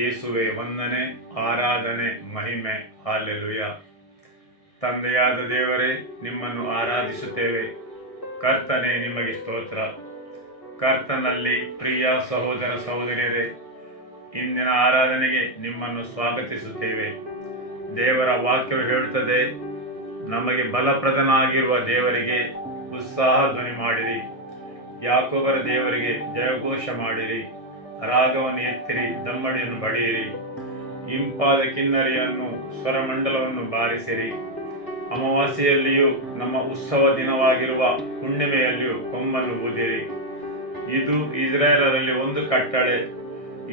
ಯೇಸುವೆ ವಂದನೆ, ಆರಾಧನೆ, ಮಹಿಮೆ. ಹಲ್ಲೆಲೂಯಾ. ತಂದೆಯಾದ ದೇವರೇ, ನಿಮ್ಮನ್ನು ಆರಾಧಿಸುತ್ತೇವೆ. ಕರ್ತನೇ, ನಿಮಗೆ ಸ್ತೋತ್ರ. ಕರ್ತನಲ್ಲಿ ಪ್ರಿಯ ಸಹೋದರ ಸಹೋದರಿಯರೇ, ಇಂದಿನ ಆರಾಧನೆಗೆ ನಿಮ್ಮನ್ನು ಸ್ವಾಗತಿಸುತ್ತೇವೆ. ದೇವರ ವಾಕ್ಯವು ಹೇಳುತ್ತದೆ, ನಮಗೆ ಬಲಪ್ರದನಾಗಿರುವ ದೇವರಿಗೆ ಉತ್ಸಾಹ ಧ್ವನಿ ಮಾಡಿರಿ, ಯಾಕೋಬರ ದೇವರಿಗೆ ಜಯಘೋಷ ಮಾಡಿರಿ, ರಾಗವನ್ನು ಎತ್ತಿರಿ, ದಮ್ಮಡಿಯನ್ನು ಬಡಿಯಿರಿ, ಇಂಪಾದ ಕಿನ್ನರಿಯನ್ನು, ಸ್ವರಮಂಡಲವನ್ನು ಬಾರಿಸಿರಿ. ಅಮಾವಾಸ್ಯೆಯಲ್ಲಿಯೂ ನಮ್ಮ ಉತ್ಸವ ದಿನವಾಗಿರುವ ಹುಣ್ಣಿಮೆಯಲ್ಲಿಯೂ ಕೊಂಬನ್ನು ಊದಿರಿ. ಇದು ಇಸ್ರಾಯೇಲರಲ್ಲಿ ಒಂದು ಕಟ್ಟಳೆ,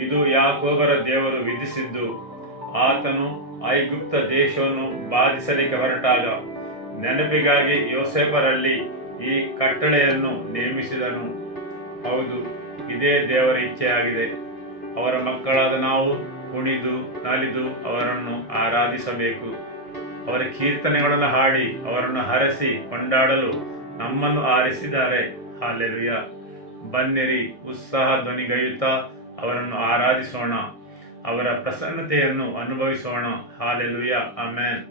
ಇದು ಯಾಕೋಬರ ದೇವರು ವಿಧಿಸಿದ್ದು. ಆತನು ಐಗುಪ್ತ ದೇಶವನ್ನು ಬಾಧಿಸಲಿಕ್ಕೆ ಹೊರಟಾಗ ನೆನಪಿಗಾಗಿ ಯೋಸೇಫರಲ್ಲಿ ಈ ಕಟ್ಟಳೆಯನ್ನು ನೇಮಿಸಿದನು. ಹೌದು, ಇದೇ ದೇವರ ಇಚ್ಛೆಯಾಗಿದೆ. ಅವರ ಮಕ್ಕಳಾದ ನಾವು ಕುಣಿದು ನಲಿದು ಅವರನ್ನು ಆರಾಧಿಸಬೇಕು. ಅವರ ಕೀರ್ತನೆಗಳನ್ನು ಹಾಡಿ ಅವರನ್ನು ಹರಸಿ ಕೊಂಡಾಡಲು ನಮ್ಮನ್ನು ಆರಿಸಿದ್ದಾರೆ. ಹಲ್ಲೆಲೂಯಾ. ಬನ್ನಿರಿ, ಉತ್ಸಾಹ ಧ್ವನಿಗೈಯುತ್ತಾ ಅವರನ್ನು ಆರಾಧಿಸೋಣ, ಅವರ ಪ್ರಸನ್ನತೆಯನ್ನು ಅನುಭವಿಸೋಣ. ಹಲ್ಲೆಲೂಯಾ. ಆಮೆನ್.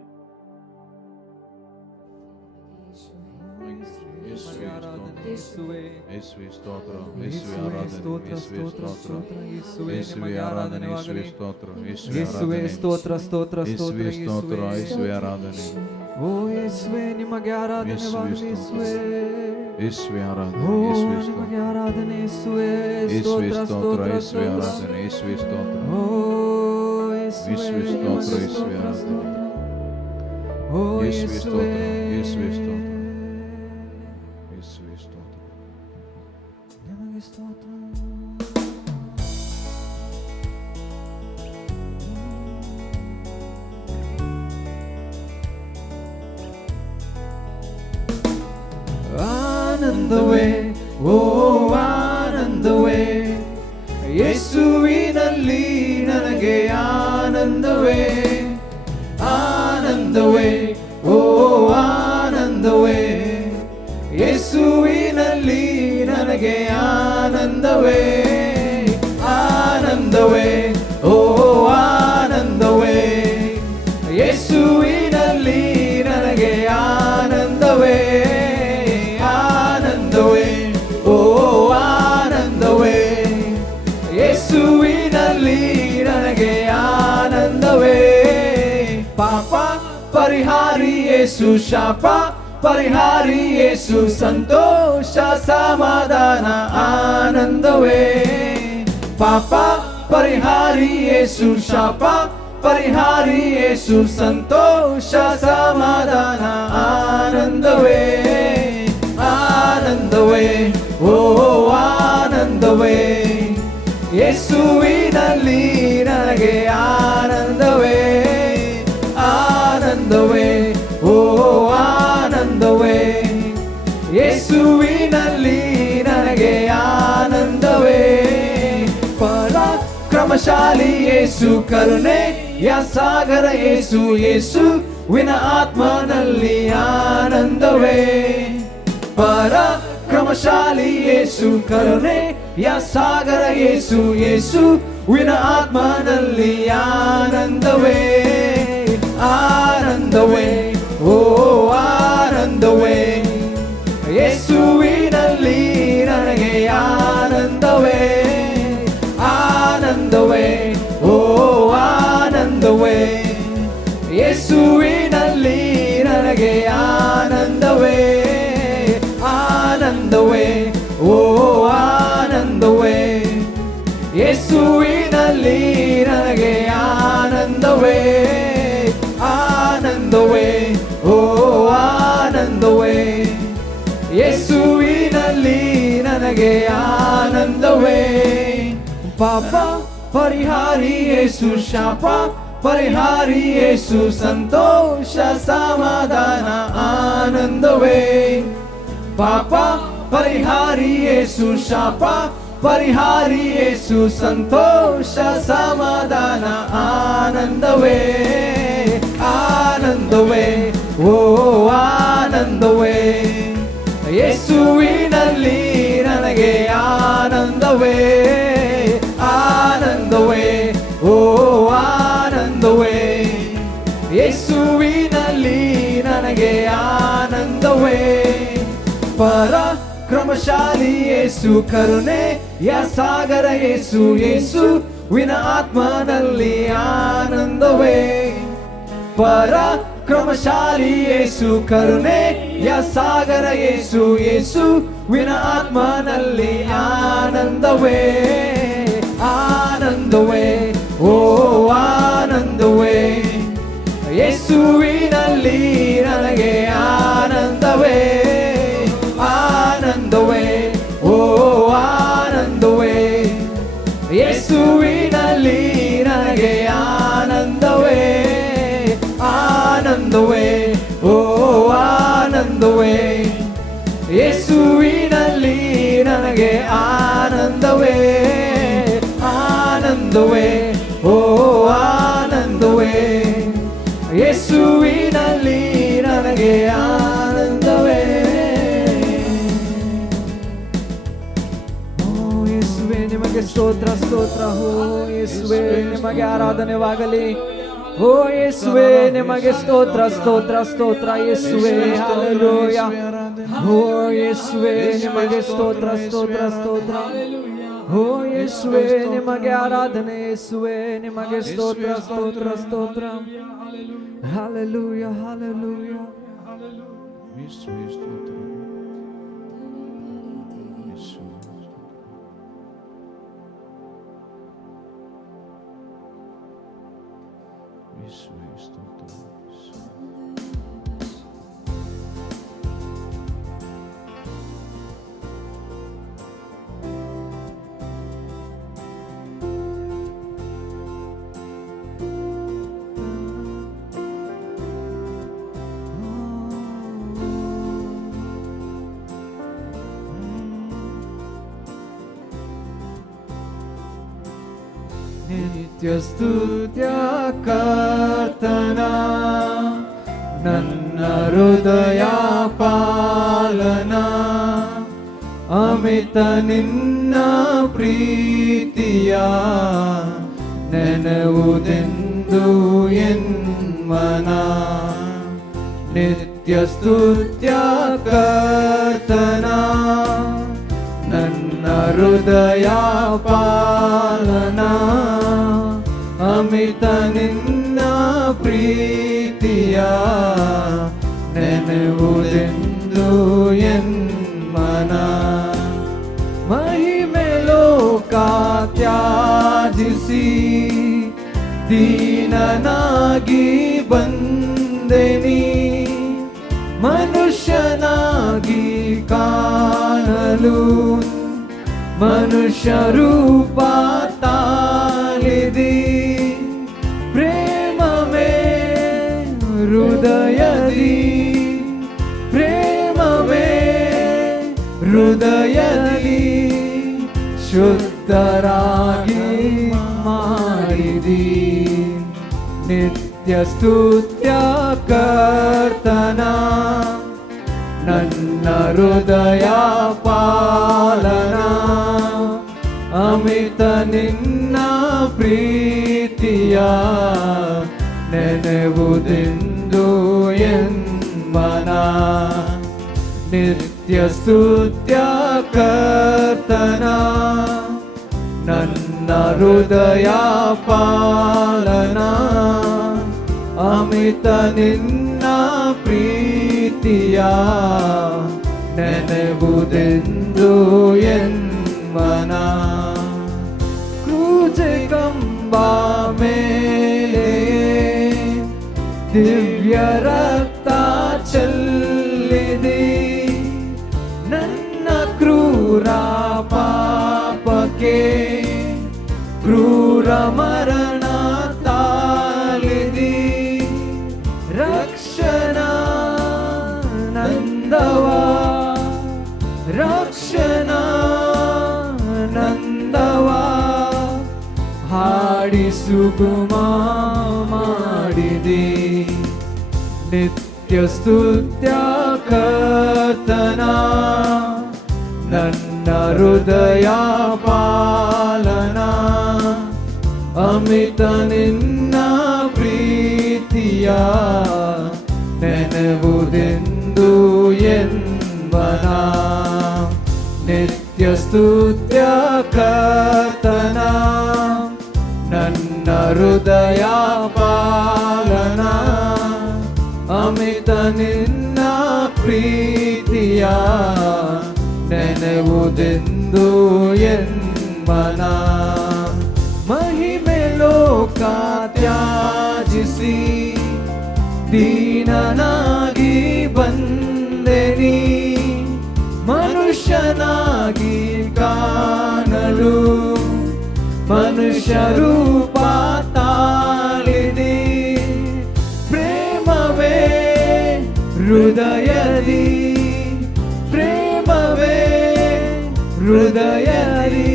ನಿಮಗೆ ಆರಾಧನೆ, ಯೇಸುವೇ ಆರಾಧನೆ, ನಿಮಗೆ ಆರಾಧನೆ, ಯೇಸುವೇ ಸ್ತೋತ್ರ, ಸ್ತೋತ್ರ, ಯೇಸುವೇ ಆರಾಧನೆ, ಯೇಸುವೇ ಸ್ತೋತ್ರ, ಯೇಸುವೇ ಸ್ತೋತ್ರ, ಯೇಸುವೇ ಆರಾಧನೆ, ಯೇಸುವೇ ಸ್ತೋತ್ರ, ಯೇಸುವೇ ಸ್ತೋತ್ರ, ಯೇಸುವೇ ಸ್ತೋತ್ರ, ನಿಮಗೆ ಸ್ತೋತ್ರ. ಆನಂದವೇ, ಓ ಆನಂದವೇ, ಯೇಸುವಿನಲ್ಲಿ ನನಗೆ ಆನಂದವೇ, ಆನಂದವೇ, ಓ ಆನಂದವೇ, ಯೇಸುವಿನಲ್ಲಿ ನನಗೆ ಆನಂದವೇ, ಆನಂದವೇ, ಓ ಆನಂದವೇ, ಯೇಸುವಿನಲ್ಲಿ ನನಗೆ ಆನಂದವೇ, ಓ ಆನಂದವೇ, ಯೇಸುವಿನಲ್ಲಿ ನನಗೆ ಆನಂದವೇ. ಪಾಪ ಪರಿಹಾರಿ ಯೇಸು, ಶಾಪ ಪರಿಹಾರಿ ಯೇಸು, ಸಂತೋಷ ಸಮಾಧಾನ ಆನಂದವೇ. ಪಾಪ ಪರಿಹಾರಿ ಯೇಸು, ಶಾಪ ಪರಿಹಾರಿ ಯೇಸು, ಸಂತೋಷ ಸಮಾಧಾನ ಆನಂದವೇ, ಆನಂದವೇ, ಓ ಆನಂದವೇ, ಯೇಸುವಿನಲ್ಲಿ ನನಗೆ ಆನಂದವೇ, ಆನಂದವೇ, ಓ ಆನಂದವೇ, ಯೇಸುವಿನಲ್ಲಿ ನನಗೆ ಆನಂದವೇ. ಪರಾಕ್ರಮಶಾಲಿ ಯೇಸು, ಕರುಣೆಯ ಸಾಗರ ಯೇಸು, ಯೇಸುವಿನ ಆತ್ಮನಲ್ಲಿ ಆನಂದವೇ. ಪರಾಕ್ರಮಶಾಲಿ ಯೇಸು, ಕರುಣೆಯ ಸಾಗರ ಯೇಸು, ಯೇಸುವಿನ ಆತ್ಮನಲ್ಲಿ ಆನಂದವೇ, ಆನಂದವೇ, ಓ ಆನಂದವೇ, ಯೇಸುವಿನಲ್ಲಿ ನನಗೆ ಆನಂದವೇ, ಆನಂದವೇ, ಓ ಆನಂದವೇ, ಯೇಸುವಿನಲ್ಲಿ ನನಗೆ ಆನಂದವೇ, ಆನಂದವೇ, ಓ ಆನಂದವೇ, ಯೇಸುವಿನಲ್ಲಿ ನನಗೆ ಆನಂದವೇ, ಆನಂದವೇ, ಓ ಆನಂದವೇ, ಯೇಸುವಿನಲ್ಲಿ ನನಗೆ ಆನಂದವೇ. ಪಾಪ ಪರಿಹಾರಿ ಯೇಸು, ಶಾಪ ಪರಿಹಾರಿ ಯೇಸು, ಸಂತೋಷ ಸಮಾಧಾನ ಆನಂದವೇ. ಪಾಪ ಪರಿಹಾರಿ ಯೇಸು, ಶಾಪ ಪರಿಹಾರಿ ಯೇಸು, ಸಂತೋಷ ಸಮಾಧಾನ ಆನಂದವೇ, ಆನಂದವೇ, ಓ ಆನಂದವೇ, ಯೇಸುವಿನಲ್ಲಿ ನನಗೆ ಆನಂದವೇ, ಆನಂದವೇ, ಓ ಕ್ರಮಶಾಲಿ ಯೇಸು, ಕರುಣೆಯ ಸಾಗರ ಯೇಸು, ಯೇಸುವಿನ ಆತ್ಮನಲ್ಲಿ ಆನಂದವೇ. ಪರಾಕ್ರಮಶಾಲಿ ಯೇಸು, ಕರುಣೆಯ ಸಾಗರ ಯೇಸು, ಯೇಸುವಿನ ಆತ್ಮನಲ್ಲಿ ಆನಂದವೇ. ಆನಂದವೇ, ಓ ಆನಂದವೇ, ಯೇಸುವಿನಲ್ಲಿ ನನಗೆ ಆನಂದವೇ. ಆನಂದವೇ, ಓ ಆನಂದವೇ, ಯೇಸುವಿನಲ್ಲಿ ನನಗೆ ಆನಂದವೇ. ಆನಂದವೇ, ಓ ಆನಂದವೇ, ಯೇಸುವಿನಲ್ಲಿ ನನಗೆ ಆನಂದವೇ. ಆನಂದವೇ, ಓ ಆನಂದವೇ, ಯೇಸುವಿನಲ್ಲಿ ನನಗೆ ಆನಂದವೇ. ಓ ಯೇಸುವೇ ನಿಮಗೆ ಸ್ತೋತ್ರ ಸ್ತೋತ್ರ. ಓ ಯೇಸುವೇ ನಿಮಗೆ ಆರಾಧನೆವಾಗಲಿ. ಓ ಯೇಸುವೇ ನಿಮಗೆ ಸ್ತೋತ್ರ ಸ್ತೋತ್ರ ಸ್ತೋತ್ರ. ಯೇಸುವೇ ಹಲ್ಲೆಲೂಯಾ. ಓ ಯೇಸುವೇ ನಿಮಗೆ ಸ್ತೋತ್ರ ಸ್ತೋತ್ರ ಸ್ತೋತ್ರ. ಓ ಯೇಸುವೇ ನಿಮಗೆ ಆರಾಧನೆ. ಯೇಸುವೇ ನಿಮಗೆ ಸ್ತೋತ್ರ ಸ್ತೋತ್ರ ಸ್ತೋತ್ರ. Hallelujah hallelujah. ಯೇಸುವೇ ಸ್ತೋತ್ರ. ಯೇಸುವೇ ಸ್ತೋತ್ರ. ನಿತ್ಯ ಸ್ತುತ್ಯ ಕರ್ತನ ನನ್ನ ಹೃದಯ ಪಾಲನ. ಅಮಿತ ನಿನ್ನ ಪ್ರೀತಿಯ ನೆನವುದೆಂದು ಎನ್ಮನ. ನಿತ್ಯ ಸ್ತುತ್ಯ ಕರ್ತನ ನನ್ನ ಹೃದಯ ಪಾಲನ. ಅಮಿತ ನಿನ್ನ ಪ್ರೀತಿಯ ನೆನವುದೆಂದು ಎನ್ಮನ. ಮಹಿಮೆ ಲೋಕ ತ್ಯಾಜಿಸಿ ದೀನನಾಗಿ ಬಂದೆನಿ. ಮನುಷ್ಯನಾಗಿ ಕಾಣಲು ಮನುಷ್ಯ ರೂಪ ತಾಳಿದಿ. ಪ್ರೇಮವೇ ಹೃದಯದಿ, ಪ್ರೇಮವೇ ಹೃದಯದಿ ಶುದ್ಧರಾಗಿ ಮಾಡಿದಿ. ನಿತ್ಯ ಸ್ತುತ್ಯ ಕರ್ತನ ನನ್ನ ಹೃದಯ ಪಾಲನ. ಅಮಿತ ನಿನ್ನ ಪ್ರೀತಿಯ ನೆನವುದೆಂದು ಎನ್ಮನ. ನಿತ್ಯ ಸ್ತುತ್ಯ ಕರ್ತನ ನನ್ನ ಹೃದಯ ಪಾಲನ. ಅಮಿತ ನಿನ್ನ ಪ್ರೀತಿಯ ನೆನವುದೆಂದು ಎನ್ಮನ. ಕ್ರೂಜೆ ಕಂಬ ಮೇಲೆ ದಿವ್ಯ ರಕ್ತ ಚೆಲ್ಲಿದಿ. ನನ್ನ ಕ್ರೂರ ಪಾಪಕ್ಕೆ ಕ್ರೂರ ಮರಣ ತಾಳಿದಿ. ರಕ್ಷಣಾ ನಂದವ ರಕ್ಷಣಾ ನಂದವ ಹಾಡಿ ಸುಗುಮ ಮಾಡಿದಿ. ನಿತ್ಯ ಸ್ತುತ್ಯ ಕರ್ತನ ನನ್ನ ಹೃದಯ ಪಾಲನ. ಅಮಿತ ನಿನ್ನ ಪ್ರೀತಿಯ ನೆನವುದೆಂದು ಎನ್ಮನ. ನಿತ್ಯ ಸ್ತುತ್ಯ ಕರ್ತನ ನನ್ನ ಹೃದಯ ಪಾಲನ ಅಮಿತ ನಿನ್ನ ಪ್ರೀತಿಯ ನೆನೆವುದೆಂದು ಎನ್ಮನ ಮಹಿಮೆ ಲೋಕ ತ್ಯಾಜಿಸಿ ದೀನನಾಗಿ ಬಂದೆನಿ ಮನುಷ್ಯನಾಗಿ ಕಾಣಲು ಮನುಷ್ಯ ರೂಪ ತಾಳಿದಿ ಪ್ರೇಮವೇ ಹೃದಯದಿ ಪ್ರೇಮವೇ ಹೃದಯದಿ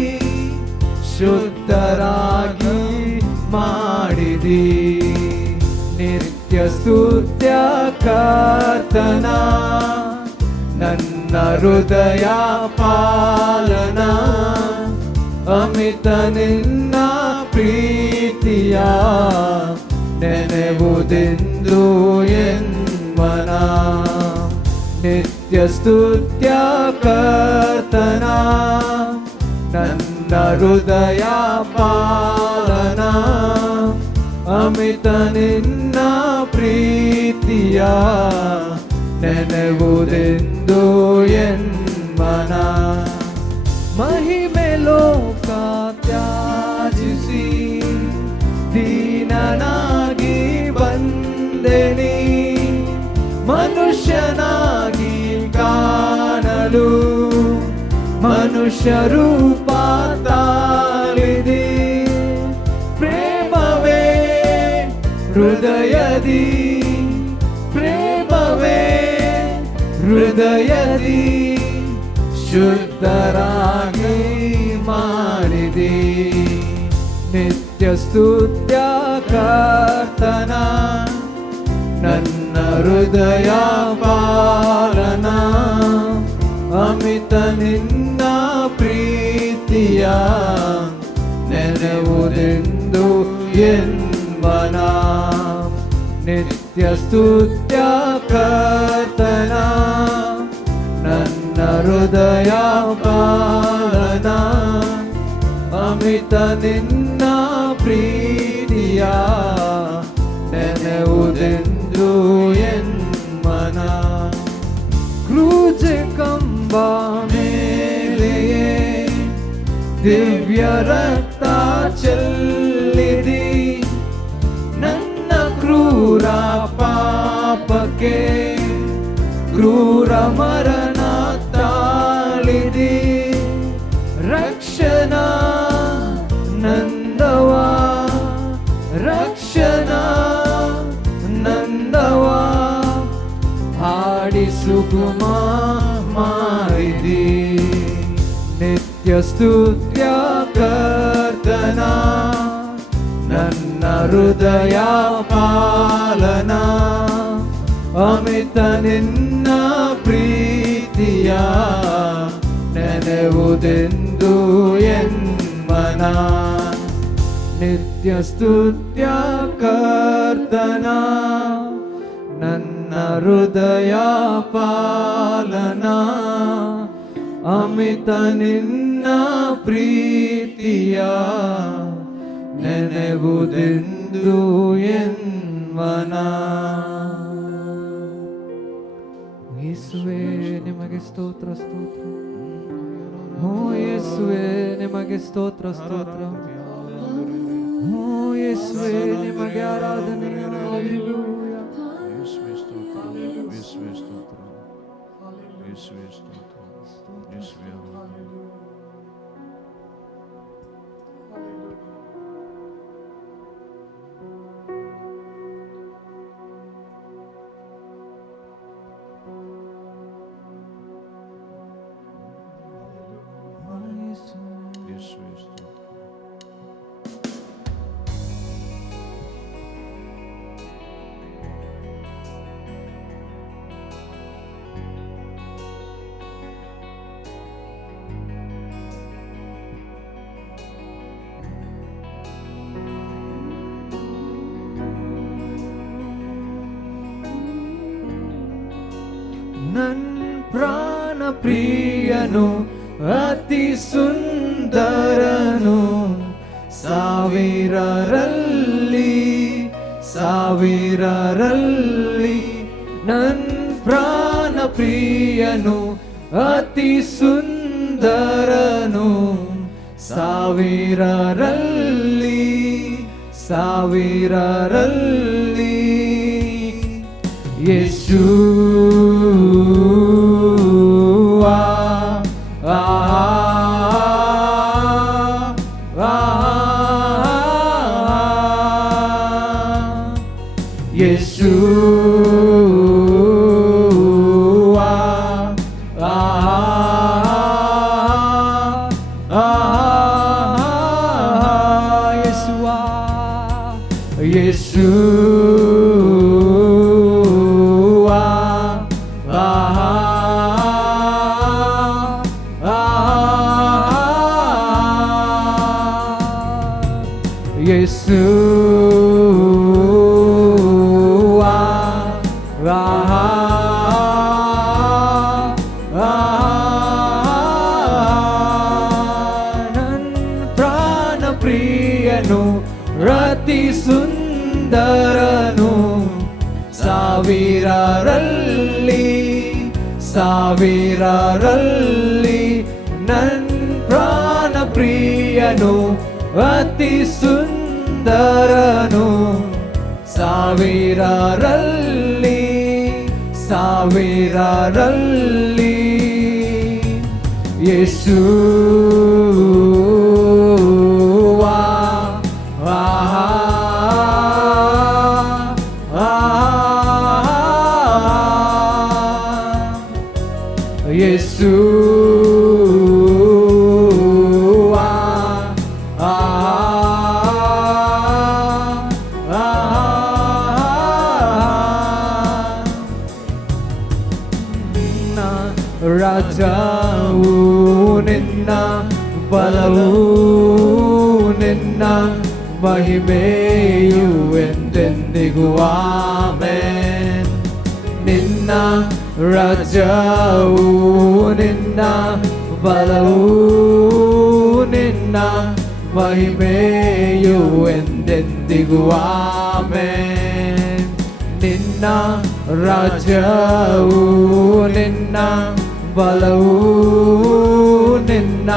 ಶುದ್ಧರಾಗಿ ಮಾಡಿದಿ ನಿತ್ಯ ಸ್ತುತ್ಯ ಕರ್ತನ ನನ್ನ ಹೃದಯ ಪಾಲನ ಅಮಿತ ನಿನ್ನ ಪ್ರೀತಿಯ ನೆನೆವುದೆಂದು ಎನ್ಮನ ನಿತ್ಯ ಸ್ತುತ್ಯ ಕರ್ತನ ನನ್ನ ಹೃದಯ ಪಾಲನ ಅಮಿತ ನಿನ್ನ ಪ್ರೀತಿಯ ನೆನೆವುದೆಂದು ಎನ್ಮನ ಮಹಿಮೆ ಲೋಕ ತ್ಯಾಜಿಸಿ ದೀನನಾಗಿ ಬಂದೆನಿ ಮನುಷ್ಯನಾಗಿ ಕಾಣಲು ಮನುಷ್ಯ ರೂಪ ತಾಳಿದಿ ಪ್ರೇಮವೇ ಹೃದಯದಿ ಪ್ರೇಮವೇ ಹೃದಯದಿ ಶುದ್ಧರಾಗಿ ಮಾಡಿದಿ ನಿತ್ಯ ಸ್ತುತ್ಯ ಕರ್ತನ ನನ್ನ ಹೃದಯ ಪಾಲನ ಅಮಿತ ನಿನ್ನ ಪ್ರೀತಿಯ ನೆನೆವುದೆಂದು ಎನ್ಮನ ನಿತ್ಯ ಸ್ತುತ್ಯ ಕರ್ತನ ನನ್ನ ಹೃದಯ ಪಾಲನ ಅಮಿತ ನಿನ್ನ ಪ್ರೀತಿಯ ನೆನೆವುದೆಂದು ಎನ್ಮನ ಕ್ರೂಜ ಕಂಬ ಮೇಲೆಯೇ ದಿವ್ಯ ರಕ್ತ ಚೆಲ್ಲಿದಿ ನನ್ನ ಕ್ರೂರ ಪಾಪಕ್ಕೆ ಕ್ರೂರ ಮರಣ ತಾಳಿದಿ ರಕ್ಷಣಾ ನಂದವಾ ರಕ್ಷಣಾ ನಂದವಾ ಹಾಡಿ ಸುಗುಮ ಮಾಡಿದಿ ನಿತ್ಯ ಸ್ತುತ್ಯ ಕರ್ತನ ನನ್ನ ಹೃದಯ ಪಾಲನ ಅಮಿತ ನಿನ್ನ ಪ್ರೀತಿಯ ನೆನೆವುದೆಂದು ಎನ್ಮನ ನಿತ್ಯ ಸ್ತುತ್ಯ ಕರ್ತನ ನನ್ನ ಹೃದಯ ಪಾಲನ ಅಮಿತ ನಿನ್ನ ಪ್ರೀತಿಯ ನೆನೆವುದೆಂದು ಎನ್ಮನ ಯೇಸುವೇ ನಿಮಗೆ ಸ್ತೋತ್ರ ಸ್ತೋತ್ರ ಓ ಯೇಸುವೇ ನಿಮಗೆ ಸ್ತೋತ್ರ ಸ್ತೋತ್ರ ಓ ಯೇಸುವೇ ನಿಮಗೆ ಆರಾಧನೆ ಹಲ್ಲೆಲೂಯಾ ಯೇಸುವೇ ಸ್ತೋತ್ರ ಯೇಸುವೇ ಸ್ತೋತ್ರ ಯೇಸುವೇ ಸ್ತೋತ್ರ ಯೇಸುವೇ ಹಲ್ಲೆಲೂಯಾ ಯೇಸುವೇ ಸ್ತೋತ್ರ ನನ್ ಪ್ರಾಣ ಪ್ರಿಯನು ಅತಿ ಸುಂದರನು ಸಾವಿರರಲ್ಲಿ ಸಾವಿರರಲ್ಲಿ ನನ್ ಪ್ರಾಣ ಪ್ರಿಯನು ಅತಿ ಸುಂದರನು ಸಾವಿರರಲ್ಲಿ ಸಾವಿರರಲ್ಲಿ ಯೇಸು ಯೇಸು ಯೇಸು ಯೇಸು ಪ್ರಿಯನು ಅತಿ ಸುಂದರನು ಸಾವಿರರಲ್ಲಿ ಸಾವಿರರಲ್ಲಿ ನನ್ ಪ್ರಾಣ ಪ್ರಿಯನು ಅತಿ ಸುಂದರನು ಸಾವಿರರಲ್ಲಿ ಸಾವಿರರಲ್ಲಿ ಯೇಸು ಯೇಸು ರಾಜವು ನಿನ್ನ ಬಲವು ನಿನ್ನ ಮಹಿಮೆಯು ಎಂದೆಂದಿಗೂ ಆಮೆನ್. ನಿನ್ನ ರಾಜ್ಯವು ನಿನ್ನ ಬಲವು ನಿನ್ನ ಮಹಿಮೆಯು ಎಂದೆಂದಿಗೂ ಆಮೆನ್. ನಿನ್ನ ರಾಜ್ಯವು ನಿನ್ನ ಬಲವು ನಿನ್ನ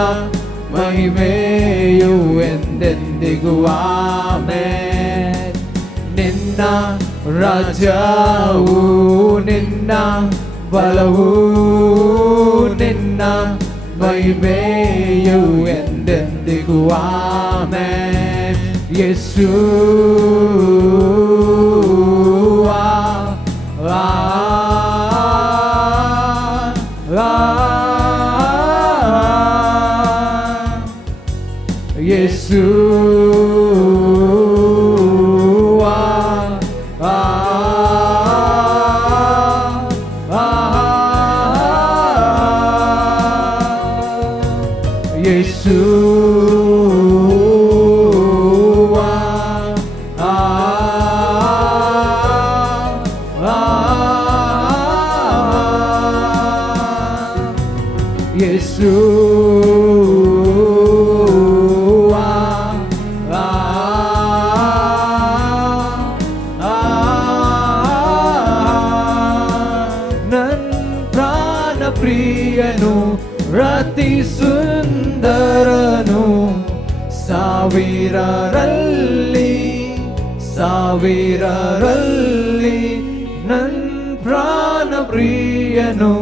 ಮಹಿಮೆಯು ಎಂದೆಂದಿಗೂ ಆಮೆನ್. ನಿನ್ನ ರಾಜ್ಯವು ನಿನ್ನ ಬಲವು ನಿನ್ನ ಮಹಿಮೆಯು ಎಂದೆಂದಿಗೂ ಆಮೆನ್. ಯೇಸು ಯೇಸು ಯೇಸು ಯೇಸು ನನ್ ಪ್ರಾಣ ಪ್ರಿಯನು ಅತಿ ಸುಂದರನು ಸಾವಿರರಲ್ಲಿ ಸಾವಿರರಲ್ಲಿ ನನ್ ಪ್ರಾಣ ಪ್ರಿಯನು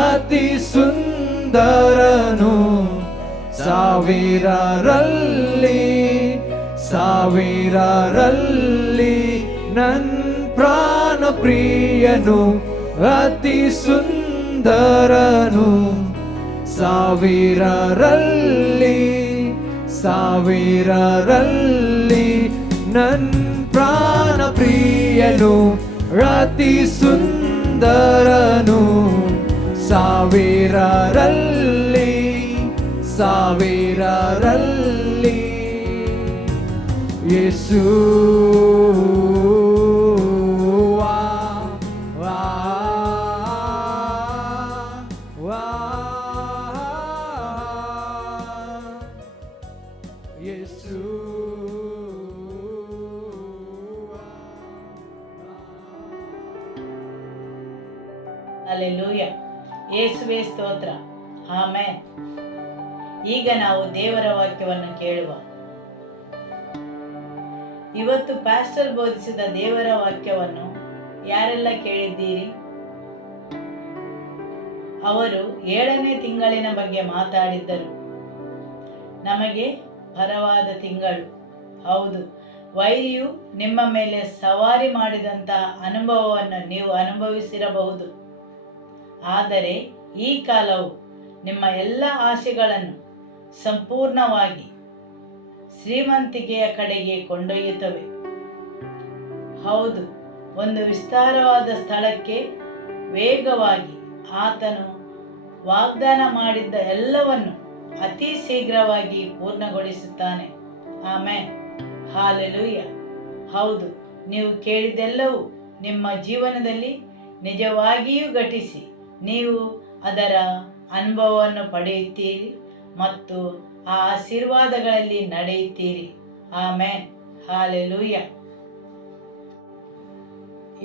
ಅತಿ ಸುಂದರನು ಸಾವಿರರಲ್ಲಿ ಸಾವಿರರಲ್ಲಿ ನನ್ ಪ್ರಾಣ ಪ್ರಿಯನು ಅತಿ ಸುಂದರನು ಸಾವಿರರಲ್ಲಿ ಸಾವಿರರಲ್ಲಿ ನನ್ ಪ್ರಾಣ ಪ್ರಿಯನು ಅತಿ ಸುಂದರನು ಸಾವಿರರಲ್ಲಿ ಸಾವಿರರಲ್ಲಿ ಯೇಸು ಹಲ್ಲೆಲೂಯ. ಯೇಸುವೇ ಸ್ತೋತ್ರ. ಆಮೆನ್. ಈಗ ನಾವು ದೇವರ ವಾಕ್ಯವನ್ನು ಕೇಳುವ. ಇವತ್ತು ಪಾಸ್ಟರ್ ಬೋಧಿಸಿದ ದೇವರ ವಾಕ್ಯವನ್ನು ಯಾರೆಲ್ಲ ಕೇಳಿದ್ದೀರಿ? ಅವರು 7ನೇ ತಿಂಗಳಿನ ಬಗ್ಗೆ ಮಾತಾಡಿದ್ದರು. ನಮಗೆ ಪರವಾದ ತಿಂಗಳು. ಹೌದು, ವೈರಿಯು ನಿಮ್ಮ ಮೇಲೆ ಸವಾರಿ ಮಾಡಿದಂತಹ ಅನುಭವವನ್ನು ನೀವು ಅನುಭವಿಸಿರಬಹುದು. ಆದರೆ ಈ ಕಾಲವು ನಿಮ್ಮ ಎಲ್ಲ ಆಸೆಗಳನ್ನು ಸಂಪೂರ್ಣವಾಗಿ ಶ್ರೀಮಂತಿಕೆಯ ಕಡೆಗೆ ಕೊಂಡೊಯ್ಯುತ್ತವೆ. ಹೌದು, ಒಂದು ವಿಸ್ತಾರವಾದ ಸ್ಥಳಕ್ಕೆ ವೇಗವಾಗಿ ಆತನು ವಾಗ್ದಾನ ಮಾಡಿದ್ದ ಎಲ್ಲವನ್ನು ಅತಿ ಶೀಘ್ರವಾಗಿ ಪೂರ್ಣಗೊಳಿಸುತ್ತಾನೆ. ಆಮೆನ್. ಹಾಲೆಲೂಯ. ಹೌದು, ನೀವು ಕೇಳಿದೆಲ್ಲವೂ ನಿಮ್ಮ ಜೀವನದಲ್ಲಿ ನಿಜವಾಗಿಯೂ ಘಟಿಸಿ ನೀವು ಅದರ ಅನುಭವವನ್ನು ಪಡೆಯುತ್ತೀರಿ ಮತ್ತು ಆ ಆಶೀರ್ವಾದಗಳಲ್ಲಿ ನಡೆಯುತ್ತೀರಿ. ಆಮೆನ್. ಹಾಲೆಲೂಯ.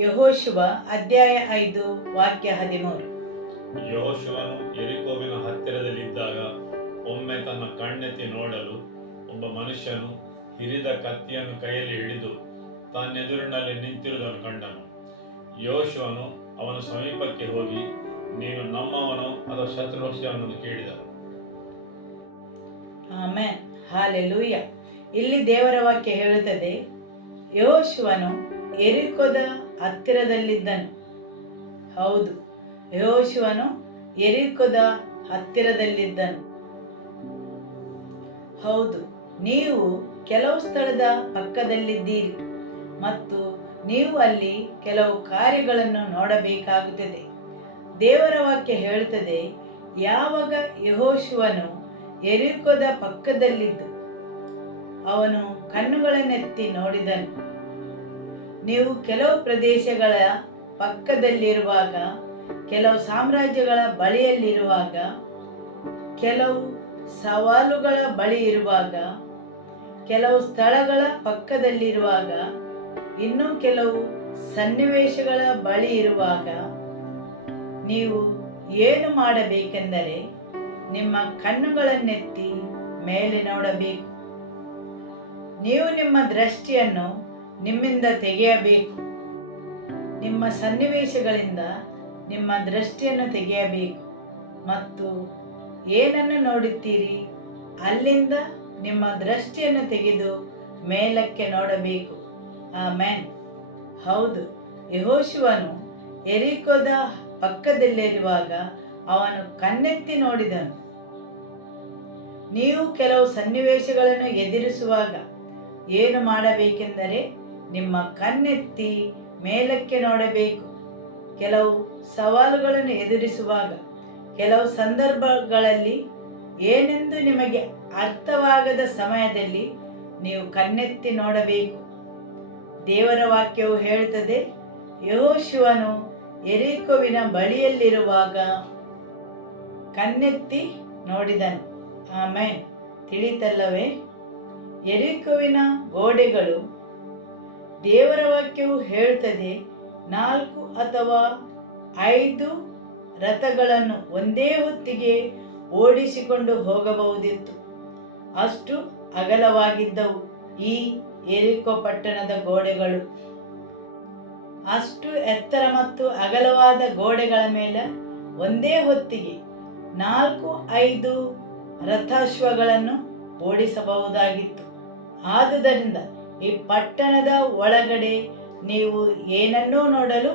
ಯೆಹೋಶುವ ಅಧ್ಯಾಯ 5 ವಾಕ್ಯ 13. ಯೆಹೋಶುವನು ಯೆರಿಕೋವಿನ ಹತ್ತಿರದಲ್ಲಿದ್ದಾಗ ಒಮ್ಮೆ ತನ್ನ ಕಣ್ಣೆತ್ತಿ ನೋಡಲು ಒಬ್ಬ ಮನುಷ್ಯನು ಹಿರಿದ ಕತ್ತಿಯನ್ನು ಕೈಯಲ್ಲಿ ಹಿಡಿದು ತನ್ನೆದುರಿನಲ್ಲಿ ನಿಂತಿರುವುದನ್ನು ಕಂಡನು. ಯೆಹೋಶುವನು ಅವನ ಸಮೀಪಕ್ಕೆ ಹೋಗಿ, ನೀನು ನಮ್ಮವನೋ ಅಥವಾ ಶತ್ರುಪಕ್ಷವನ್ನು ಕೇಳಿದನು. ಆಮೆನ್. ಹಾಲೆಲೂಯ. ಇಲ್ಲಿ ದೇವರ ವಾಕ್ಯ ಹೇಳುತ್ತದೆ, ಯೆಹೋಶುವನು ಯೆರಿಕೋದ ಹತ್ತಿರದಲ್ಲಿದ್ದನು. ಹೌದು, ಯೆಹೋಶುವನು ಯೆರಿಕೋದ ಹತ್ತಿರದಲ್ಲಿದ್ದನು. ಹೌದು, ನೀವು ಕೆಲವು ಸ್ಥಳದ ಪಕ್ಕದಲ್ಲಿದ್ದೀರಿ ಮತ್ತು ನೀವು ಅಲ್ಲಿ ಕೆಲವು ಕಾರ್ಯಗಳನ್ನು ನೋಡಬೇಕಾಗುತ್ತದೆ. ದೇವರ ವಾಕ್ಯ ಹೇಳುತ್ತದೆ, ಯಾವಾಗ ಯೆಹೋಶುವನು ಯೆರಿಕೋದ ಪಕ್ಕದಲ್ಲಿದ್ದು ಅವನು ಕಣ್ಣುಗಳನ್ನೆತ್ತಿ ನೋಡಿದನು. ನೀವು ಕೆಲವು ಪ್ರದೇಶಗಳ ಪಕ್ಕದಲ್ಲಿರುವಾಗ, ಕೆಲವು ಸಾಮ್ರಾಜ್ಯಗಳ ಬಳಿಯಲ್ಲಿರುವಾಗ, ಕೆಲವು ಸವಾಲುಗಳ ಬಳಿ ಇರುವಾಗ, ಕೆಲವು ಸ್ಥಳಗಳ ಪಕ್ಕದಲ್ಲಿರುವಾಗ, ಇನ್ನೂ ಕೆಲವು ಸನ್ನಿವೇಶಗಳ ಬಳಿ ಇರುವಾಗ ನೀವು ಏನು ಮಾಡಬೇಕೆಂದರೆ ನಿಮ್ಮ ಕಣ್ಣುಗಳನ್ನೆತ್ತಿ ಮೇಲೆ ನೋಡಬೇಕು. ನೀವು ನಿಮ್ಮ ದೃಷ್ಟಿಯನ್ನು ನಿಮ್ಮಿಂದ ತೆಗೆಯಬೇಕು. ನಿಮ್ಮ ಸನ್ನಿವೇಶಗಳಿಂದ ನಿಮ್ಮ ದೃಷ್ಟಿಯನ್ನು ತೆಗೆಯಬೇಕು ಮತ್ತು ಏನನ್ನು ನೋಡುತ್ತೀರಿ ಅಲ್ಲಿಂದ ನಿಮ್ಮ ದೃಷ್ಟಿಯನ್ನು ತೆಗೆದು ಮೇಲಕ್ಕೆ ನೋಡಬೇಕು. ಆಮೆನ್. ಹೌದು, ಯೆಹೋಶುವನು ಯೆರಿಕೋದ ಪಕ್ಕದಲ್ಲಿರುವಾಗ ಅವನು ಕಣ್ಣೆತ್ತಿ ನೋಡಿದನು. ನೀವು ಕೆಲವು ಸನ್ನಿವೇಶಗಳನ್ನು ಎದುರಿಸುವಾಗ ಏನು ಮಾಡಬೇಕೆಂದರೆ ನಿಮ್ಮ ಕಣ್ಣೆತ್ತಿ ಮೇಲಕ್ಕೆ ನೋಡಬೇಕು. ಕೆಲವು ಸವಾಲುಗಳನ್ನು ಎದುರಿಸುವಾಗ, ಕೆಲವು ಸಂದರ್ಭಗಳಲ್ಲಿ ಏನೆಂದು ನಿಮಗೆ ಅರ್ಥವಾಗದ ಸಮಯದಲ್ಲಿ ನೀವು ಕಣ್ಣೆತ್ತಿ ನೋಡಬೇಕು. ದೇವರ ವಾಕ್ಯವು ಹೇಳುತ್ತದೆ, ಯೆಹೋಶುವನು ಯೆರಿಕೋವಿನ ಬಳಿಯಲ್ಲಿರುವಾಗ ಕಣ್ಣೆತ್ತಿ ನೋಡಿದನು. ಆಮೆನ್. ತಿಳಿತಲ್ಲವೇ? ಯೆರಿಕೋವಿನ ಗೋಡೆಗಳು, ದೇವರ ವಾಕ್ಯವು ಹೇಳುತ್ತದೆ, 4 ಅಥವಾ 5 ರಥಗಳನ್ನು ಒಂದೇ ಹೊತ್ತಿಗೆ ಓಡಿಸಿಕೊಂಡು ಹೋಗಬಹುದಿತ್ತು. ಅಷ್ಟು ಅಗಲವಾಗಿದ್ದವು ಈ ಯೆರಿಕೋ ಪಟ್ಟಣದ ಗೋಡೆಗಳು. ಅಷ್ಟು ಎತ್ತರ ಮತ್ತು ಅಗಲವಾದ ಗೋಡೆಗಳ ಮೇಲೆ ಒಂದೇ ಹೊತ್ತಿಗೆ 4-5 ರಥಾಶ್ವಗಳನ್ನು ಓಡಿಸಬಹುದಾಗಿತ್ತು. ಆದುದರಿಂದ ಈ ಪಟ್ಟಣದ ಒಳಗಡೆ ನೀವು ಏನನ್ನೂ ನೋಡಲು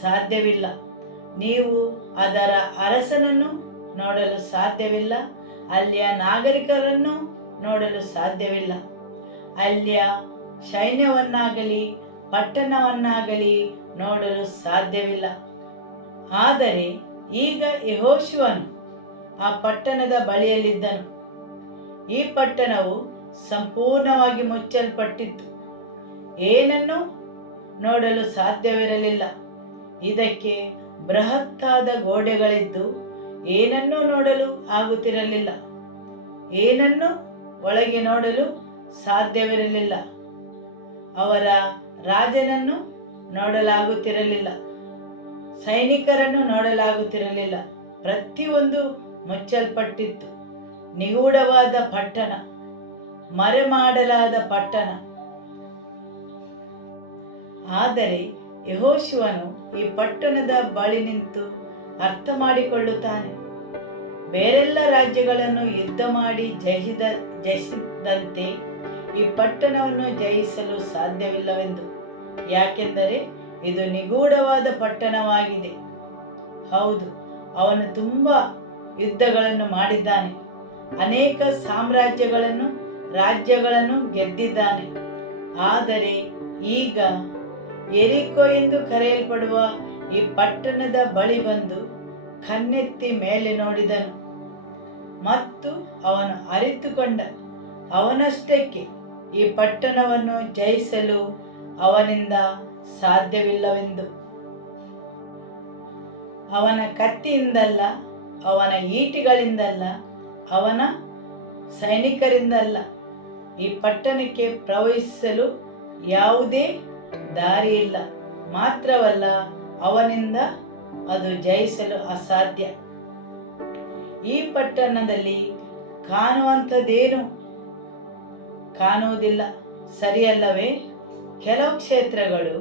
ಸಾಧ್ಯವಿಲ್ಲ. ನೀವು ಅದರ ಅರಸನನ್ನು ನೋಡಲು ಸಾಧ್ಯವಿಲ್ಲ. ಅಲ್ಲಿಯ ನಾಗರಿಕರನ್ನು ನೋಡಲು ಸಾಧ್ಯವಿಲ್ಲ. ಅಲ್ಲಿಯ ಸೈನ್ಯವನ್ನಾಗಲಿ ಪಟ್ಟಣವನ್ನಾಗಲಿ ನೋಡಲು ಸಾಧ್ಯವಿಲ್ಲ. ಆದರೆ ಈಗ ಯೆಹೋಶುವನು ಆ ಪಟ್ಟಣದ ಬಳಿಯಲ್ಲಿದ್ದನು. ಈ ಪಟ್ಟಣವು ಸಂಪೂರ್ಣವಾಗಿ ಮುಚ್ಚಲ್ಪಟ್ಟಿತ್ತು. ಏನನ್ನೂ ನೋಡಲು ಸಾಧ್ಯವಿರಲಿಲ್ಲ. ಇದಕ್ಕೆ ಬೃಹತ್ತಾದ ಗೋಡೆಗಳಿದ್ದು ಏನನ್ನೂ ನೋಡಲು ಆಗುತ್ತಿರಲಿಲ್ಲ. ಏನನ್ನೂ ಒಳಗೆ ನೋಡಲು ಸಾಧ್ಯವಿರಲಿಲ್ಲ. ಅವರ ರಾಜನನ್ನು ನೋಡಲಾಗುತ್ತಿರಲಿಲ್ಲ. ಸೈನಿಕರನ್ನು ನೋಡಲಾಗುತ್ತಿರಲಿಲ್ಲ. ಪ್ರತಿಯೊಂದು ಮುಚ್ಚಲ್ಪಟ್ಟಿತ್ತು. ನಿಗೂಢವಾದ ಪಟ್ಟಣ, ಮರೆಮಾಡಲಾದ ಪಟ್ಟಣ. ಆದರೆ ಯೆಹೋಶುವನು ಈ ಪಟ್ಟಣದ ಬಳಿ ನಿಂತು ಅರ್ಥ ಮಾಡಿಕೊಳ್ಳುತ್ತಾನೆ. ಬೇರೆಲ್ಲ ರಾಜ್ಯಗಳನ್ನು ಯುದ್ಧ ಮಾಡಿ ಜಯಿಸಿದಂತೆ ಈ ಪಟ್ಟಣವನ್ನು ಜಯಿಸಲು ಸಾಧ್ಯವಿಲ್ಲವೆಂದು. ಯಾಕೆಂದರೆ ಇದು ನಿಗೂಢವಾದ ಪಟ್ಟಣವಾಗಿದೆ. ಹೌದು, ಅವನು ತುಂಬ ಯುದ್ಧಗಳನ್ನು ಮಾಡಿದ್ದಾನೆ. ಅನೇಕ ರಾಜ್ಯಗಳನ್ನು ಗೆದ್ದಿದ್ದಾನೆ. ಆದರೆ ಈಗ ಯೆರಿಕೋ ಎಂದು ಕರೆಯಲ್ಪಡುವ ಈ ಪಟ್ಟಣದ ಬಳಿ ಬಂದು ಕಣ್ಣೆತ್ತಿ ಮೇಲೆ ನೋಡಿದನು ಮತ್ತು ಅವನು ಅರಿತುಕೊಂಡ, ಅವನಷ್ಟಕ್ಕೆ ಈ ಪಟ್ಟಣವನ್ನು ಜಯಿಸಲು ಅವನಿಂದ ಸಾಧ್ಯವಿಲ್ಲವೆಂದು. ಅವನ ಕತ್ತಿಯಿಂದಲ್ಲ, ಅವನ ಈಟಿಗಳಿಂದಲ್ಲ, ಅವನ ಸೈನಿಕರಿಂದಲ್ಲ, ಈ ಪಟ್ಟಣಕ್ಕೆ ಪ್ರವೇಶಿಸಲು ಯಾವುದೇ ದಾರಿಯಿಲ್ಲ. ಮಾತ್ರವಲ್ಲ, ಅವನಿಂದ ಅದು ಜಯಿಸಲು ಅಸಾಧ್ಯ. ಈ ಪಟ್ಟಣದಲ್ಲಿ ಕಾಣುವಂಥದ್ದೇನು ಕಾಣುವುದಿಲ್ಲ, ಸರಿಯಲ್ಲವೇ? ಕೆಲವು ಕ್ಷೇತ್ರಗಳು,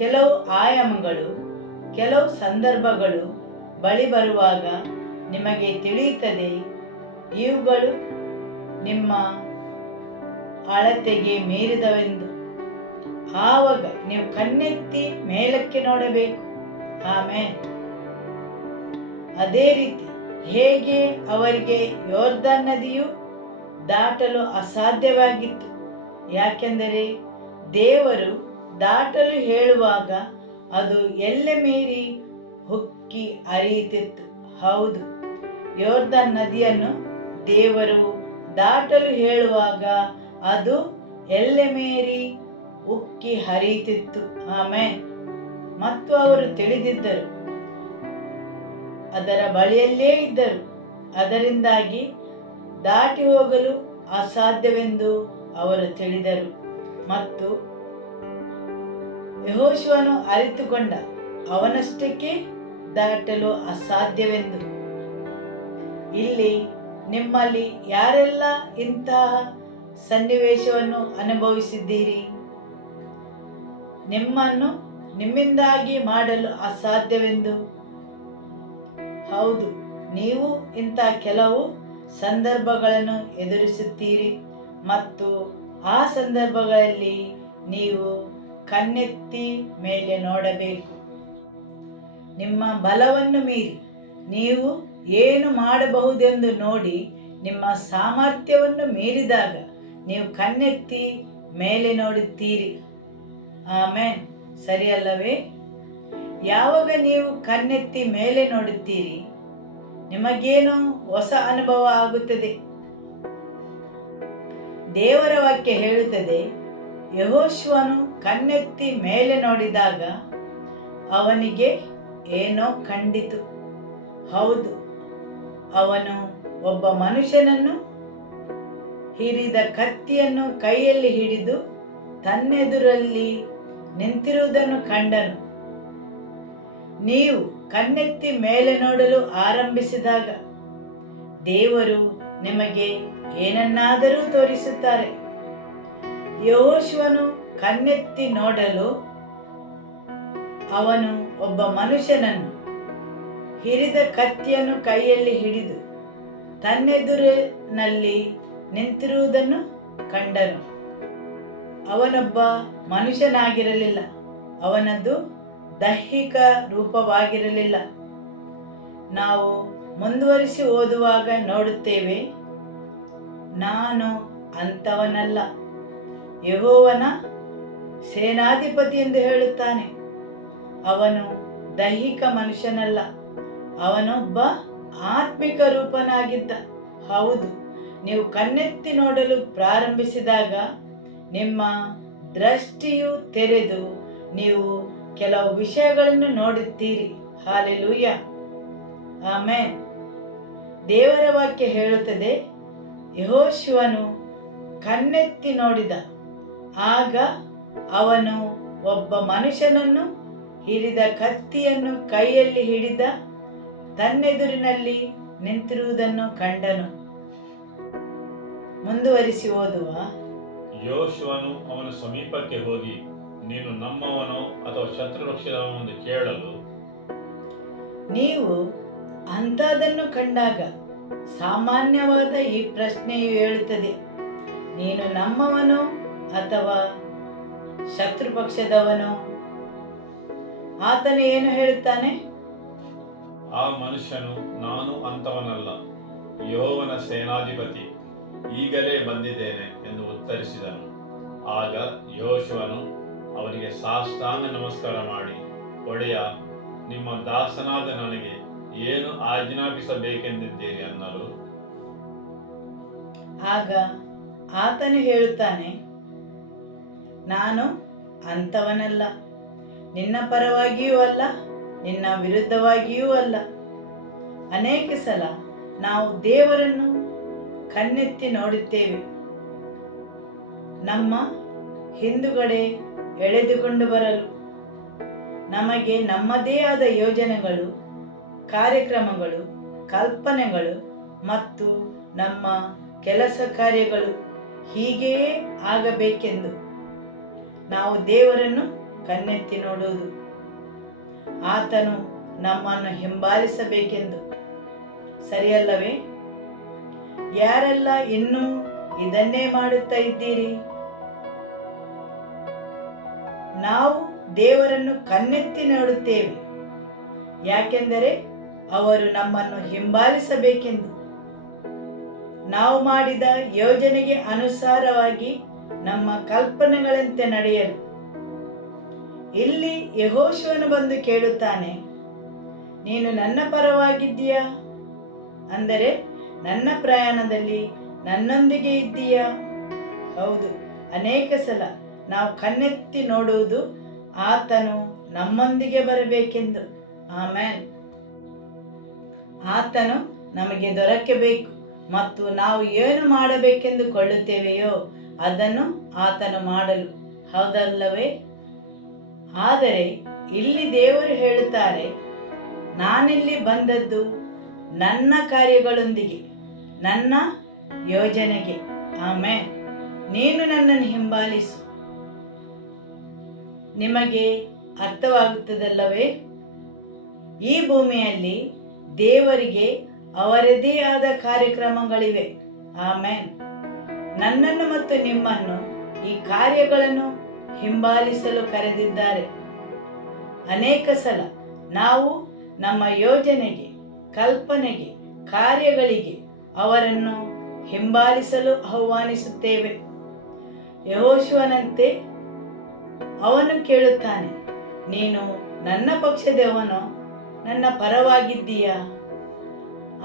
ಕೆಲವು ಆಯಾಮಗಳು, ಕೆಲವು ಸಂದರ್ಭಗಳು ಬಳಿ ಬರುವಾಗ ನಿಮಗೆ ತಿಳಿಯುತ್ತದೆ, ಇವುಗಳು ನಿಮ್ಮ ಅಳತೆಗೆ ಮೀರಿದವೆಂದು. ಆವಾಗ ನೀವು ಕಣ್ಣೆತ್ತಿ ಮೇಲಕ್ಕೆ ನೋಡಬೇಕು. ಆಮೇನ್. ಅದೇ ರೀತಿ ಹೇಗೆ ಅವರಿಗೆ ಯೋರ್ದನ್ ನದಿಯು ದಾಟಲು ಅಸಾಧ್ಯವಾಗಿತ್ತು. ಯಾಕೆಂದರೆ ದೇವರು ದಾಟಲು ಹೇಳುವಾಗ ಅದು ಎಲ್ಲೆ ಮೀರಿ ಉಕ್ಕಿ ಹರಿಯುತ್ತಿತ್ತು. ಹೌದು, ಯೋರ್ದನ್ ನದಿಯನ್ನು ದೇವರು ದಾಟಲು ಹೇಳುವಾಗ ಅದು ಎಲ್ಲೆ ಮೀರಿ ಉಕ್ಕಿ ಹರಿಯುತ್ತಿತ್ತು. ಆಮೇನ್. ಮತ್ತು ಅವರು ತಿಳಿದಿದ್ದರು, ಅದರ ಬಳಿಯಲ್ಲೇ ಇದ್ದರು. ಅದರಿಂದಾಗಿ ದಾಟಿ ಹೋಗಲು ಅಸಾಧ್ಯವೆಂದು ಅವರು ತಿಳಿದರು. ಮತ್ತು ಯೆಹೋಶುವನು ಅರಿತುಕೊಂಡ, ಅವನಷ್ಟಕ್ಕೆ ದಾಟಲು ಅಸಾಧ್ಯವೆಂದು. ಇಲ್ಲಿ ನಿಮ್ಮಲ್ಲಿ ಯಾರೆಲ್ಲ ಇಂತಹ ಸನ್ನಿವೇಶವನ್ನು ಅನುಭವಿಸಿದ್ದೀರಿ? ನಿಮ್ಮಿಂದಾಗಿ ಮಾಡಲು ಅಸಾಧ್ಯವೆಂದು. ಹೌದು, ನೀವು ಇಂಥ ಕೆಲವು ಸಂದರ್ಭಗಳನ್ನು ಎದುರಿಸುತ್ತೀರಿ ಮತ್ತು ಆ ಸಂದರ್ಭಗಳಲ್ಲಿ ನೀವು ಕಣ್ಣೆತ್ತಿ ಮೇಲೆ ನೋಡಬೇಕು. ನಿಮ್ಮ ಬಲವನ್ನು ಮೀರಿ ನೀವು ಏನು ಮಾಡಬಹುದೆಂದು ನೋಡಿ, ನಿಮ್ಮ ಸಾಮರ್ಥ್ಯವನ್ನು ಮೀರಿದಾಗ ನೀವು ಕಣ್ಣೆತ್ತಿ ಮೇಲೆ ನೋಡುತ್ತೀರಿ. ಆಮೇನ್. ಸರಿಯಲ್ಲವೇ? ಯಾವಾಗ ನೀವು ಕಣ್ಣೆತ್ತಿ ಮೇಲೆ ನೋಡುತ್ತೀರಿ, ನಿಮಗೇನೋ ಹೊಸ ಅನುಭವ ಆಗುತ್ತದೆ. ದೇವರ ವಾಕ್ಯ ಹೇಳುತ್ತದೆ, ಯೆಹೋಶುವನು ಕಣ್ಣೆತ್ತಿ ಮೇಲೆ ನೋಡಿದಾಗ ಅವನಿಗೆ ಏನೋ ಕಂಡಿತು. ಹೌದು, ಅವನು ಒಬ್ಬ ಮನುಷ್ಯನನ್ನು ಹಿರಿದ ಕತ್ತಿಯನ್ನು ಕೈಯಲ್ಲಿ ಹಿಡಿದು ತನ್ನೆದುರಲ್ಲಿ ನಿಂತಿರುವುದನ್ನು ಕಂಡನು. ನೀವು ಕಣ್ಣೆತ್ತಿ ಮೇಲೆ ನೋಡಲು ಆರಂಭಿಸಿದಾಗ ದೇವರು ನಿಮಗೆ ಏನನ್ನಾದರೂ ತೋರಿಸುತ್ತಾರೆ. ಯೆಹೋಶುವನು ಕಣ್ಣೆತ್ತಿ ನೋಡಲು ಅವನು ಒಬ್ಬ ಮನುಷ್ಯನನ್ನು ಹಿರಿದ ಕತ್ತಿಯನ್ನು ಕೈಯಲ್ಲಿ ಹಿಡಿದು ತನ್ನೆದುರಿನಲ್ಲಿ ನಿಂತಿರುವುದನ್ನು ಕಂಡನು. ಅವನೊಬ್ಬ ಮನುಷ್ಯನಾಗಿರಲಿಲ್ಲ, ಅವನದು ದೈಹಿಕ ರೂಪವಾಗಿರಲಿಲ್ಲ. ನಾವು ಮುಂದುವರಿಸಿ ಓದುವಾಗ ನೋಡುತ್ತೇವೆ, ನಾನು ಅಂಥವನಲ್ಲ, ಯೆಹೋವನ ಸೇನಾಧಿಪತಿ ಎಂದು ಹೇಳುತ್ತಾನೆ. ಅವನು ದೈಹಿಕ ಮನುಷ್ಯನಲ್ಲ, ಅವನೊಬ್ಬ ಆತ್ಮಿಕ ರೂಪನಾಗಿದ್ದ. ಹೌದು, ನೀವು ಕಣ್ಣೆತ್ತಿ ನೋಡಲು ಪ್ರಾರಂಭಿಸಿದಾಗ ನಿಮ್ಮ ದೃಷ್ಟಿಯು ತೆರೆದು ನೀವು ಕೆಲವು ವಿಷಯಗಳನ್ನು ನೋಡುತ್ತೀರಿ. Hallelujah, amen. ದೇವರ ವಾಕ್ಯ ಹೇಳುತ್ತದೆ, ಯೆಹೋಶುವನು ಕಣ್ಣೆತ್ತಿ ನೋಡಿದ, ಆಗ ಅವನು ಒಬ್ಬ ಮನುಷ್ಯನನ್ನು ಹಿರಿದ ಕತ್ತಿಯನ್ನು ಕೈಯಲ್ಲಿ ಹಿಡಿದ ತನ್ನೆದುರಿನಲ್ಲಿ ನಿಂತಿರುವುದನ್ನು ಕಂಡನು. ಮುಂದುವರಿಸಿ ಓದುವ. ಯೋಶುವನು ಅವನ ಸಮೀಪಕ್ಕೆ ಹೋಗಿ, ನೀನು ನಮ್ಮವನೋ ಅಥವಾ ಶತ್ರುಪಕ್ಷದವನೆಂದು ಕೇಳಲು, ನೀವು ಅಂಥದನ್ನು ಕಂಡಾಗ ಸಾಮಾನ್ಯವಾದ ಈ ಪ್ರಶ್ನೆಯು ಹೇಳುತ್ತದೆ, ನೀನು ನಮ್ಮವನೋ ಅಥವಾ ಶತ್ರುಪಕ್ಷದವನೋ? ಆತನು ಏನು ಹೇಳುತ್ತಾನೆ? ಆ ಮನುಷ್ಯನು, ನಾನು ಅಂಥವನಲ್ಲ, ಯೆಹೋವನ ಸೇನಾಧಿಪತಿ, ಈಗಲೇ ಬಂದಿದ್ದೇನೆ ಎಂದು ಉತ್ತರಿಸಿದನು. ಆಗ ಯೋಶುವನು ಅವನಿಗೆ ಸಾಷ್ಟಾಂಗ ನಮಸ್ಕಾರ ಮಾಡಿ, ಒಡೆಯ, ನಿಮ್ಮ ದಾಸನಾದ ನನಗೆ ಏನು ಆಜ್ಞಾಪಿಸಬೇಕೆಂದಿದ್ದೀರಿ ಅನ್ನಲು, ಆಗ ಆತನು ಹೇಳುತ್ತಾನೆ, ನಾನು ಅಂಥವನಲ್ಲ, ನಿನ್ನ ಪರವಾಗಿಯೂ ಅಲ್ಲ, ನಿನ್ನ ವಿರುದ್ಧವಾಗಿಯೂ ಅಲ್ಲ. ಅನೇಕ ಸಲ ನಾವು ದೇವರನ್ನು ಕಣ್ಣೆತ್ತಿ ನೋಡುತ್ತೇವೆ, ನಮ್ಮ ಹಿಂದುಗಡೆ ಎಳೆದುಕೊಂಡು ಬರಲು. ನಮಗೆ ನಮ್ಮದೇ ಆದ ಯೋಜನೆಗಳು, ಕಾರ್ಯಕ್ರಮಗಳು, ಕಲ್ಪನೆಗಳು ಮತ್ತು ನಮ್ಮ ಕೆಲಸ ಕಾರ್ಯಗಳು ಹೀಗೆಯೇ ಆಗಬೇಕೆಂದು ನಾವು ದೇವರನ್ನು ಕಣ್ಣೆತ್ತಿ ನೋಡುವುದು, ಆತನು ನಮ್ಮನ್ನು ಹಿಂಬಾಲಿಸಬೇಕೆಂದು. ಸರಿಯಲ್ಲವೇ? ಯಾರೆಲ್ಲ ಇನ್ನೂ ಇದನ್ನೇ ಮಾಡುತ್ತಾ ಇದ್ದೀರಿ? ನಾವು ದೇವರನ್ನು ಕಣ್ಣೆತ್ತಿ ನೋಡುತ್ತೇವೆ, ಯಾಕೆಂದರೆ ಅವರು ನಮ್ಮನ್ನು ಹಿಂಬಾಲಿಸಬೇಕೆಂದು. ನಾವು ಮಾಡಿದ ಯೋಜನೆಗೆ ಅನುಸಾರವಾಗಿ ನಮ್ಮ ಕಲ್ಪನೆಗಳಂತೆ ನಡೆಯಲು. ಇಲ್ಲಿ ಯೆಹೋಶುವನು ಬಂದು ಕೇಳುತ್ತಾನೆ, ನೀನು ನನ್ನ ಪರವಾಗಿದ್ದೀಯಾ? ಅಂದರೆ ನನ್ನ ಪ್ರಯಾಣದಲ್ಲಿ ನನ್ನೊಂದಿಗೆ ಇದ್ದೀಯಾ? ಹೌದು, ಅನೇಕ ಸಲ ನಾವು ಕಣ್ಣೆತ್ತಿ ನೋಡುವುದು ಆತನು ನಮ್ಮೊಂದಿಗೆ ಬರಬೇಕೆಂದು. ಆಮೆನ್. ಆತನು ನಮಗೆ ದೊರಕಬೇಕು ಮತ್ತು ನಾವು ಏನು ಮಾಡಬೇಕೆಂದುಕೊಳ್ಳುತ್ತೇವೆಯೋ ಅದನ್ನು ಆತನು ಮಾಡಲು. ಹೌದಲ್ಲವೇ? ಆದರೆ ಇಲ್ಲಿ ದೇವರು ಹೇಳುತ್ತಾರೆ, ನಾನಿಲ್ಲಿ ಬಂದದ್ದು ನನ್ನ ಕಾರ್ಯಗಳೊಂದಿಗೆ, ನನ್ನ ಯೋಜನೆಗೆ. ಆಮೆನ್. ನೀನು ನನ್ನನ್ನು ಹಿಂಬಾಲಿಸು. ನಿಮಗೆ ಅರ್ಥವಾಗುತ್ತದಲ್ಲವೇ? ಈ ಭೂಮಿಯಲ್ಲಿ ದೇವರಿಗೆ ಅವರದೇ ಆದ ಕಾರ್ಯಕ್ರಮಗಳಿವೆ. ಆಮೆನ್. ನನ್ನನ್ನು ಮತ್ತು ನಿಮ್ಮನ್ನು ಈ ಕಾರ್ಯಗಳನ್ನು ಹಿಂಬಾಲಿಸಲು ಕರೆದಿದ್ದಾರೆ. ಅನೇಕ ಸಲ ನಾವು ನಮ್ಮ ಯೋಜನೆಗೆ, ಕಲ್ಪನೆಗೆ, ಕಾರ್ಯಗಳಿಗೆ ಅವರನ್ನು ಹಿಂಬಾಲಿಸಲು ಆಹ್ವಾನಿಸುತ್ತೇವೆ. ಯೆಹೋಶುವನಂತೆ ಅವನು ಕೇಳುತ್ತಾನೆ, ನೀನು ನನ್ನ ಪಕ್ಷದವನೋ, ನನ್ನ ಪರವಾಗಿದ್ದೀಯಾ?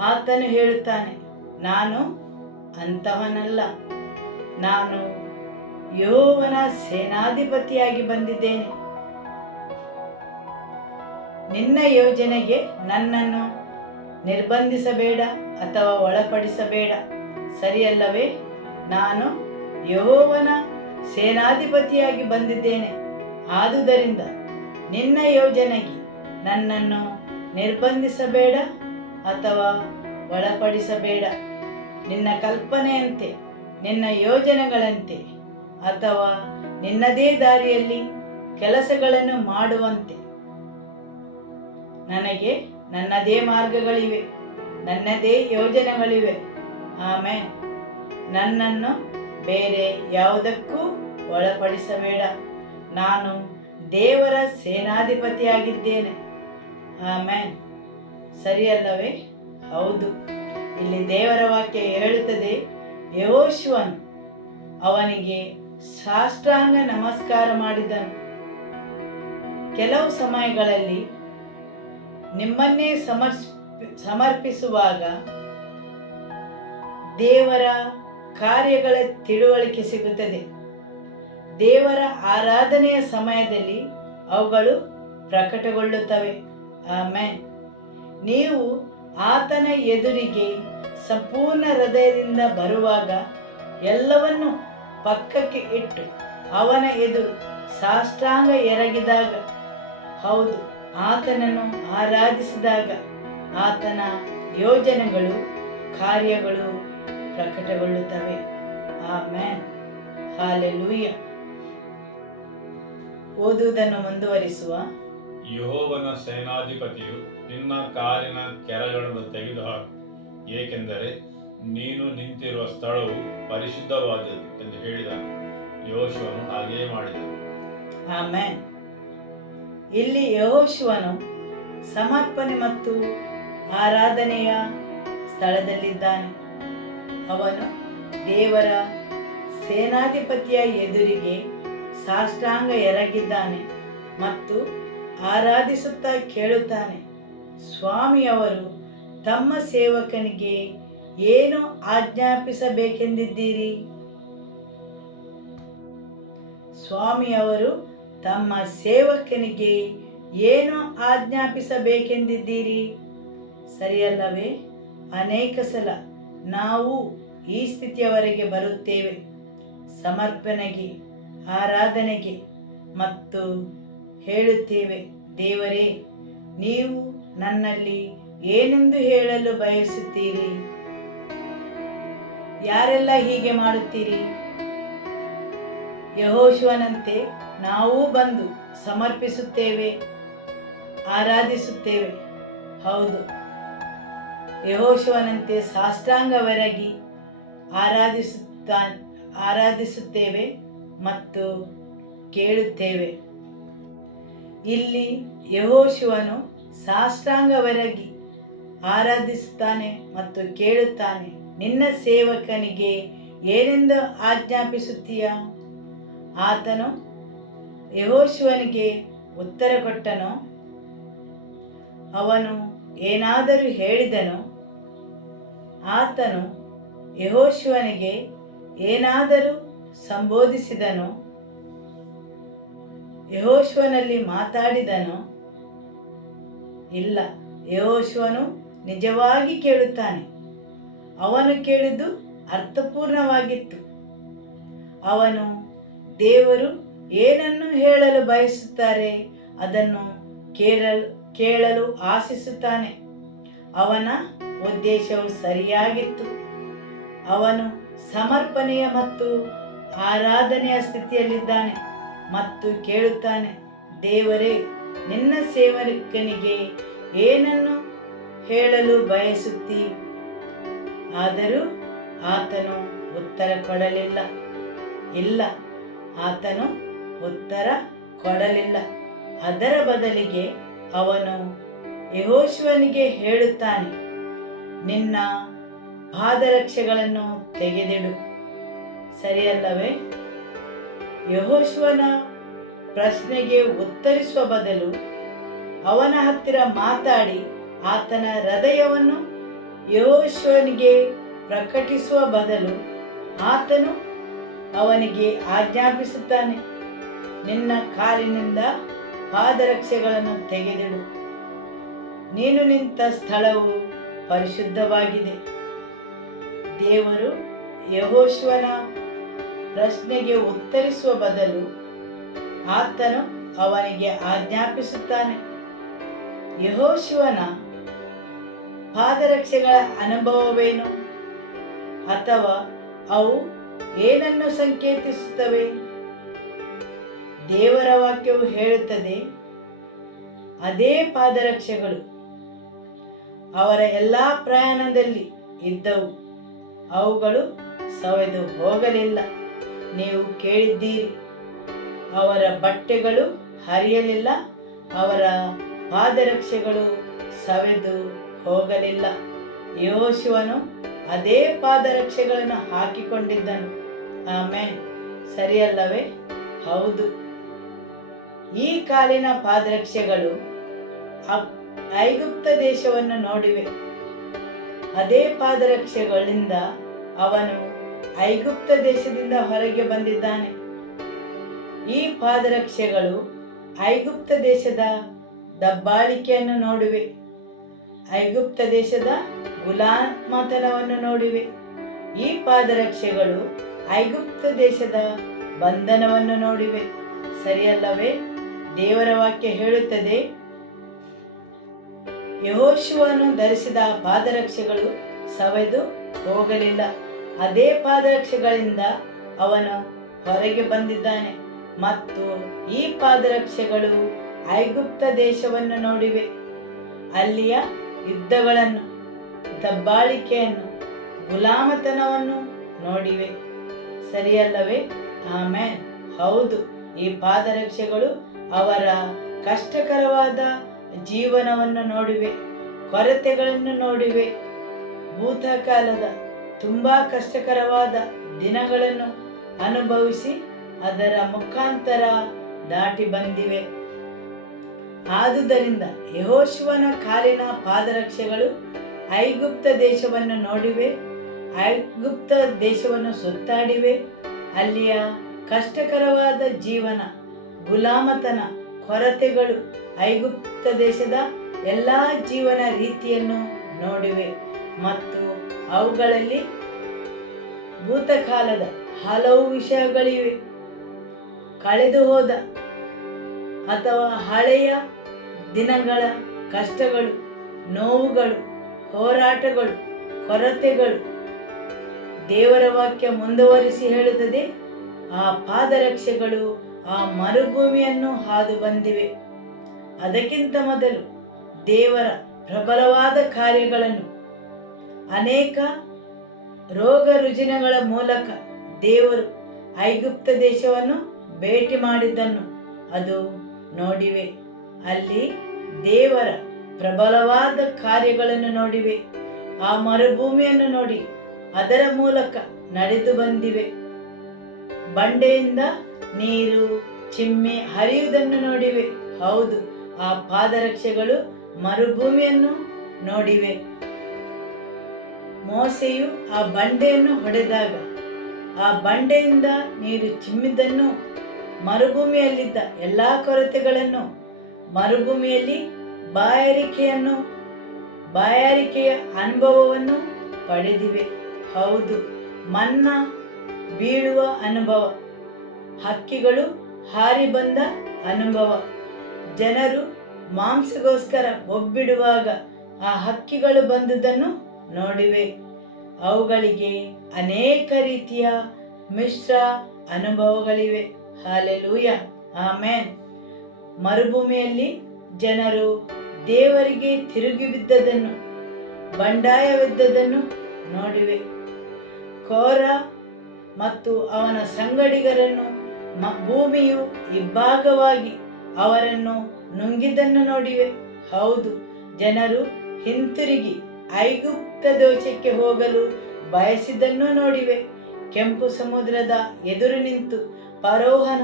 ಆತನು ಹೇಳುತ್ತಾನೆ, ನಾನು ಅಂಥವನಲ್ಲ, ನಾನು ಯೆಹೋವನ ಸೇನಾಧಿಪತಿಯಾಗಿ ಬಂದಿದ್ದೇನೆ. ನಿನ್ನ ಯೋಜನೆಗೆ ನನ್ನನ್ನು ನಿರ್ಬಂಧಿಸಬೇಡ ಅಥವಾ ಒಳಪಡಿಸಬೇಡ. ಸರಿಯಲ್ಲವೇ? ನಾನು ಯೆಹೋವನ ಸೇನಾಧಿಪತಿಯಾಗಿ ಬಂದಿದ್ದೇನೆ. ಆದುದರಿಂದ ನಿನ್ನ ಯೋಜನೆಗೆ ನನ್ನನ್ನು ನಿರ್ಬಂಧಿಸಬೇಡ ಅಥವಾ ಒಳಪಡಿಸಬೇಡ. ನಿನ್ನ ಕಲ್ಪನೆಯಂತೆ, ನಿನ್ನ ಯೋಜನೆಗಳಂತೆ ಅಥವಾ ನಿನ್ನದೇ ದಾರಿಯಲ್ಲಿ ಕೆಲಸಗಳನ್ನು ಮಾಡುವಂತೆ ನನಗೆ ನನ್ನದೇ ಮಾರ್ಗಗಳಿವೆ, ನನ್ನದೇ ಯೋಜನೆಗಳಿವೆ. ಆಮೆನ್. ನನ್ನನ್ನು ಬೇರೆ ಯಾವುದಕ್ಕೂ ಒಳಪಡಿಸಬೇಡ. ನಾನು ದೇವರ ಸೇನಾಧಿಪತಿಯಾಗಿದ್ದೇನೆ. ಆಮೆನ್. ಸರಿಯಲ್ಲವೇ? ಹೌದು. ಇಲ್ಲಿ ದೇವರ ವಾಕ್ಯ ಹೇಳುತ್ತದೆ, ಯೆಹೋಶುವನು ಅವನಿಗೆ ಸಾಷ್ಟಾಂಗ ನಮಸ್ಕಾರ ಮಾಡಿದನು. ಕೆಲವು ಸಮಯಗಳಲ್ಲಿ ನಿಮ್ಮನ್ನೇ ಸಮರ್ಪಿಸುವಾಗ ದೇವರ ಕಾರ್ಯಗಳ ತಿಳುವಳಿಕೆ ಸಿಗುತ್ತದೆ. ದೇವರ ಆರಾಧನೆಯ ಸಮಯದಲ್ಲಿ ಅವುಗಳು ಪ್ರಕಟಗೊಳ್ಳುತ್ತವೆ. ಆಮೆನ್. ನೀವು ಆತನ ಎದುರಿಗೆ ಸಂಪೂರ್ಣ ಹೃದಯದಿಂದ ಬರುವಾಗ, ಎಲ್ಲವನ್ನು ಪಕ್ಕಕ್ಕೆ ಇಟ್ಟು ಅವನ ಎದುರು ಸಾಷ್ಟಾಂಗ ಎರಗಿದಾಗ, ಹೌದು, ಆತನನ್ನು ಆರಾಧಿಸಿದಾಗ ಆತನ ಯೋಜನೆಗಳು, ಕಾರ್ಯಗಳು ಪ್ರಕಟಗೊಳ್ಳುತ್ತವೆ. ಆಮೆನ್. ಹಾಲೆಲೂಯ. ಓದುವುದನ್ನು ಮುಂದುವರಿಸುವ. ಯೆಹೋವನ ಸೇನಾಧಿಪತಿಯು ನಿನ್ನ ಕಾಲಿನ ಕೆರಗಳನ್ನು ತೆಗೆದುಹಾಕು, ಏಕೆಂದರೆ ನೀನು ನಿಂತಿರುವ ಸ್ಥಳವು ಪರಿಶುದ್ಧವಾದದ್ದು ಎಂದು ಹೇಳಿದನು. ಯೆಹೋಶುವನು ಹಾಗೆಯೇ ಮಾಡಿದನು. ಆಮೆನ್. ಇಲ್ಲಿ ಯೆಹೋಶುವನು ಸಮರ್ಪಣೆ ಮತ್ತು ಆರಾಧನೆಯ ಸ್ಥಳದಲ್ಲಿದ್ದಾನೆ. ಅವನು ದೇವರ ಸೇನಾಧಿಪತಿಯ ಎದುರಿಗೆ ಸಾಷ್ಟಾಂಗ ಎರಗಿದ್ದಾನೆ ಮತ್ತು ಆರಾಧಿಸುತ್ತಾ ಕೇಳುತ್ತಾನೆ, ಸ್ವಾಮಿಯವರು ತಮ್ಮ ಸೇವಕನಿಗೆ ಏನು ಆಜ್ಞಾಪಿಸಬೇಕೆಂದಿದ್ದೀರಿ? ಸ್ವಾಮಿಯವರು ತಮ್ಮ ಸೇವಕನಿಗೆ ಏನು ಆಜ್ಞಾಪಿಸಬೇಕೆಂದಿದ್ದೀರಿ? ಸರಿಯಲ್ಲವೇ? ಅನೇಕ ಸಲ ನಾವು ಈ ಸ್ಥಿತಿಯವರೆಗೆ ಬರುತ್ತೇವೆ, ಸಮರ್ಪಣೆಗೆ, ಆರಾಧನೆಗೆ, ಮತ್ತು ಹೇಳುತ್ತೇವೆ, ದೇವರೇ, ನೀವು ನನ್ನಲ್ಲಿ ಏನೆಂದು ಹೇಳಲು ಬಯಸುತ್ತೀರಿ? ಯಾರೆಲ್ಲ ಹೀಗೆ ಮಾಡುತ್ತೀರಿ? ಯೆಹೋಶುವನಂತೆ ನಾವು ಬಂದು ಸಮರ್ಪಿಸುತ್ತೇವೆ, ಆರಾಧಿಸುತ್ತೇವೆ. ಹೌದು, ಯೆಹೋಶುವನಂತೆ ಸಾಷ್ಟಾಂಗವೆರಗಿ ಆರಾಧಿಸುತ್ತೇವೆ ಮತ್ತು ಕೇಳುತ್ತೇವೆ. ಇಲ್ಲಿ ಯೆಹೋಶುವನು ಸಾಷ್ಟಾಂಗವೆರಗಿ ಆರಾಧಿಸುತ್ತಾನೆ ಮತ್ತು ಕೇಳುತ್ತಾನೆ, ನಿನ್ನ ಸೇವಕನಿಗೆ ಏನೆಂದು ಆಜ್ಞಾಪಿಸುತ್ತೀಯ? ಆತನು ಯೆಹೋಶುವನಿಗೆ ಉತ್ತರ ಕೊಟ್ಟನು. ಅವನು ಏನಾದರೂ ಹೇಳಿದನು? ಆತನು ಯೆಹೋಶುವನಿಗೆ ಏನಾದರೂ ಸಂಬೋಧಿಸಿದನು? ಯೆಹೋಶುವನಲ್ಲಿ ಮಾತಾಡಿದನು? ಇಲ್ಲ. ಯೆಹೋಶುವನು ನಿಜವಾಗಿ ಕೇಳುತ್ತಾನೆ. ಅವನು ಕೇಳಿದ್ದು ಅರ್ಥಪೂರ್ಣವಾಗಿತ್ತು. ಅವನು ದೇವರು ಏನನ್ನು ಹೇಳಲು ಬಯಸುತ್ತಾರೆ ಅದನ್ನು ಕೇಳಲು ಆಶಿಸುತ್ತಾನೆ. ಅವನ ಉದ್ದೇಶವು ಸರಿಯಾಗಿತ್ತು. ಅವನು ಸಮರ್ಪಣೆಯ ಮತ್ತು ಆರಾಧನೆಯ ಸ್ಥಿತಿಯಲ್ಲಿದ್ದಾನೆ ಮತ್ತು ಕೇಳುತ್ತಾನೆ, ದೇವರೇ, ನಿನ್ನ ಸೇವಕನಿಗೆ ಏನನ್ನು ಹೇಳಲು ಬಯಸುತ್ತೀ? ಆದರೂ ಆತನು ಉತ್ತರ ಕೊಡಲಿಲ್ಲ. ಇಲ್ಲ, ಆತನು ಉತ್ತರ ಕೊಡಲಿಲ್ಲ. ಅದರ ಬದಲಿಗೆ ಅವನು ಯೆಹೋಶುವನಿಗೆ ಹೇಳುತ್ತಾನೆ, ನಿನ್ನ ಪಾದರಕ್ಷೆಗಳನ್ನು ತೆಗೆದಿಡು. ಸರಿಯಲ್ಲವೇ? ಯೆಹೋಶುವನ ಪ್ರಶ್ನೆಗೆ ಉತ್ತರಿಸುವ ಬದಲು ಅವನ ಹತ್ತಿರ ಮಾತಾಡಿ ಆತನ ಹೃದಯವನ್ನು ಯೆಹೋಶುವನಿಗೆ ಪ್ರಕಟಿಸುವ ಬದಲು ಆತನು ಅವನಿಗೆ ಆಜ್ಞಾಪಿಸುತ್ತಾನೆ, ನಿನ್ನ ಕಾಲಿನಿಂದ ಪಾದರಕ್ಷೆಗಳನ್ನು ತೆಗೆದಿಡು. ನೀನು ನಿಂತ ಸ್ಥಳವು ಪರಿಶುದ್ಧವಾಗಿದೆ. ದೇವರು ಯೆಹೋಶುವನ ಪ್ರಶ್ನೆಗೆ ಉತ್ತರಿಸುವ ಬದಲು ಆತನು ಅವನಿಗೆ ಆಜ್ಞಾಪಿಸುತ್ತಾನೆ. ಯೆಹೋಶುವನ ಪಾದರಕ್ಷೆಗಳ ಅನುಭವವೇನು? ಅಥವಾ ಅವು ಏನನ್ನು ಸಂಕೇತಿಸುತ್ತವೆ? ದೇವರ ವಾಕ್ಯವು ಹೇಳುತ್ತದೆ, ಅದೇ ಪಾದರಕ್ಷೆಗಳು ಅವರ ಎಲ್ಲ ಪ್ರಯಾಣದಲ್ಲಿ ಇದ್ದವು, ಅವುಗಳು ಸವೆದು ಹೋಗಲಿಲ್ಲ. ನೀವು ಕೇಳಿದ್ದೀರಿ, ಅವರ ಬಟ್ಟೆಗಳು ಹರಿಯಲಿಲ್ಲ, ಅವರ ಪಾದರಕ್ಷೆಗಳು ಸವೆದು ಹೋಗಲಿಲ್ಲ. ಯೆಹೋಶುವನು ಅದೇ ಪಾದರಕ್ಷೆಗಳನ್ನು ಹಾಕಿಕೊಂಡಿದ್ದನು. ಆಮೆನ್. ಸರಿಯಲ್ಲವೇ? ಹೌದು. ಈ ಕಾಲಿನ ಪಾದರಕ್ಷೆಗಳು ಐಗುಪ್ತ ದೇಶವನ್ನು ನೋಡಿವೆ. ಅದೇ ಪಾದರಕ್ಷೆಗಳಿಂದ ಅವನು ಐಗುಪ್ತ ದೇಶದಿಂದ ಹೊರಗೆ ಬಂದಿದ್ದಾನೆ. ಈ ಪಾದರಕ್ಷೆಗಳು ಐಗುಪ್ತ ದೇಶದ ದಬ್ಬಾಳಿಕೆಯನ್ನು ನೋಡಿವೆ, ಐಗುಪ್ತ ದೇಶದ ಗುಲಾಮತನವನ್ನು ನೋಡಿವೆ. ಈ ಪಾದರಕ್ಷೆಗಳು ಐಗುಪ್ತ ದೇಶದ ಬಂಧನವನ್ನು ನೋಡಿವೆ. ಸರಿಯಲ್ಲವೇ? ದೇವರ ವಾಕ್ಯ ಹೇಳುತ್ತದೆ, ಯೆಹೋಶುವನು ಧರಿಸಿದ ಪಾದರಕ್ಷೆಗಳು ಸವೆದು ಹೋಗಲಿಲ್ಲ. ಅದೇ ಪಾದರಕ್ಷೆಗಳಿಂದ ಅವನು ಹೊರಗೆ ಬಂದಿದ್ದಾನೆ ಮತ್ತು ಈ ಪಾದರಕ್ಷೆಗಳು ಐಗುಪ್ತ ದೇಶವನ್ನು ನೋಡಿವೆ. ಅಲ್ಲಿಯ ಯುದ್ಧಗಳನ್ನು, ದಬ್ಬಾಳಿಕೆಯನ್ನು, ಗುಲಾಮತನವನ್ನು ನೋಡಿವೆ. ಸರಿಯಲ್ಲವೇ? ಆಮೇನ್. ಹೌದು, ಈ ಪಾದರಕ್ಷೆಗಳು ಅವರ ಕಷ್ಟಕರವಾದ ಜೀವನವನ್ನು ನೋಡಿವೆ, ಕೊರತೆಗಳನ್ನು ನೋಡಿವೆ. ಭೂತಕಾಲದ ತುಂಬಾ ಕಷ್ಟಕರವಾದ ದಿನಗಳನ್ನು ಅನುಭವಿಸಿ ಅದರ ಮುಖಾಂತರ ದಾಟಿ ಬಂದಿವೆ. ಆದುದರಿಂದ ಯೆಹೋಶುವನ ಕಾಲಿನ ಪಾದರಕ್ಷೆಗಳು ಐಗುಪ್ತ ದೇಶವನ್ನು ನೋಡಿವೆ, ಐಗುಪ್ತ ದೇಶವನ್ನು ಸುತ್ತಾಡಿವೆ. ಅಲ್ಲಿಯ ಕಷ್ಟಕರವಾದ ಜೀವನ, ಗುಲಾಮತನ, ಕೊರತೆಗಳು, ಐಗುಪ್ತ ದೇಶದ ಎಲ್ಲ ಜೀವನ ರೀತಿಯನ್ನು ನೋಡಿವೆ ಮತ್ತು ಅವುಗಳಲ್ಲಿ ಭೂತಕಾಲದ ಹಲವು ವಿಷಯಗಳಿವೆ. ಕಳೆದು ಹೋದ ಅಥವಾ ಹಳೆಯ ದಿನಗಳ ಕಷ್ಟಗಳು, ನೋವುಗಳು, ಹೋರಾಟಗಳು, ಕೊರತೆಗಳು. ದೇವರ ವಾಕ್ಯ ಮುಂದುವರಿಸಿ ಹೇಳುತ್ತದೆ, ಆ ಪಾದರಕ್ಷೆಗಳು ಆ ಮರುಭೂಮಿಯನ್ನು ಹಾದು ಬಂದಿವೆ. ಅದಕ್ಕಿಂತ ಮೊದಲು ದೇವರ ಪ್ರಬಲವಾದ ಕಾರ್ಯಗಳನ್ನು, ಅನೇಕ ರೋಗ ರುಜಿನಗಳ ಮೂಲಕ ದೇವರು ಐಗುಪ್ತ ದೇಶವನ್ನು ಭೇಟಿ ಮಾಡಿದ್ದನ್ನು ಅದು ನೋಡಿವೆ. ಅಲ್ಲಿ ದೇವರ ಪ್ರಬಲವಾದ ಕಾರ್ಯಗಳನ್ನು ನೋಡಿವೆ. ಆ ಮರುಭೂಮಿಯನ್ನು ನೋಡಿ ಅದರ ಮೂಲಕ ನಡೆದು ಬಂದಿವೆ. ಬಂಡೆಯಿಂದ ನೀರು ಚಿಮ್ಮಿ ಹರಿಯುವುದನ್ನು ನೋಡಿವೆ. ಹೌದು, ಆ ಪಾದರಕ್ಷೆಗಳು ಮರುಭೂಮಿಯನ್ನು ನೋಡಿವೆ. ಮೋಸೆಯು ಆ ಬಂಡೆಯನ್ನು ಹೊಡೆದಾಗ ಆ ಬಂಡೆಯಿಂದ ನೀರು ಚಿಮ್ಮಿದ್ದನ್ನು, ಮರುಭೂಮಿಯಲ್ಲಿದ್ದ ಎಲ್ಲಾ ಕೊರತೆಗಳನ್ನು, ಮರುಭೂಮಿಯಲ್ಲಿ ಬಾಯಾರಿಕೆಯ ಅನುಭವವನ್ನು ಪಡೆದಿವೆ. ಹೌದು, ಮನ್ನಾ ಬೀಳುವ ಅನುಭವ, ಹಕ್ಕಿಗಳು ಹಾರಿ ಬಂದ ಅನುಭವ, ಜನರು ಮಾಂಸಗೋಸ್ಕರ ಒಬ್ಬಿಡುವಾಗ ಆ ಹಕ್ಕಿಗಳು ಬಂದುದನ್ನು ನೋಡಿವೆ. ಅವುಗಳಿಗೆ ಅನೇಕ ರೀತಿಯ ಮಿಶ್ರ ಅನುಭವಗಳಿವೆ. ಹಾಲೆಲೂಯ, ಆಮೇನ್. ಮರುಭೂಮಿಯಲ್ಲಿ ಜನರು ದೇವರಿಗೆ ತಿರುಗಿ ಬಿದ್ದದನ್ನು, ಬಂಡಾಯವೆದ್ದದನ್ನು ನೋಡಿವೆ. ಕೋರ ಮತ್ತು ಅವನ ಸಂಗಡಿಗರನ್ನು ಭೂಮಿಯು ಇಬ್ಬಾಗವಾಗಿ ಅವರನ್ನು ನುಂಗಿದ್ದನ್ನು ನೋಡಿವೆ. ಹೌದು, ಜನರು ಹಿಂತಿರುಗಿ ಐಗುಪ್ತ ದೇಶಕ್ಕೆ ಹೋಗಲು ಬಯಸಿದ್ದನ್ನು ನೋಡಿವೆ. ಕೆಂಪು ಸಮುದ್ರದ ಎದುರು ನಿಂತು ಫರೋಹನ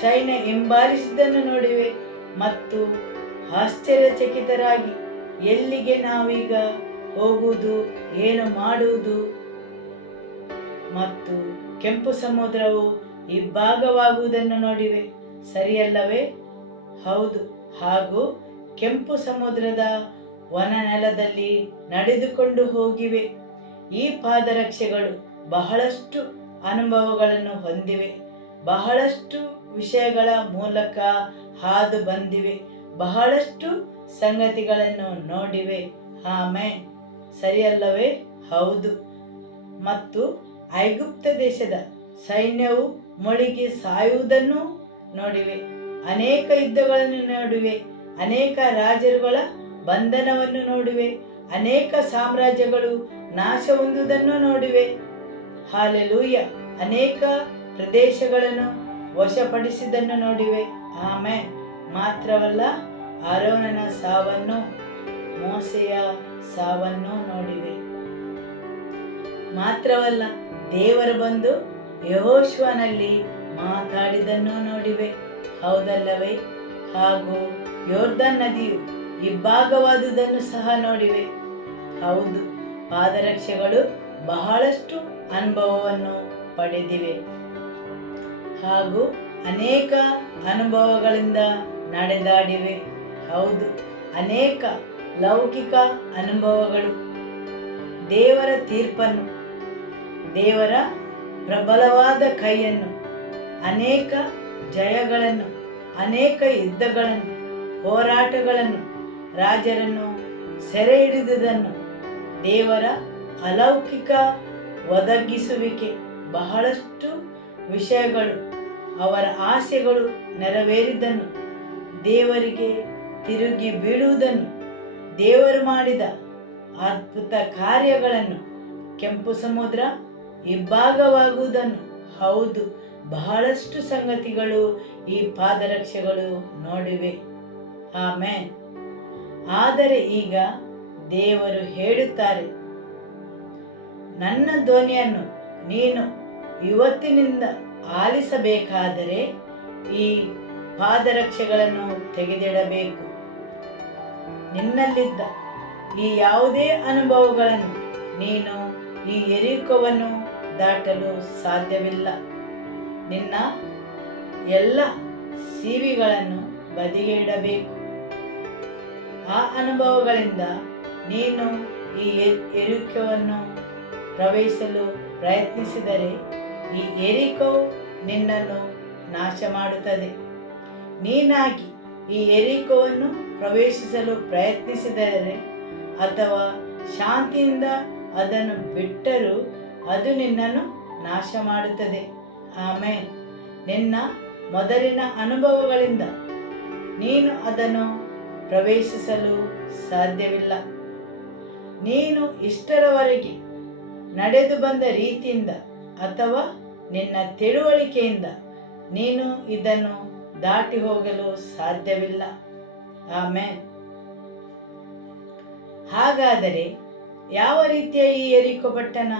ಸೈನ್ಯ ಹಿಂಬಾಲಿಸಿದ್ದನ್ನು ನೋಡಿವೆ ಮತ್ತು ಆಶ್ಚರ್ಯಚಕಿತರಾಗಿ ಎಲ್ಲಿಗೆ ನಾವೀಗ ಹೋಗುವುದು, ಏನು ಮಾಡುವುದು? ಮತ್ತು ಕೆಂಪು ಸಮುದ್ರವು ಇಬ್ಬಾಗವಾಗುವುದನ್ನು ನೋಡಿವೆ. ಸರಿಯಲ್ಲವೇ? ಹೌದು. ಹಾಗೂ ಕೆಂಪು ಸಮುದ್ರದ ವನ ನೆಲದಲ್ಲಿ ನಡೆದುಕೊಂಡು ಹೋಗಿವೆ. ಈ ಪಾದರಕ್ಷೆಗಳು ಬಹಳಷ್ಟು ಅನುಭವಗಳನ್ನು ಹೊಂದಿವೆ, ಬಹಳಷ್ಟು ವಿಷಯಗಳ ಮೂಲಕ ಹಾದು ಬಂದಿವೆ, ಬಹಳಷ್ಟು ಸಂಗತಿಗಳನ್ನು ನೋಡಿವೆ. ಆಮೇನ್. ಸರಿಯಲ್ಲವೇ? ಹೌದು. ಮತ್ತು ಐಗುಪ್ತ ದೇಶದ ಸೈನ್ಯವು ಮುಳುಗಿ ಸಾಯುವುದನ್ನು ನೋಡಿವೆ. ಅನೇಕ ಯುದ್ಧಗಳನ್ನು ನೋಡಿವೆ. ಅನೇಕ ರಾಜರುಗಳ ಬಂಧನವನ್ನು ನೋಡಿವೆ. ಅನೇಕ ಸಾಮ್ರಾಜ್ಯಗಳು ನಾಶ ಹೊಂದುವುದನ್ನು ನೋಡಿವೆ. ಹಾಲೆಲೂಯ. ಅನೇಕ ಪ್ರದೇಶಗಳನ್ನು ವಶಪಡಿಸಿದ್ದನ್ನು ನೋಡಿವೆ. ಆಮೇನ್. ಮಾತ್ರವಲ್ಲ, ಆರೋನನ ಸಾವನ್ನು, ಮೋಸೆಯ ಸಾವನ್ನು ನೋಡಿವೆ. ಮಾತ್ರವಲ್ಲ, ದೇವರು ಬಂದು ಯೆಹೋಶುವನಲ್ಲಿ ಮಾತಾಡಿದನ್ನು ನೋಡಿವೆ. ಹೌದಲ್ಲವೇ? ಹಾಗೂ ಯೋರ್ದನ್ ನದಿಯು ಇಬ್ಬಾಗವಾದುದನ್ನು ಸಹ ನೋಡಿವೆ. ಹೌದು, ಪಾದರಕ್ಷೆಗಳು ಬಹಳಷ್ಟು ಅನುಭವವನ್ನು ಪಡೆದಿವೆ ಹಾಗೂ ಅನೇಕ ಅನುಭವಗಳಿಂದ ನಡೆದಾಡಿವೆ. ಹೌದು, ಅನೇಕ ಲೌಕಿಕ ಅನುಭವಗಳು, ದೇವರ ತೀರ್ಪನ್ನು, ದೇವರ ಪ್ರಬಲವಾದ ಕೈಯನ್ನು, ಅನೇಕ ಜಯಗಳನ್ನು, ಅನೇಕ ಯುದ್ಧಗಳನ್ನು, ಹೋರಾಟಗಳನ್ನು, ರಾಜರನ್ನು ಸೆರೆ ಹಿಡಿದುದನ್ನು, ದೇವರ ಅಲೌಕಿಕ ಒದಗಿಸುವಿಕೆ, ಬಹಳಷ್ಟು ವಿಷಯಗಳು, ಅವರ ಆಸೆಗಳು ನೆರವೇರಿದ್ದನ್ನು, ದೇವರಿಗೆ ತಿರುಗಿ ಬೀಳುವುದನ್ನು, ದೇವರು ಮಾಡಿದ ಅದ್ಭುತ ಕಾರ್ಯಗಳನ್ನು, ಕೆಂಪು ಸಮುದ್ರ ಇಬ್ಬಾಗವಾಗುವುದನ್ನು, ಹೌದು, ಬಹಳಷ್ಟು ಸಂಗತಿಗಳು ಈ ಪಾದರಕ್ಷೆಗಳು ನೋಡಿವೆ. ಆಮೆನ್. ಆದರೆ ಈಗ ದೇವರು ಹೇಳುತ್ತಾರೆ, ನನ್ನ ಧ್ವನಿಯನ್ನು ನೀನು ಇವತ್ತಿನಿಂದ ಆಲಿಸಬೇಕಾದರೆ ಈ ಪಾದರಕ್ಷೆಗಳನ್ನು ತೆಗೆದಿಡಬೇಕು. ನಿನ್ನಲ್ಲಿದ್ದ ಈ ಯಾವುದೇ ಅನುಭವಗಳನ್ನು ನೀನು ಈ ಯೆರಿಕೋವನ್ನು ದಾಟಲು ಸಾಧ್ಯವಿಲ್ಲ. ನಿನ್ನ ಎಲ್ಲ ಸೀವಿಗಳನ್ನು ಬದಿಗೆ ಇಡಬೇಕು. ಆ ಅನುಭವಗಳಿಂದ ನೀನು ಈ ಯೆರಿಕೋವನ್ನು ಪ್ರವೇಶಿಸಲು ಪ್ರಯತ್ನಿಸಿದರೆ ಈ ಯೆರಿಕೋ ನಿನ್ನನ್ನು ನಾಶ ಮಾಡುತ್ತದೆ. ನೀನಾಗಿ ಈ ಯೆರಿಕೋವನ್ನು ಪ್ರವೇಶಿಸಲು ಪ್ರಯತ್ನಿಸಿದರೆ ಅಥವಾ ಶಾಂತಿಯಿಂದ ಅದನ್ನು ಬಿಟ್ಟರೂ ಅದು ನಿನ್ನನ್ನು ನಾಶ ಮಾಡುತ್ತದೆ. ಆಮೇಲೆ ನಿನ್ನ ಮೊದಲಿನ ಅನುಭವಗಳಿಂದ ನೀನು ಅದನ್ನು ಪ್ರವೇಶಿಸಲು ಸಾಧ್ಯವಿಲ್ಲ. ನೀನು ಇಷ್ಟರವರೆಗೆ ನಡೆದು ಬಂದ ರೀತಿಯಿಂದ ಅಥವಾ ನಿನ್ನ ತಿಳುವಳಿಕೆಯಿಂದ ನೀನು ಇದನ್ನು ದಾಟಿ ಹೋಗಲು ಸಾಧ್ಯವಿಲ್ಲ. ಆಮೆನ್. ಹಾಗಾದರೆ ಯಾವ ರೀತಿಯ ಈ ಯೆರಿಕೋ ಪಟ್ಟಣ?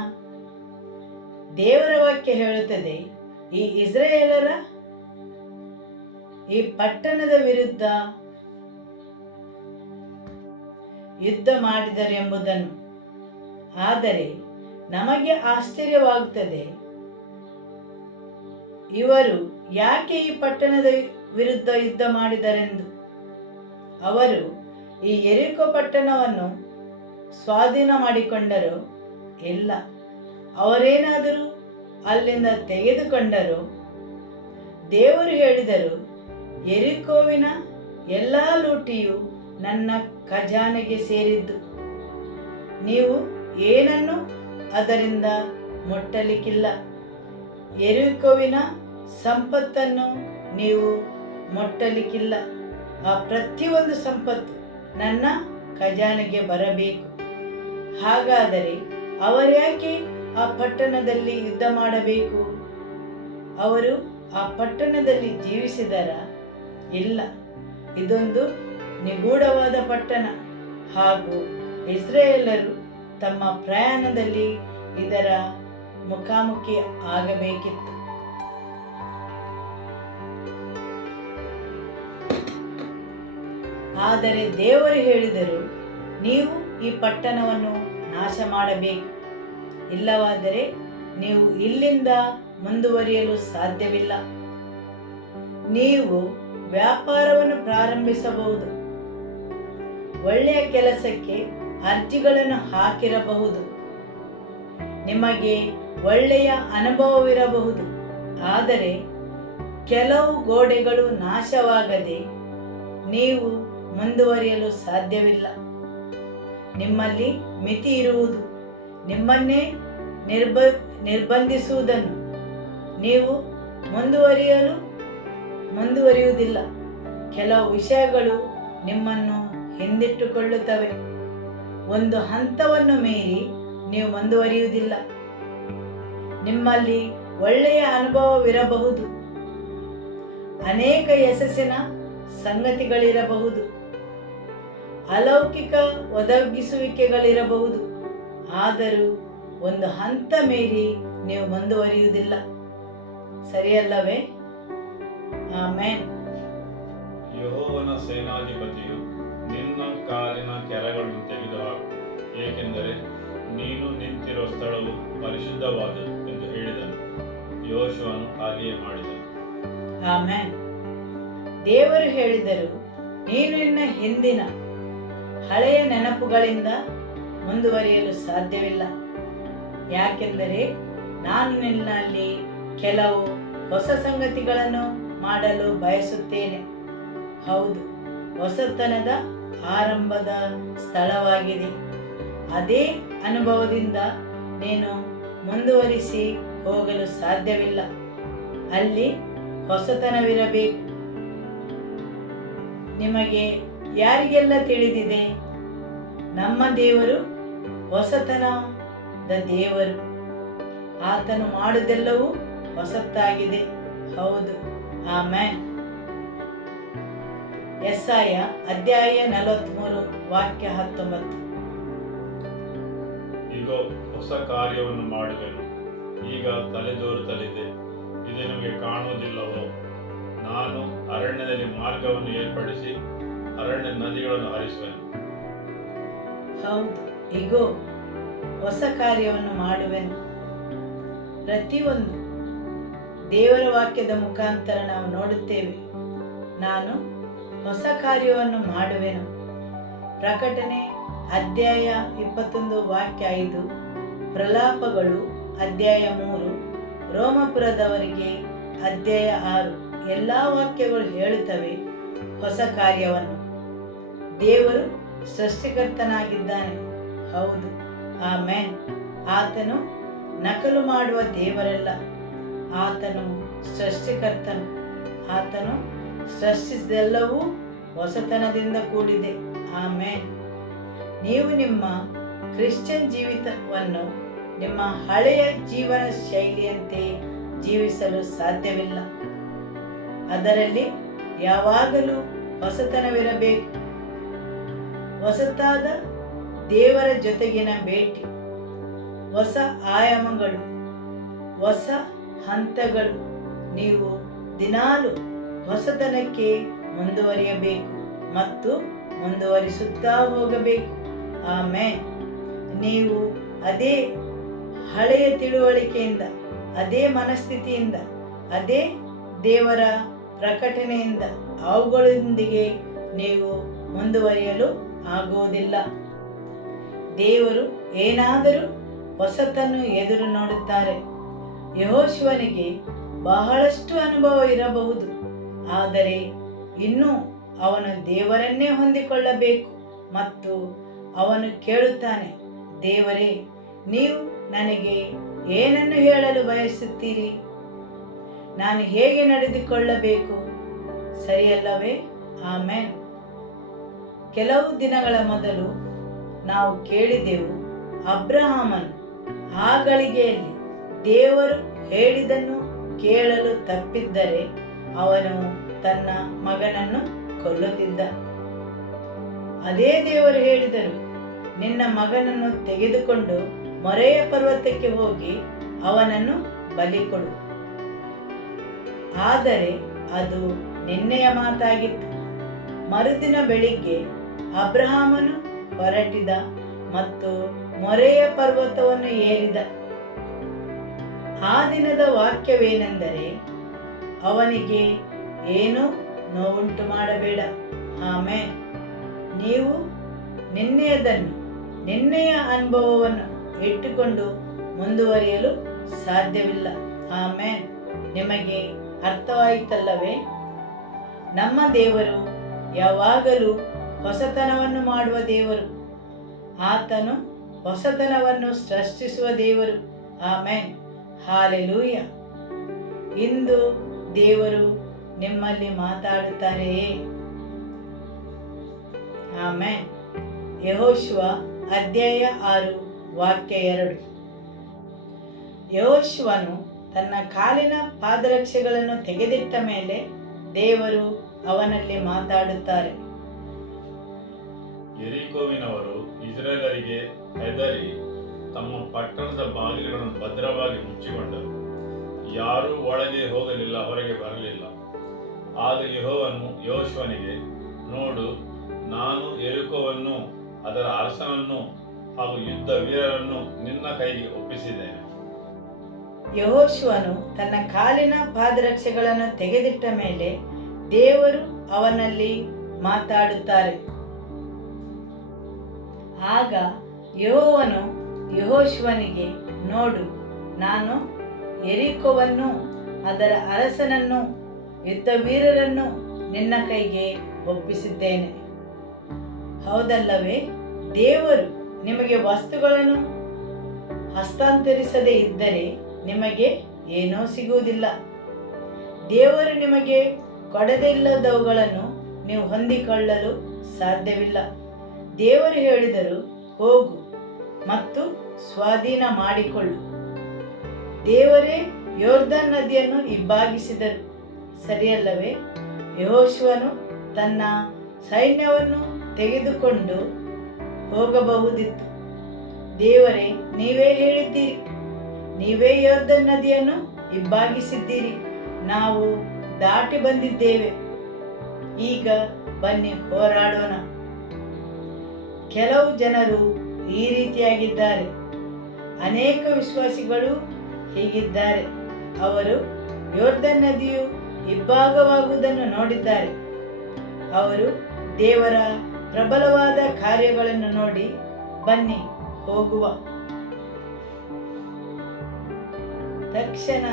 ದೇವರ ವಾಕ್ಯ ಹೇಳುತ್ತದೆ, ಈ ಇಸ್ರಾಯೇಲರ ಈ ಪಟ್ಟಣದ ವಿರುದ್ಧ ಯುದ್ಧ ಮಾಡಿದರು ಎಂಬುದನ್ನು. ಆದರೆ ನಮಗೆ ಆಶ್ಚರ್ಯವಾಗುತ್ತದೆ, ಇವರು ಯಾಕೆ ಈ ಪಟ್ಟಣದ ವಿರುದ್ಧ ಯುದ್ಧ ಮಾಡಿದರೆಂದು. ಅವರು ಈ ಯೆರಿಕೋ ಪಟ್ಟಣವನ್ನು ಸ್ವಾಧೀನ ಮಾಡಿಕೊಂಡರೋ? ಇಲ್ಲ. ಅವರೇನಾದರೂ ಅಲ್ಲಿಂದ ತೆಗೆದುಕೊಂಡರೋ? ದೇವರು ಹೇಳಿದರು, ಯೆರಿಕೋವಿನ ಎಲ್ಲ ಲೂಟಿಯು ನನ್ನ ಖಜಾನೆಗೆ ಸೇರಿದ್ದು, ನೀವು ಏನನ್ನು ಅದರಿಂದ ಮುಟ್ಟಲಿಕ್ಕಿಲ್ಲ. ಯೆರಿಕೋವಿನ ಸಂಪತ್ತನ್ನು ನೀವು ಮುಟ್ಟಲಿಕ್ಕಿಲ್ಲ. ಆ ಪ್ರತಿಯೊಂದು ಸಂಪತ್ತು ನನ್ನ ಖಜಾನೆಗೆ ಬರಬೇಕು. ಹಾಗಾದರೆ ಅವರ್ಯಾಕೆ ಆ ಪಟ್ಟಣದಲ್ಲಿ ಯುದ್ಧ ಮಾಡಬೇಕು? ಅವರು ಆ ಪಟ್ಟಣದಲ್ಲಿ ಜೀವಿಸಿದರ? ಇಲ್ಲ. ಇದೊಂದು ನಿಗೂಢವಾದ ಪಟ್ಟಣ ಹಾಗೂ ಇಸ್ರಾಯೇಲರು ತಮ್ಮ ಪ್ರಯಾಣದಲ್ಲಿ ಇದರ ಮುಖಾಮುಖಿ ಆಗಬೇಕಿತ್ತು. ಆದರೆ ದೇವರು ಹೇಳಿದರು, ನೀವು ಈ ಪಟ್ಟಣವನ್ನು ನಾಶ ಮಾಡಬೇಕು, ಇಲ್ಲವಾದರೆ ನೀವು ಇಲ್ಲಿಂದ ಮುಂದುವರಿಯಲು ಸಾಧ್ಯವಿಲ್ಲ. ನೀವು ವ್ಯಾಪಾರವನ್ನು ಪ್ರಾರಂಭಿಸಬಹುದು, ಒಳ್ಳೆಯ ಕೆಲಸಕ್ಕೆ ಅರ್ಜಿಗಳನ್ನು ಹಾಕಿರಬಹುದು, ನಿಮಗೆ ಒಳ್ಳೆಯ ಅನುಭವವಿರಬಹುದು. ಆದರೆ ಕೆಲವು ಗೋಡೆಗಳು ನಾಶವಾಗದೆ ನೀವು ಮುಂದುವರಿಯಲು ಸಾಧ್ಯವಿಲ್ಲ. ನಿಮ್ಮಲ್ಲಿ ಮಿತಿ ಇರುವುದು, ನಿಮ್ಮನ್ನೇ ನಿರ್ಬಂಧಿಸುವುದನ್ನು ನೀವು ಮುಂದುವರಿಯುವುದಿಲ್ಲ. ಕೆಲವು ವಿಷಯಗಳು ನಿಮ್ಮನ್ನು ಹಿಂದಿಟ್ಟುಕೊಳ್ಳುತ್ತವೆ. ಒಂದು ಹಂತವನ್ನು ಮೀರಿ ನೀವು ಮುಂದುವರಿಯುವುದಿಲ್ಲ. ನಿಮ್ಮಲ್ಲಿ ಒಳ್ಳೆಯ ಅನುಭವವಿರಬಹುದು, ಅನೇಕ ಯಶಸ್ಸಿನ ಸಂಗತಿಗಳಿರಬಹುದು, ಅಲೌಕಿಕ ಒದಗಿಸುವಿಕೆಗಳಿರಬಹುದು. ಆದರೂ ಒಂದು ಹಂತ ಮೀರಿ ನೀವು ಮುಂದುವರಿಯುವುದಿಲ್ಲ. ಸರಿಯಲ್ಲವೇ? ಆಮೆನ್. ಯೆಹೋವನ ಸೇನಾಧಿಪತಿಯು ನಿನ್ನ ಕಾಲಿನ ಕೆರಗಳನ್ನು ತೆಗೆದುಹಾಕು, ಏಕೆಂದರೆ ನೀನು ನಿಂತಿರುವ ಸ್ಥಳವು ಪರಿಶುದ್ಧವಾದದ್ದು ಎಂದು ಹೇಳಿದನು. ಯೆಹೋಶುವನು ಹಾಗೆಯೇ ಮಾಡಿದನು. ಆಮೆನ್. ದೇವರು ಹೇಳಿದರು, ನೀನು ನಿನ್ನ ಹಿಂದಿನ ಹಳೆಯ ನೆನಪುಗಳಿಂದ ಮುಂದುವರಿಯಲು ಸಾಧ್ಯವಿಲ್ಲ. ಯಾಕೆಂದರೆ ನಾನು ನಿನ್ನಲ್ಲಿ ಕೆಲವು ಹೊಸ ಸಂಗತಿಗಳನ್ನು ಮಾಡಲು ಬಯಸುತ್ತೇನೆ. ಹೌದು, ಹೊಸತನದ ಆರಂಭದ ಸ್ಥಳವಾಗಿದೆ. ಅದೇ ಅನುಭವದಿಂದ ನೀನು ಮುಂದುವರಿಸಿ ಹೋಗಲು ಸಾಧ್ಯವಿಲ್ಲ. ಅಲ್ಲಿ ಹೊಸತನವಿರಬೇಕು. ನಿಮಗೆ ಯಾರಿಗೆಲ್ಲ ತಿಳಿದಿದೆ, ನಮ್ಮ ದೇವರು ಹೊಸತನದ ದೇವರು. ಆತನು ಮಾಡುವುದೆಲ್ಲವೂ ಹೊಸತಾಗಿದೆ. ಹೌದು, ಆಮೆನ್. ಯೆಶಾಯ ಅಧ್ಯಾಯ 43 ವಾಕ್ಯ 19. ಈಗ ಹೊಸ ಕಾರ್ಯವನ್ನು ಮಾಡುವೆನು, ಈಗ ತಲೆದೋರುತ್ತಲಿದೆ, ಇದು ನಿಮಗೆ ಕಾಣುವುದಿಲ್ಲವೋ? ನಾನು ಅರಣ್ಯದಲ್ಲಿ ಮಾರ್ಗವನ್ನು ಏರ್ಪಡಿಸಿ ಅರಣ್ಯ ನದಿಗಳನ್ನು ಹರಿಸುವೆನು. ಹೌದು, ಇಗೋ ಹೊಸ ಕಾರ್ಯವನ್ನು ಮಾಡುವೆನು. ಪ್ರತಿಯೊಂದು ದೇವರ ವಾಕ್ಯದ ಮುಖಾಂತರ ನಾವು ನೋಡುತ್ತೇವೆ, ನಾನು ಹೊಸ ಕಾರ್ಯವನ್ನು ಮಾಡುವೆನು. ಪ್ರಕಟಣೆ ಅಧ್ಯಾಯ 21 ವಾಕ್ಯ 5, ಪ್ರಲಾಪಗಳು ಅಧ್ಯಾಯ 3, ರೋಮಪುರದವರಿಗೆ ಅಧ್ಯಾಯ 6 ಎಲ್ಲ ವಾಕ್ಯಗಳು ಹೇಳುತ್ತವೆ ಹೊಸ ಕಾರ್ಯವನ್ನು. ದೇವರು ಸೃಷ್ಟಿಕರ್ತನಾಗಿದ್ದಾನೆ. ಹೌದು, ಆಮೆನ್. ಆತನು ನಕಲು ಮಾಡುವ ದೇವರಲ್ಲ, ಆತನು ಸೃಷ್ಟಿಕರ್ತನು. ಆತನು ಸೃಷ್ಟಿಸಿದೆಲ್ಲವೂ ಹೊಸತನದಿಂದ ಕೂಡಿದೆ. ಆಮೆನ್. ನೀವು ನಿಮ್ಮ ಕ್ರಿಶ್ಚಿಯನ್ ಜೀವಿತವನ್ನು ನಿಮ್ಮ ಹಳೆಯ ಜೀವನ ಶೈಲಿಯಂತೆ ಜೀವಿಸಲು ಸಾಧ್ಯವಿಲ್ಲ. ಅದರಲ್ಲಿ ಯಾವಾಗಲೂ ಹೊಸತನವಿರಬೇಕು. ಹೊಸತಾದ ದೇವರ ಜೊತೆಗಿನ ಭೇಟಿ, ಹೊಸ ಆಯಾಮಗಳು, ಹೊಸ ಹಂತಗಳು. ನೀವು ದಿನಾಲು ಹೊಸತನಕ್ಕೆ ಮುಂದುವರಿಯಬೇಕು ಮತ್ತು ಮುಂದುವರಿಸುತ್ತಾ ಹೋಗಬೇಕು. ಆಮೆನ್. ನೀವು ಅದೇ ಹಳೆಯ ತಿಳುವಳಿಕೆಯಿಂದ, ಅದೇ ಮನಸ್ಥಿತಿಯಿಂದ, ಅದೇ ದೇವರ ಪ್ರಕಟಣೆಯಿಂದ ಅವುಗಳೊಂದಿಗೆ ನೀವು ಮುಂದುವರಿಯಲು ಆಗುವುದಿಲ್ಲ. ದೇವರು ಏನಾದರೂ ಹೊಸತನ್ನು ಎದುರು ನೋಡುತ್ತಾರೆ. ಯೆಹೋಶುವನಿಗೆ ಬಹಳಷ್ಟು ಅನುಭವ ಇರಬಹುದು, ಆದರೆ ಇನ್ನೂ ಅವನು ದೇವರನ್ನೇ ಹೊಂದಿಕೊಳ್ಳಬೇಕು ಮತ್ತು ಅವನು ಕೇಳುತ್ತಾನೆ, ದೇವರೇ, ನೀವು ನನಗೆ ಏನನ್ನು ಹೇಳಲು ಬಯಸುತ್ತೀರಿ? ನಾನು ಹೇಗೆ ನಡೆದುಕೊಳ್ಳಬೇಕು? ಸರಿಯಲ್ಲವೇ? ಆಮೆನ್. ಕೆಲವು ದಿನಗಳ ಮೊದಲು ನಾವು ಕೇಳಿದೆವು, ಅಬ್ರಹಾಮನು ಆ ಗಳಿಗೆಯಲ್ಲಿ ದೇವರು ಹೇಳಿದನ್ನು ಕೇಳಲು ತಪ್ಪಿದ್ದರೆ ಅವನು ತನ್ನ ಮಗನನ್ನು ಕೊಲ್ಲುತ್ತಿದ್ದ. ಅದೇ ದೇವರು ಹೇಳಿದರು, ನಿನ್ನ ಮಗನನ್ನು ತೆಗೆದುಕೊಂಡು ಮೊರೆಯ ಪರ್ವತಕ್ಕೆ ಹೋಗಿ ಅವನನ್ನು ಬಲಿ ಕೊಡು. ಆದರೆ ಅದು ನಿನ್ನೆಯ ಮಾತಾಗಿತ್ತು. ಮರುದಿನ ಬೆಳಿಗ್ಗೆ ಅಬ್ರಹಾಮನು ಹೊರಟಿದ ಮತ್ತು ಮೊರೆಯ ಪರ್ವತವನ್ನು ಏರಿದ. ಆ ದಿನದ ವಾಕ್ಯವೇನೆಂದರೆ, ಅವನಿಗೆ ಏನೂ ನೋವುಂಟು ಮಾಡಬೇಡ. ಆಮೆನ್. ನೀವು ನಿನ್ನೆಯ ಅನುಭವವನ್ನು ಇಟ್ಟುಕೊಂಡು ಮುಂದುವರಿಯಲು ಸಾಧ್ಯವಿಲ್ಲ. ಆಮೆನ್. ನಿಮಗೆ ಅರ್ಥವಾಯಿತಲ್ಲವೇ? ನಮ್ಮ ದೇವರು ಯಾವಾಗಲೂ ಹೊಸತನವನ್ನು ಮಾಡುವ ದೇವರು. ಆತನು ಹೊಸತನವನ್ನು ಸೃಷ್ಟಿಸುವ ದೇವರು. ಆಮೆನ್. ಹಾಲೆಲೂಯ. ಇಂದು ದೇವರು ನಿಮ್ಮಲ್ಲಿ ಮಾತಾಡುತ್ತಾರೆಯೇ? ಆಮೆನ್. ಯೆಹೋಶುವ ಅಧ್ಯಾಯ 6 ವಾಕ್ಯ 2. ಯೆಹೋಶುವನು ತನ್ನ ಕಾಲಿನ ಪಾದರಕ್ಷೆಗಳನ್ನು ತೆಗೆದಿಟ್ಟ ಮೇಲೆ ದೇವರು ಅವನಲ್ಲಿ ಮಾತಾಡುತ್ತಾರೆ. ಯೆರಿಕೋವಿನವರು ಇಸ್ರಾಯೇಲರಿಗೆ ಹೆದರಿ ತಮ್ಮ ಪಟ್ಟಣದ ಬಾಗಿಲುಗಳನ್ನು ಭದ್ರವಾಗಿ ಮುಚ್ಚಿಕೊಂಡರು. ಯಾರೂ ಒಳಗೆ ಹೋಗಲಿಲ್ಲ, ಹೊರಗೆ ಬರಲಿಲ್ಲ. ಆಗ ಯೆಹೋವನು ಯೆಹೋಶುವನಿಗೆ, ನೋಡು, ನಾನು ಯೆರಿಕೋವನ್ನು, ಅದರ ಅರಸನನ್ನು ಹಾಗೂ ಯುದ್ಧ ವೀರರನ್ನು ನಿನ್ನ ಕೈಗೆ ಒಪ್ಪಿಸಿದ್ದೇನೆ. ಯೆಹೋಶುವನು ತನ್ನ ಕಾಲಿನ ಪಾದರಕ್ಷೆಗಳನ್ನು ತೆಗೆದಿಟ್ಟ ಮೇಲೆ ದೇವರು ಅವನಲ್ಲಿ ಮಾತಾಡುತ್ತಾರೆ. ಆಗ ಯೆಹೋವನು ಯೆಹೋಶುವನಿಗೆ, ನೋಡು, ನಾನು ಯೆರಿಕೋವನ್ನು, ಅದರ ಅರಸನನ್ನು ಯುದ್ಧವೀರರನ್ನು ನಿನ್ನ ಕೈಗೆ ಒಪ್ಪಿಸಿದ್ದೇನೆ. ಹೌದಲ್ಲವೇ? ದೇವರು ನಿಮಗೆ ವಸ್ತುಗಳನ್ನು ಹಸ್ತಾಂತರಿಸದೇ ಇದ್ದರೆ ನಿಮಗೆ ಏನೂ ಸಿಗುವುದಿಲ್ಲ. ದೇವರು ನಿಮಗೆ ಕೊಡದಿಲ್ಲದವುಗಳನ್ನು ನೀವು ಹೊಂದಿಕೊಳ್ಳಲು ಸಾಧ್ಯವಿಲ್ಲ. ದೇವರು ಹೇಳಿದರು, ಹೋಗು ಮತ್ತು ಸ್ವಾಧೀನ ಮಾಡಿಕೊಳ್ಳು. ದೇವರೇ ಯೋರ್ದನ್ ನದಿಯನ್ನು ಇಬ್ಬಾಗಿಸಿದರು, ಸರಿಯಲ್ಲವೇ? ಯೆಹೋಶುವನು ತನ್ನ ಸೈನ್ಯವನ್ನು ತೆಗೆದುಕೊಂಡು ಹೋಗಬಹುದಿತ್ತು. ದೇವರೇ, ನೀವೇ ಹೇಳಿದ್ದೀರಿ, ನೀವೇ ಯೋರ್ದನ್ ನದಿಯನ್ನು ಇಬ್ಬಾಗಿಸಿದ್ದೀರಿ, ನಾವು ದಾಟಿ ಬಂದಿದ್ದೇವೆ. ಈಗ ಬನ್ನಿ ಹೋರಾಡೋಣ. ಕೆಲವು ಜನರು ಈ ರೀತಿಯಾಗಿದ್ದಾರೆ. ಅನೇಕ ವಿಶ್ವಾಸಿಗಳು ಹೀಗಿದ್ದಾರೆ. ಅವರು ಯೋರ್ದನ್ ನದಿಯು ಇಬ್ಬಾಗವಾಗುವುದನ್ನು ನೋಡಿದ್ದಾರೆ. ಅವರು ದೇವರ ಪ್ರಬಲವಾದ ಕಾರ್ಯಗಳನ್ನು ನೋಡಿ, ಬನ್ನಿ ಹೋಗುವ. ತಕ್ಷಣ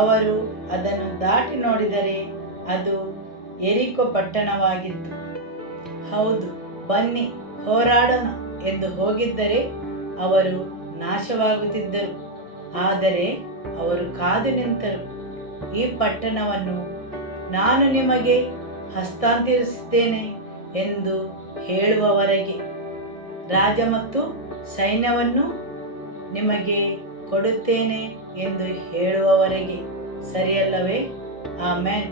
ಅವರು ಅದನ್ನು ದಾಟಿ ನೋಡಿದರೆ ಅದು ಯೆರಿಕೋ ಪಟ್ಟಣವಾಗಿತ್ತು. ಹೌದು, ಬನ್ನಿ ಹೋರಾಡೋಣ ಎಂದು ಹೋಗಿದ್ದರೆ ಅವರು ನಾಶವಾಗುತ್ತಿದ್ದರು. ಆದರೆ ಅವರು ಕಾದು ನಿಂತರು, ಈ ಪಟ್ಟಣವನ್ನು ನಾನು ನಿಮಗೆ ಹಸ್ತಾಂತರಿಸುತ್ತೇನೆ ಎಂದು ಹೇಳುವವರೆಗೆ, ರಾಜ ಮತ್ತು ಸೈನ್ಯವನ್ನು ನಿಮಗೆ ಕೊಡುತ್ತೇನೆ ಎಂದು ಹೇಳುವವರೆಗೆ. ಸರಿಯಲ್ಲವೇ? ಆಮೆನ್.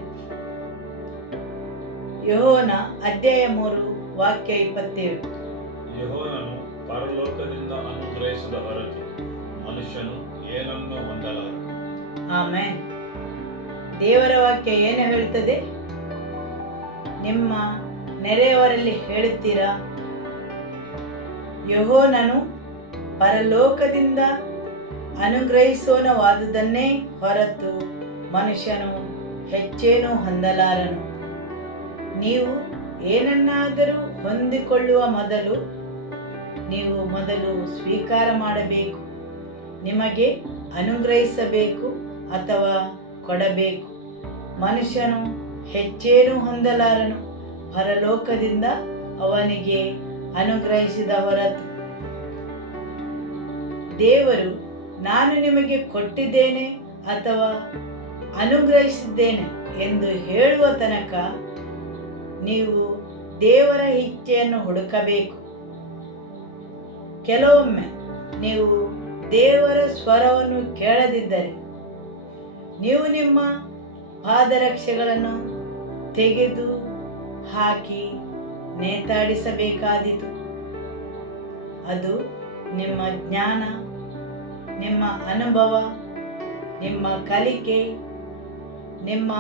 ಯೋಹನ ಅಧ್ಯಾಯ 3 ವಾಕ್ಯ 27. ಯೆಹೋವನು ಪರಲೋಕದಿಂದ ಅನುಗ್ರಹಿಸಿದ ಹೊರತು ಮನುಷ್ಯನು ಏನನ್ನು ಹೊಂದಲಾರ. ಆಮೆನ್. ದೇವರ ವಾಕ್ಯ ಏನು ಹೇಳುತ್ತದೆ? ನಿಮ್ಮ ನೆರೆಯವರಲ್ಲಿ ಹೇಳುತ್ತೀರಾ, ಯೆಹೋವನು ಪರಲೋಕದಿಂದ ಅನುಗ್ರಹಿಸೋಣವಾದುದನ್ನೇ ಹೊರತು ಮನುಷ್ಯನು ಹೆಚ್ಚೇನೂ ಹೊಂದಲಾರನು. ನೀವು ಏನನ್ನಾದರೂ ಹೊಂದಿಕೊಳ್ಳುವ ಮೊದಲು ನೀವು ಮೊದಲು ಸ್ವೀಕಾರ ಮಾಡಬೇಕು. ನಿಮಗೆ ಅನುಗ್ರಹಿಸಬೇಕು ಅಥವಾ ಕೊಡಬೇಕು. ಮನುಷ್ಯನು ಹೆಚ್ಚೇನೂ ಹೊಂದಲಾರನು, ಪರಲೋಕದಿಂದ ಅವನಿಗೆ ಅನುಗ್ರಹಿಸಿದ ಹೊರತು. ದೇವರು ನಾನು ನಿಮಗೆ ಕೊಟ್ಟಿದ್ದೇನೆ ಅಥವಾ ಅನುಗ್ರಹಿಸಿದ್ದೇನೆ ಎಂದು ಹೇಳುವ ತನಕ ನೀವು ದೇವರ ಇಚ್ಛೆಯನ್ನು ಹುಡುಕಬೇಕು. ಕೆಲವೊಮ್ಮೆ ನೀವು ದೇವರ ಸ್ವರವನ್ನು ಕೇಳದಿದ್ದರೆ ನೀವು ನಿಮ್ಮ ಪಾದರಕ್ಷೆಗಳನ್ನು ತೆಗೆದು ಹಾಕಿ ನೇತಾಡಿಸಬೇಕಾದೀತು. ಅದು ನಿಮ್ಮ ಜ್ಞಾನ, ನಿಮ್ಮ ಅನುಭವ, ನಿಮ್ಮ ಕಲಿಕೆ, ನಿಮ್ಮ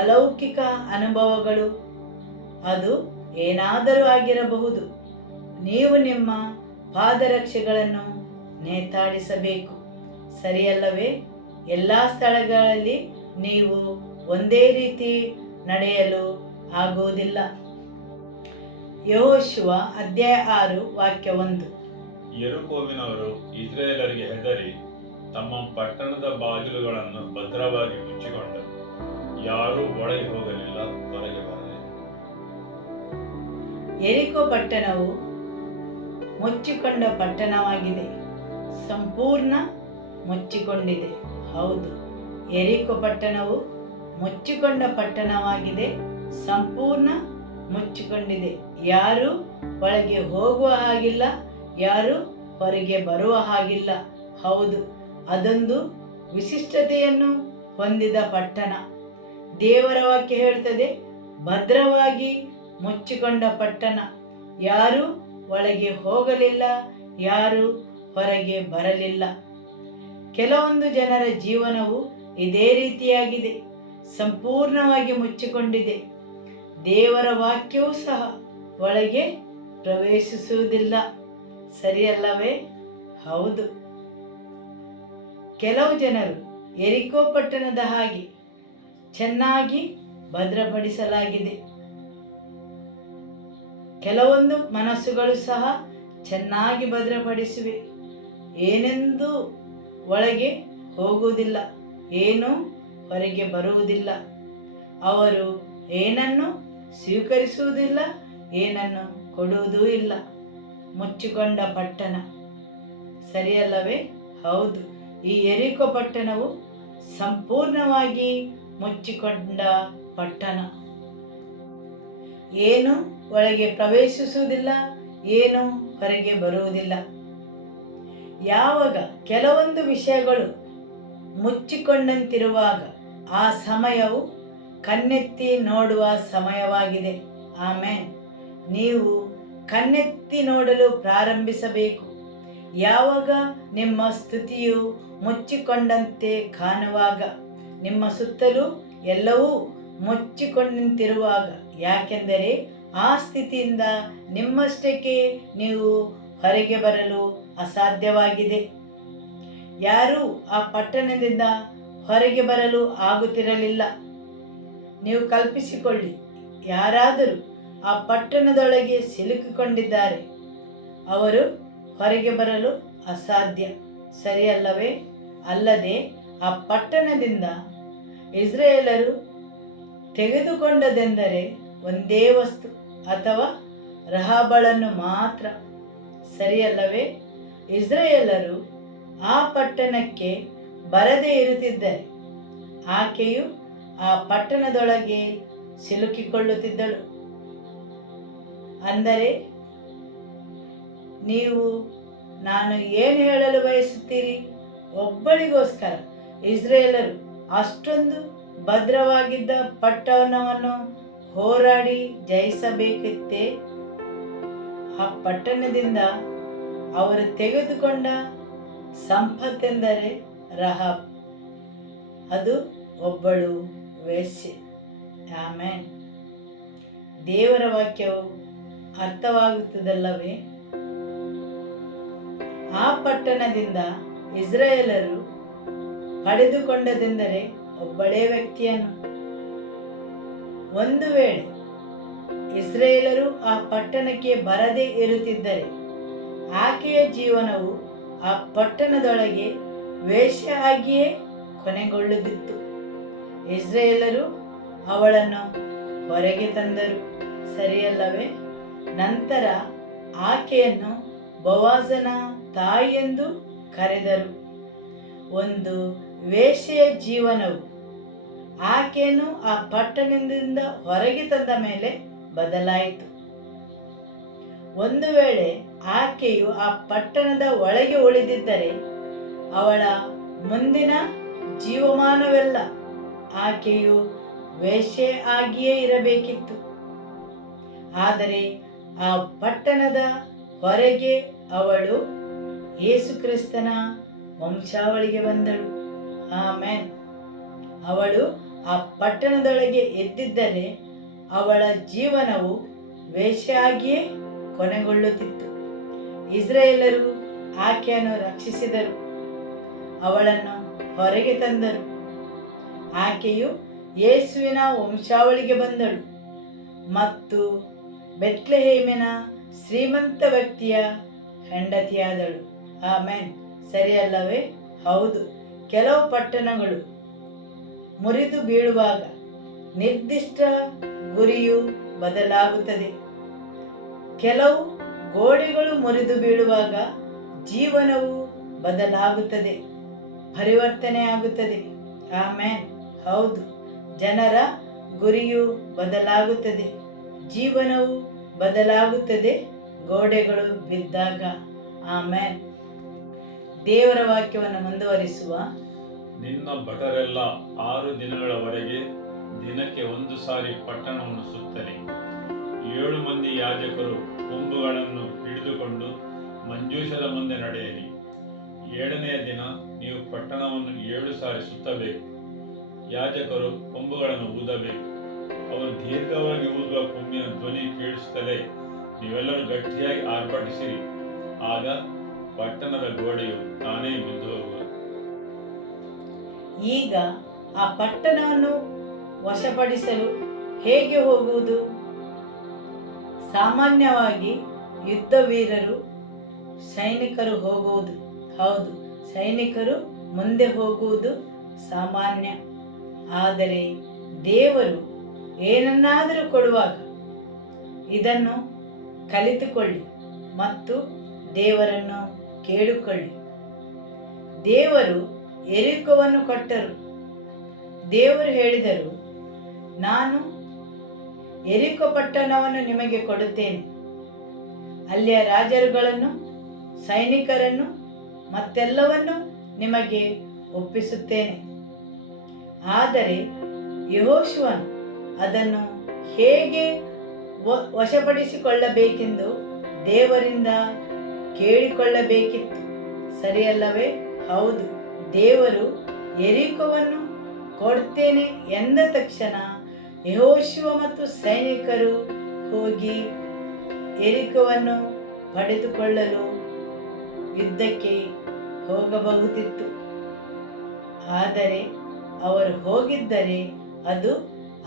ಅಲೌಕಿಕ ಅನುಭವಗಳು, ಅದು ಏನಾದರೂ ಆಗಿರಬಹುದು. ನೀವು ನಿಮ್ಮ ಪಾದರಕ್ಷೆಗಳನ್ನು ನೇತಾಡಿಸಬೇಕು, ಸರಿಯಲ್ಲವೇ? ಎಲ್ಲ ಸ್ಥಳಗಳಲ್ಲಿ ನೀವು ಒಂದೇ ರೀತಿ ನಡೆಯಲು ಆಗುವುದಿಲ್ಲ. ಯೆಹೋಶುವ ಅಧ್ಯಾಯ 6 ವಾಕ್ಯ 1. ಯೆರಿಕೋವಿನವರು ಇಸ್ರಾಯೇಲರಿಗೆ ಹೆದರಿ ತಮ್ಮ ಪಟ್ಟಣದ ಬಾಗಿಲುಗಳನ್ನು ಭದ್ರವಾಗಿ ಮುಚ್ಚಿಕೊಂಡರು. ಯಾರೂ ಒಳಗೆ ಹೋಗಲಿಲ್ಲ, ಹೊರಗೆ ಬರಲಿಲ್ಲ. ಯೆರಿಕೋ ಪಟ್ಟಣವು ಮುಚ್ಚಿಕೊಂಡ ಪಟ್ಟಣವಾಗಿದೆ, ಸಂಪೂರ್ಣ ಮುಚ್ಚಿಕೊಂಡಿದೆ. ಹೌದು, ಯೆರಿಕೋ ಪಟ್ಟಣವು ಮುಚ್ಚಿಕೊಂಡ ಪಟ್ಟಣವಾಗಿದೆ, ಸಂಪೂರ್ಣ ಮುಚ್ಚಿಕೊಂಡಿದೆ. ಯಾರು ಒಳಗೆ ಹೋಗುವ ಹಾಗಿಲ್ಲ, ಯಾರು ಹೊರಗೆ ಬರುವ ಹಾಗಿಲ್ಲ. ಹೌದು, ಅದೊಂದು ವಿಶಿಷ್ಟತೆಯನ್ನು ಹೊಂದಿದ ಪಟ್ಟಣ. ದೇವರ ವಾಕ್ಯ ಹೇಳ್ತದೆ, ಭದ್ರವಾಗಿ ಮುಚ್ಚಿಕೊಂಡ ಪಟ್ಟಣ, ಯಾರು ಒಳಗೆ ಹೋಗಲಿಲ್ಲ, ಯಾರು ಹೊರಗೆ ಬರಲಿಲ್ಲ. ಕೆಲವೊಂದು ಜನರ ಜೀವನವು ಇದೇ ರೀತಿಯಾಗಿದೆ, ಸಂಪೂರ್ಣವಾಗಿ ಮುಚ್ಚಿಕೊಂಡಿದೆ. ದೇವರ ವಾಕ್ಯವೂ ಸಹ ಒಳಗೆ ಪ್ರವೇಶಿಸುವುದಿಲ್ಲ, ಸರಿಯಲ್ಲವೇ? ಹೌದು. ಕೆಲವು ಜನರು ಯೆರಿಕೋ ಪಟ್ಟಣದ ಹಾಗೆ ಚೆನ್ನಾಗಿ ಭದ್ರಪಡಿಸಲಾಗಿದೆ. ಕೆಲವೊಂದು ಮನಸ್ಸುಗಳು ಸಹ ಚೆನ್ನಾಗಿ ಭದ್ರಪಡಿಸಿವೆ, ಏನೆಂದೂ ಒಳಗೆ ಹೋಗುವುದಿಲ್ಲ, ಏನೂ ಹೊರಗೆ ಬರುವುದಿಲ್ಲ. ಅವರು ಏನನ್ನು ಸ್ವೀಕರಿಸುವುದಿಲ್ಲ, ಏನನ್ನು ಕೊಡುವುದೂ ಇಲ್ಲ. ಮುಚ್ಚಿಕೊಂಡ ಪಟ್ಟಣ, ಸರಿಯಲ್ಲವೇ? ಹೌದು, ಈ ಯೆರಿಕೋ ಪಟ್ಟಣವು ಸಂಪೂರ್ಣವಾಗಿ ಮುಚ್ಚಿಕೊಂಡ ಪಟ್ಟಣ. ಏನು ಒಳಗೆ ಪ್ರವೇಶಿಸುವುದಿಲ್ಲ, ಏನು ಹೊರಗೆ ಬರುವುದಿಲ್ಲ. ಯಾವಾಗ ಕೆಲವೊಂದು ವಿಷಯಗಳು ಮುಚ್ಚಿಕೊಂಡಂತಿರುವಾಗ ಆ ಸಮಯವು ಕಣ್ಣೆತ್ತಿ ನೋಡುವ ಸಮಯವಾಗಿದೆ. ಆಮೇನ್. ನೀವು ಕಣ್ಣೆತ್ತಿ ನೋಡಲು ಪ್ರಾರಂಭಿಸಬೇಕು. ಯಾವಾಗ ನಿಮ್ಮ ಸ್ಥಿತಿಯು ಮುಚ್ಚಿಕೊಂಡಂತೆ ಕಾಣುವಾಗ, ನಿಮ್ಮ ಸುತ್ತಲೂ ಎಲ್ಲವೂ ಮುಚ್ಚಿಕೊಂಡಂತಿರುವಾಗ, ಯಾಕೆಂದರೆ ಆ ಸ್ಥಿತಿಯಿಂದ ನಿಮ್ಮಷ್ಟಕ್ಕೆ ನೀವು ಹೊರಗೆ ಬರಲು ಅಸಾಧ್ಯವಾಗಿದೆ. ಯಾರೂ ಆ ಪಟ್ಟಣದಿಂದ ಹೊರಗೆ ಬರಲು ಆಗುತ್ತಿರಲಿಲ್ಲ. ನೀವು ಕಲ್ಪಿಸಿಕೊಳ್ಳಿ, ಯಾರಾದರೂ ಆ ಪಟ್ಟಣದೊಳಗೆ ಸಿಲುಕಿಕೊಂಡಿದ್ದಾರೆ, ಅವರು ಹೊರಗೆ ಬರಲು ಅಸಾಧ್ಯ, ಸರಿಯಲ್ಲವೇ? ಅಲ್ಲದೆ ಆ ಪಟ್ಟಣದಿಂದ ಇಸ್ರಾಯೇಲರು ತೆಗೆದುಕೊಂಡದೆಂದರೆ ಒಂದೇ ವಸ್ತು ಅಥವಾ ರಹಾಬಳನ್ನು ಮಾತ್ರ, ಸರಿಯಲ್ಲವೇ? ಇಸ್ರಾಯೇಲರು ಆ ಪಟ್ಟಣಕ್ಕೆ ಬರದೇ ಇರುತ್ತಿದ್ದರೆ ಆಕೆಯು ಆ ಪಟ್ಟಣದೊಳಗೆ ಸಿಲುಕಿಕೊಳ್ಳುತ್ತಿದ್ದಳು. ಅಂದರೆ ನಾನು ಏನು ಹೇಳಲು ಬಯಸುತ್ತೀರಿ? ಒಬ್ಬಳಿಗೋಸ್ಕರ ಇಸ್ರಾಯೇಲರು ಅಷ್ಟೊಂದು ಭದ್ರವಾಗಿದ್ದ ಪಟ್ಟಣವನ್ನು ಹೋರಾಡಿ ಜಯಿಸಬೇಕಿತ್ತೇ? ಆ ಪಟ್ಟಣದಿಂದ ಅವರು ತೆಗೆದುಕೊಂಡ ಸಂಪತ್ತೆಂದರೆ ರಹಾಬ್, ಅದು ಒಬ್ಬಳು ವೇಶ್ಯೆ. ಆಮೇನ್. ದೇವರ ವಾಕ್ಯವು ಅರ್ಥವಾಗುತ್ತದಲ್ಲವೇ? ಆ ಪಟ್ಟಣದಿಂದ ಇಸ್ರಾಯೇಲರು ಪಡೆದುಕೊಂಡದೆಂದರೆ ಒಬ್ಬಳೇ ವ್ಯಕ್ತಿಯನ್ನು. ಒಂದು ವೇಳೆ ಇಸ್ರಾಯೇಲರು ಆ ಪಟ್ಟಣಕ್ಕೆ ಬರದೇ ಇರುತ್ತಿದ್ದರೆ ಆಕೆಯ ಜೀವನವು ಆ ಪಟ್ಟಣದೊಳಗೆ ವೇಶ್ಯ ಆಗಿಯೇ ಕೊನೆಗೊಳ್ಳುತ್ತಿತ್ತು. ಇಸ್ರಾಯೇಲರು ಅವಳನ್ನು ಹೊರಗೆ ತಂದರು, ಸರಿಯಲ್ಲವೇ? ನಂತರ ಆಕೆಯನ್ನು ಬೋವಾಜನ ತಾಯಿಯೆಂದು ಕರೆದರು. ಒಂದು ವೇಶ್ಯೆಯ ಜೀವನವು ಆಕೆಯನ್ನು ಆ ಪಟ್ಟಣದಿಂದ ಹೊರಗೆ ತಂದ ಮೇಲೆ ಬದಲಾಯಿತು. ಒಂದು ವೇಳೆ ಆಕೆಯು ಆ ಪಟ್ಟಣದ ಒಳಗೆ ಉಳಿದಿದ್ದರೆ ಅವಳ ಮುಂದಿನ ಜೀವಮಾನವೆಲ್ಲ ಆಕೆಯು ವೇಶ್ಯೆ ಆಗಿಯೇ ಇರಬೇಕಿತ್ತು. ಆದರೆ ಆ ಪಟ್ಟಣದ ಹೊರಗೆ ಅವಳು ಯೇಸು ಕ್ರಿಸ್ತನ ವಂಶಾವಳಿಗೆ ಬಂದಳು. ಆಮೇನ್. ಅವಳು ಆ ಪಟ್ಟಣದೊಳಗೆ ಎದ್ದಿದ್ದರೆ ಅವಳ ಜೀವನವು ವೇಶ್ಯೆ ಆಗಿಯೇ ಕೊನೆಗೊಳ್ಳುತ್ತಿತ್ತು. ಇಸ್ರಾಯೇಲರು ಆಕೆಯನ್ನು ರಕ್ಷಿಸಿದರು, ಅವಳನ್ನು ಹೊರಗೆ ತಂದರು. ಆಕೆಯು ಯೇಸುವಿನ ವಂಶಾವಳಿಗೆ ಬಂದಳು ಮತ್ತು ಬೆತ್ಲೆಹೇಮಿನ ಶ್ರೀಮಂತ ವ್ಯಕ್ತಿಯ ಹೆಂಡತಿಯಾದಳು. ಆಮೇನ್. ಸರಿಯಲ್ಲವೇ? ಹೌದು. ಕೆಲವು ಪಟ್ಟಣಗಳು ಮುರಿದು ಬೀಳುವಾಗ ನಿರ್ದಿಷ್ಟ ಗುರಿಯು ಬದಲಾಗುತ್ತದೆ. ಕೆಲವು ಗೋಡೆಗಳು ಮುರಿದು ಬೀಳುವಾಗ ಜೀವನವು ಬದಲಾಗುತ್ತದೆ, ಪರಿವರ್ತನೆಯಾಗುತ್ತದೆ. ಆಮೇನ್. ಹೌದು. ಜನರ ಗುರಿಯು ಬದಲಾಗುತ್ತದೆ, ಜೀವನವು ಬದಲಾಗುತ್ತದೆ ಗೋಡೆಗಳು ಬಿದ್ದಾಗ. ಆಮೇನ್. ದೇವರ ವಾಕ್ಯವನ್ನು ಮುಂದುವರಿಸುವ. ನಿನ್ನ ಭಟರೆಲ್ಲ 6 ದಿನಗಳವರೆಗೆ ದಿನಕ್ಕೆ 1 ಸಾರಿ ಪಟ್ಟಣವನ್ನು ಸುತ್ತಲಿ. 7 ಮಂದಿ ಯಾಜಕರು ಕೊಂಬುಗಳನ್ನು ಹಿಡಿದುಕೊಂಡು ಮಂಜೂಷದ ಮುಂದೆ ನಡೆಯಲಿ. 7ನೆಯ ದಿನ ನೀವು ಪಟ್ಟಣವನ್ನು 7 ಸಾರಿ ಸುತ್ತಬೇಕು. ಯಾಜಕರು ಕೊಂಬುಗಳನ್ನು ಊದಬೇಕು. ಅವರು ದೀರ್ಘವಾಗಿ ಊದುವ ಕೊಂಬಿನ ಧ್ವನಿ ಕೇಳಿಸುತ್ತಲೇ ನೀವೆಲ್ಲರೂ ಗಟ್ಟಿಯಾಗಿ ಆರ್ಭಟಿಸಿರಿ. ಆಗ ಪಟ್ಟಣದ ಗೋಡೆಯು ತಾನೇ ಬಿದ್ದು ಹೋಗುವುದು. ಈಗ ಆ ಪಟ್ಟಣವನ್ನು ವಶಪಡಿಸಲು ಹೇಗೆ ಹೋಗುವುದು? ಸಾಮಾನ್ಯವಾಗಿ ಯುದ್ಧ ವೀರರು, ಸೈನಿಕರು ಹೋಗುವುದು. ಹೌದು, ಸೈನಿಕರು ಮುಂದೆ ಹೋಗುವುದು ಸಾಮಾನ್ಯ. ಆದರೆ ದೇವರು ಏನನ್ನಾದರೂ ಕೊಡುವಾಗ ಇದನ್ನು ಕಲಿತುಕೊಳ್ಳಿ ಮತ್ತು ದೇವರನ್ನು ಕೇಳಿಕೊಳ್ಳಿ. ದೇವರು ಯೆರಿಕೋವನ್ನು ಕೊಟ್ಟರು. ದೇವರು ಹೇಳಿದರು, ನಾನು ಯೆರಿಕೋ ಪಟ್ಟಣವನ್ನು ನಿಮಗೆ ಕೊಡುತ್ತೇನೆ, ಅಲ್ಲಿಯ ರಾಜರುಗಳನ್ನು, ಸೈನಿಕರನ್ನು ಮತ್ತೆಲ್ಲವನ್ನು ನಿಮಗೆ ಒಪ್ಪಿಸುತ್ತೇನೆ. ಆದರೆ ಯೆಹೋಶುವನು ಅದನ್ನು ಹೇಗೆ ವಶಪಡಿಸಿಕೊಳ್ಳಬೇಕೆಂದು ದೇವರಿಂದ ಕೇಳಿಕೊಳ್ಳಬೇಕಿತ್ತು, ಸರಿಯಲ್ಲವೇ? ಹೌದು. ದೇವರು ಯೆರಿಕೋವನ್ನು ಕೊಡ್ತೇನೆ ಎಂದ ತಕ್ಷಣ ಯೆಹೋಶುವ ಮತ್ತು ಸೈನಿಕರು ಹೋಗಿ ಯೆರಿಕೋವನ್ನು ಪಡೆದುಕೊಳ್ಳಲು ಯುದ್ಧಕ್ಕೆ ಹೋಗಬಹುದಿತ್ತು. ಆದರೆ ಅವರು ಹೋಗಿದ್ದರೆ ಅದು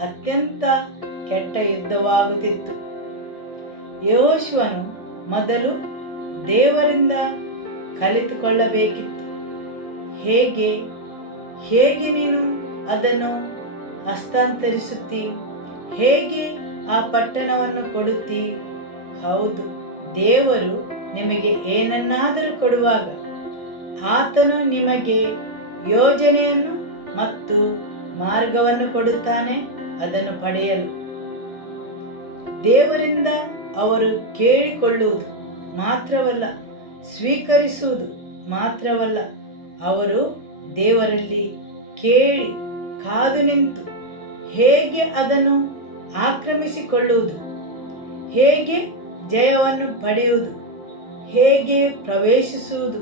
ಅತ್ಯಂತ ಕೆಟ್ಟ ಯುದ್ಧವಾಗುತ್ತಿತ್ತು. ಯೆಹೋಶುವನು ಮೊದಲು ದೇವರಿಂದ ಕಲಿತುಕೊಳ್ಳಬೇಕಿತ್ತು. ಹೇಗೆ ನೀನು ಅದನ್ನು ಹಸ್ತಾಂತರಿಸುತ್ತಿ, ಹೇಗೆ ಆ ಪಟ್ಟಣವನ್ನು ಕೊಡುತ್ತಿ? ಹೌದು, ದೇವರು ನಿಮಗೆ ಏನನ್ನಾದರೂ ಕೊಡುವಾಗ ಆತನು ನಿಮಗೆ ಯೋಜನೆಯನ್ನು ಮತ್ತು ಮಾರ್ಗವನ್ನು ಕೊಡುತ್ತಾನೆ ಅದನ್ನು ಪಡೆಯಲು. ದೇವರಿಂದ ಅವರು ಕೇಳಿಕೊಳ್ಳುವುದು ಮಾತ್ರವಲ್ಲ, ಸ್ವೀಕರಿಸುವುದು ಮಾತ್ರವಲ್ಲ, ಅವರು ದೇವರಲ್ಲಿ ಕೇಳಿ ಕಾದು ನಿಂತು ಹೇಗೆ ಅದನ್ನು ಆಕ್ರಮಿಸಿಕೊಳ್ಳುವುದು, ಹೇಗೆ ಜಯವನ್ನು ಪಡೆಯುವುದು, ಹೇಗೆ ಪ್ರವೇಶಿಸುವುದು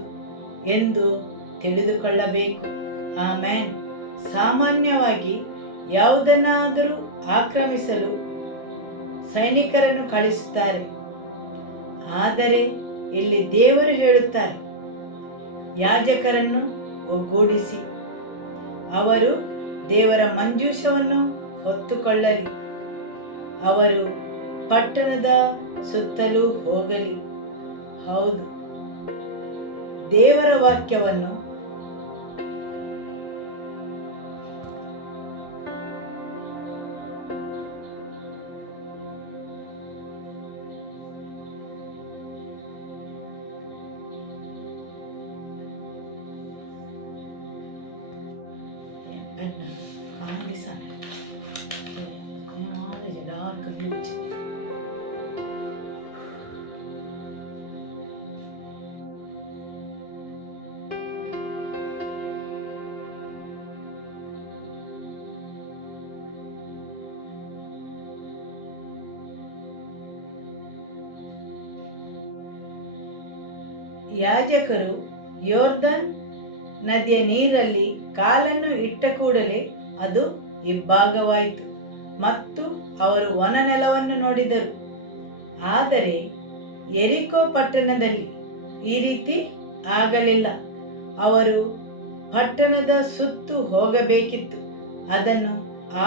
ಎಂದು ತಿಳಿದುಕೊಳ್ಳಬೇಕು. ಆಮೇನ್. ಸಾಮಾನ್ಯವಾಗಿ ಯಾವುದನ್ನಾದರೂ ಆಕ್ರಮಿಸಲು ಸೈನಿಕರನ್ನು ಕಳಿಸುತ್ತಾರೆ. ಆದರೆ ಇಲ್ಲಿ ದೇವರು ಹೇಳುತ್ತಾರೆ, ಯಾಜಕರನ್ನು ಒಗ್ಗೂಡಿಸಿ ಅವರು ದೇವರ ಮಂಜೂಷವನ್ನು ಹೊತ್ತುಕೊಳ್ಳಲಿ, ಅವರು ಪಟ್ಟಣದ ಸುತ್ತಲೂ ಹೋಗಲಿ. ಹೌದು, ದೇವರ ವಾಕ್ಯವನ್ನು ಯಾಜಕರು ಯೋರ್ದನ್ ನದಿಯ ನೀರಲ್ಲಿ ಕಾಲನ್ನು ಇಟ್ಟ ಕೂಡಲೇ ಅದು ಇಬ್ಬಾಗವಾಯಿತು ಮತ್ತು ಅವರು ವನನೆಲವನ್ನು ನೋಡಿದರು. ಆದರೆ ಯೆರಿಕೋ ಪಟ್ಟಣದಲ್ಲಿ ಈ ರೀತಿ ಆಗಲಿಲ್ಲ. ಅವರು ಪಟ್ಟಣದ ಸುತ್ತು ಹೋಗಬೇಕಿತ್ತು, ಅದನ್ನು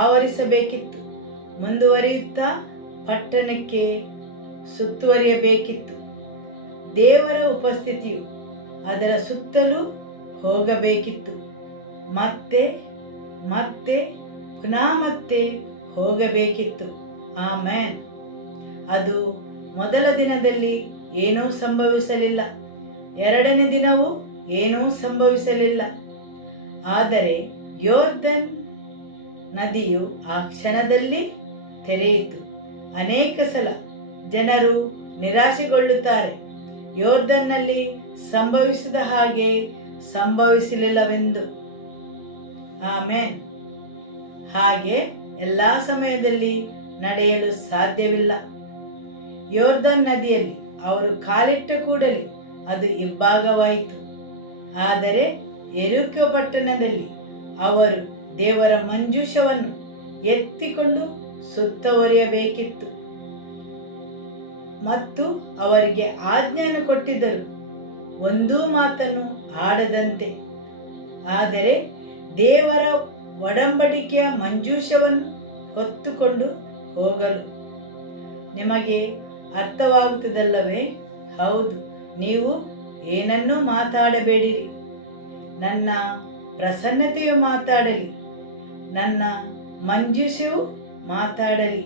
ಆವರಿಸಬೇಕಿತ್ತು, ಮುಂದುವರಿಯುತ್ತಾ ಪಟ್ಟಣಕ್ಕೆ ಸುತ್ತುವರಿಯಬೇಕಿತ್ತು. ದೇವರ ಉಪಸ್ಥಿತಿಯು ಅದರ ಸುತ್ತಲೂ ಹೋಗಬೇಕಿತ್ತು, ಮತ್ತೆ ಮತ್ತೆ ಪುನಃ ಮತ್ತೆ ಹೋಗಬೇಕಿತ್ತು. ಆಮೇನ್. ಅದು ಮೊದಲ ದಿನದಲ್ಲಿ ಏನೂ ಸಂಭವಿಸಲಿಲ್ಲ, ಎರಡನೇ ದಿನವೂ ಏನೂ ಸಂಭವಿಸಲಿಲ್ಲ. ಆದರೆ ಯೋರ್ದನ್ ನದಿಯು ಆ ಕ್ಷಣದಲ್ಲಿ ತೆರೆಯಿತು. ಅನೇಕ ಸಲ ಜನರು ನಿರಾಶೆಗೊಳ್ಳುತ್ತಾರೆ, ಯೋರ್ದನ್ನಲ್ಲಿ ಸಂಭವಿಸಿದ ಹಾಗೆ ಸಂಭವಿಸಲಿಲ್ಲವೆಂದು. ಆಮೇನ್. ಹಾಗೆ ಎಲ್ಲ ಸಮಯದಲ್ಲಿ ನಡೆಯಲು ಸಾಧ್ಯವಿಲ್ಲ. ಯೋರ್ದನ್ ನದಿಯಲ್ಲಿ ಅವರು ಕಾಲಿಟ್ಟ ಕೂಡಲೇ ಅದು ಇಬ್ಬಾಗವಾಯಿತು. ಆದರೆ ಯೆರಿಕೋ ಪಟ್ಟಣದಲ್ಲಿ ಅವರು ದೇವರ ಮಂಜೂಷವನ್ನು ಎತ್ತಿಕೊಂಡು ಸುತ್ತುವರಿಯಬೇಕಿತ್ತು ಮತ್ತು ಅವರಿಗೆ ಆಜ್ಞೆಯನ್ನು ಕೊಟ್ಟಿದ್ದರು, ಒಂದೂ ಮಾತನ್ನು ಆಡದಂತೆ. ಆದರೆ ದೇವರ ಒಡಂಬಡಿಕೆಯ ಮಂಜೂಷವನ್ನು ಹೊತ್ತುಕೊಂಡು ಹೋಗಲು. ನಿಮಗೆ ಅರ್ಥವಾಗುತ್ತದಲ್ಲವೇ? ಹೌದು. ನೀವು ಏನನ್ನೂ ಮಾತಾಡಬೇಡಿರಿ, ನನ್ನ ಪ್ರಸನ್ನತೆಯು ಮಾತಾಡಲಿ, ನನ್ನ ಮಂಜೂಷವು ಮಾತಾಡಲಿ.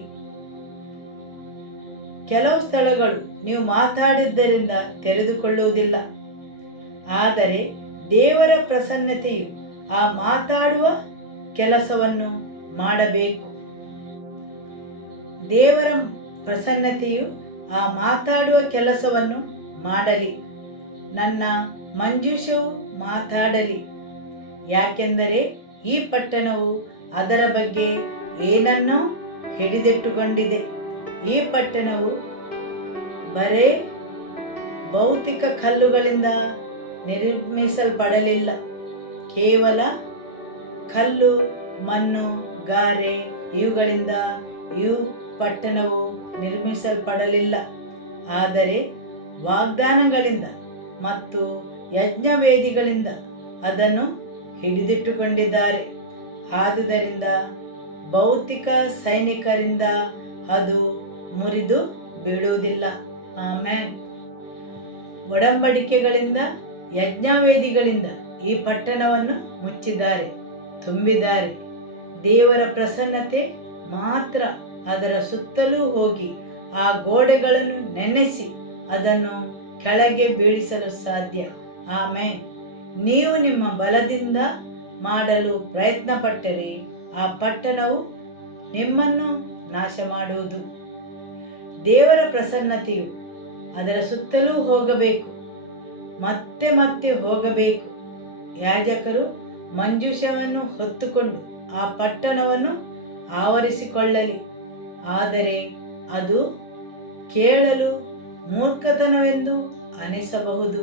ಕೆಲವು ಸ್ಥಳಗಳು ನೀವು ಮಾತಾಡಿದ್ದರಿಂದ ತೆರೆದುಕೊಳ್ಳುವುದಿಲ್ಲ, ಆದರೆ ದೇವರ ಪ್ರಸನ್ನತೆಯು ಆ ಮಾತಾಡುವ ಕೆಲಸವನ್ನು ಮಾಡಬೇಕು. ದೇವರ ಪ್ರಸನ್ನತೆಯು ಆ ಮಾತಾಡುವ ಕೆಲಸವನ್ನು ಮಾಡಲಿ. ನನ್ನ ಮಂಜೂಷವು ಮಾತಾಡಲಿ, ಯಾಕೆಂದರೆ ಈ ಪಟ್ಟಣವು ಅದರ ಬಗ್ಗೆ ಏನನ್ನೋ ಹಿಡಿದಿಟ್ಟುಕೊಂಡಿದೆ. ಈ ಪಟ್ಟಣವು ಬರೇ ಭೌತಿಕ ಕಲ್ಲುಗಳಿಂದ ನಿರ್ಮಿಸಲ್ಪಡಲಿಲ್ಲ. ಕೇವಲ ಕಲ್ಲು, ಮಣ್ಣು, ಗಾರೆ ಇವುಗಳಿಂದ ಈ ಪಟ್ಟಣವು ನಿರ್ಮಿಸಲ್ಪಡಲಿಲ್ಲ, ಆದರೆ ವಾಗ್ದಾನಗಳಿಂದ ಮತ್ತು ಯಜ್ಞವೇದಿಗಳಿಂದ ಅದನ್ನು ಹಿಡಿದಿಟ್ಟುಕೊಂಡಿದ್ದಾರೆ. ಆದುದರಿಂದ ಭೌತಿಕ ಸೈನಿಕರಿಂದ ಅದು ಮುರಿದು ಬೀಳುವುದಿಲ್ಲ. ಆಮೆನ್. ಒಡಂಬಡಿಕೆಗಳಿಂದ, ಯಜ್ಞವೇದಿಗಳಿಂದ ಈ ಪಟ್ಟಣವನ್ನು ಮುಚ್ಚಿದ್ದಾರೆ, ತುಂಬಿದ್ದಾರೆ. ದೇವರ ಪ್ರಸನ್ನತೆ ಮಾತ್ರ ಅದರ ಸುತ್ತಲೂ ಹೋಗಿ ಆ ಗೋಡೆಗಳನ್ನು ನೆನೆಸಿ ಅದನ್ನು ಕೆಳಗೆ ಬೀಳಿಸಲು ಸಾಧ್ಯ. ಆಮೆನ್. ನೀವು ನಿಮ್ಮ ಬಲದಿಂದ ಮಾಡಲು ಪ್ರಯತ್ನ ಪಟ್ಟರೆ ಆ ಪಟ್ಟಣವು ನಿಮ್ಮನ್ನು ನಾಶ ಮಾಡುವುದು. ದೇವರ ಪ್ರಸನ್ನತೆಯು ಅದರ ಸುತ್ತಲೂ ಹೋಗಬೇಕು, ಮತ್ತೆ ಮತ್ತೆ ಹೋಗಬೇಕು. ಯಾಜಕರು ಮಂಜೂಷವನ್ನು ಹೊತ್ತುಕೊಂಡು ಆ ಪಟ್ಟಣವನ್ನು ಆವರಿಸಿಕೊಳ್ಳಲಿ, ಆದರೆ ಅದು ಕೇಳಲು ಮೂರ್ಖತನವೆಂದು ಅನಿಸಬಹುದು.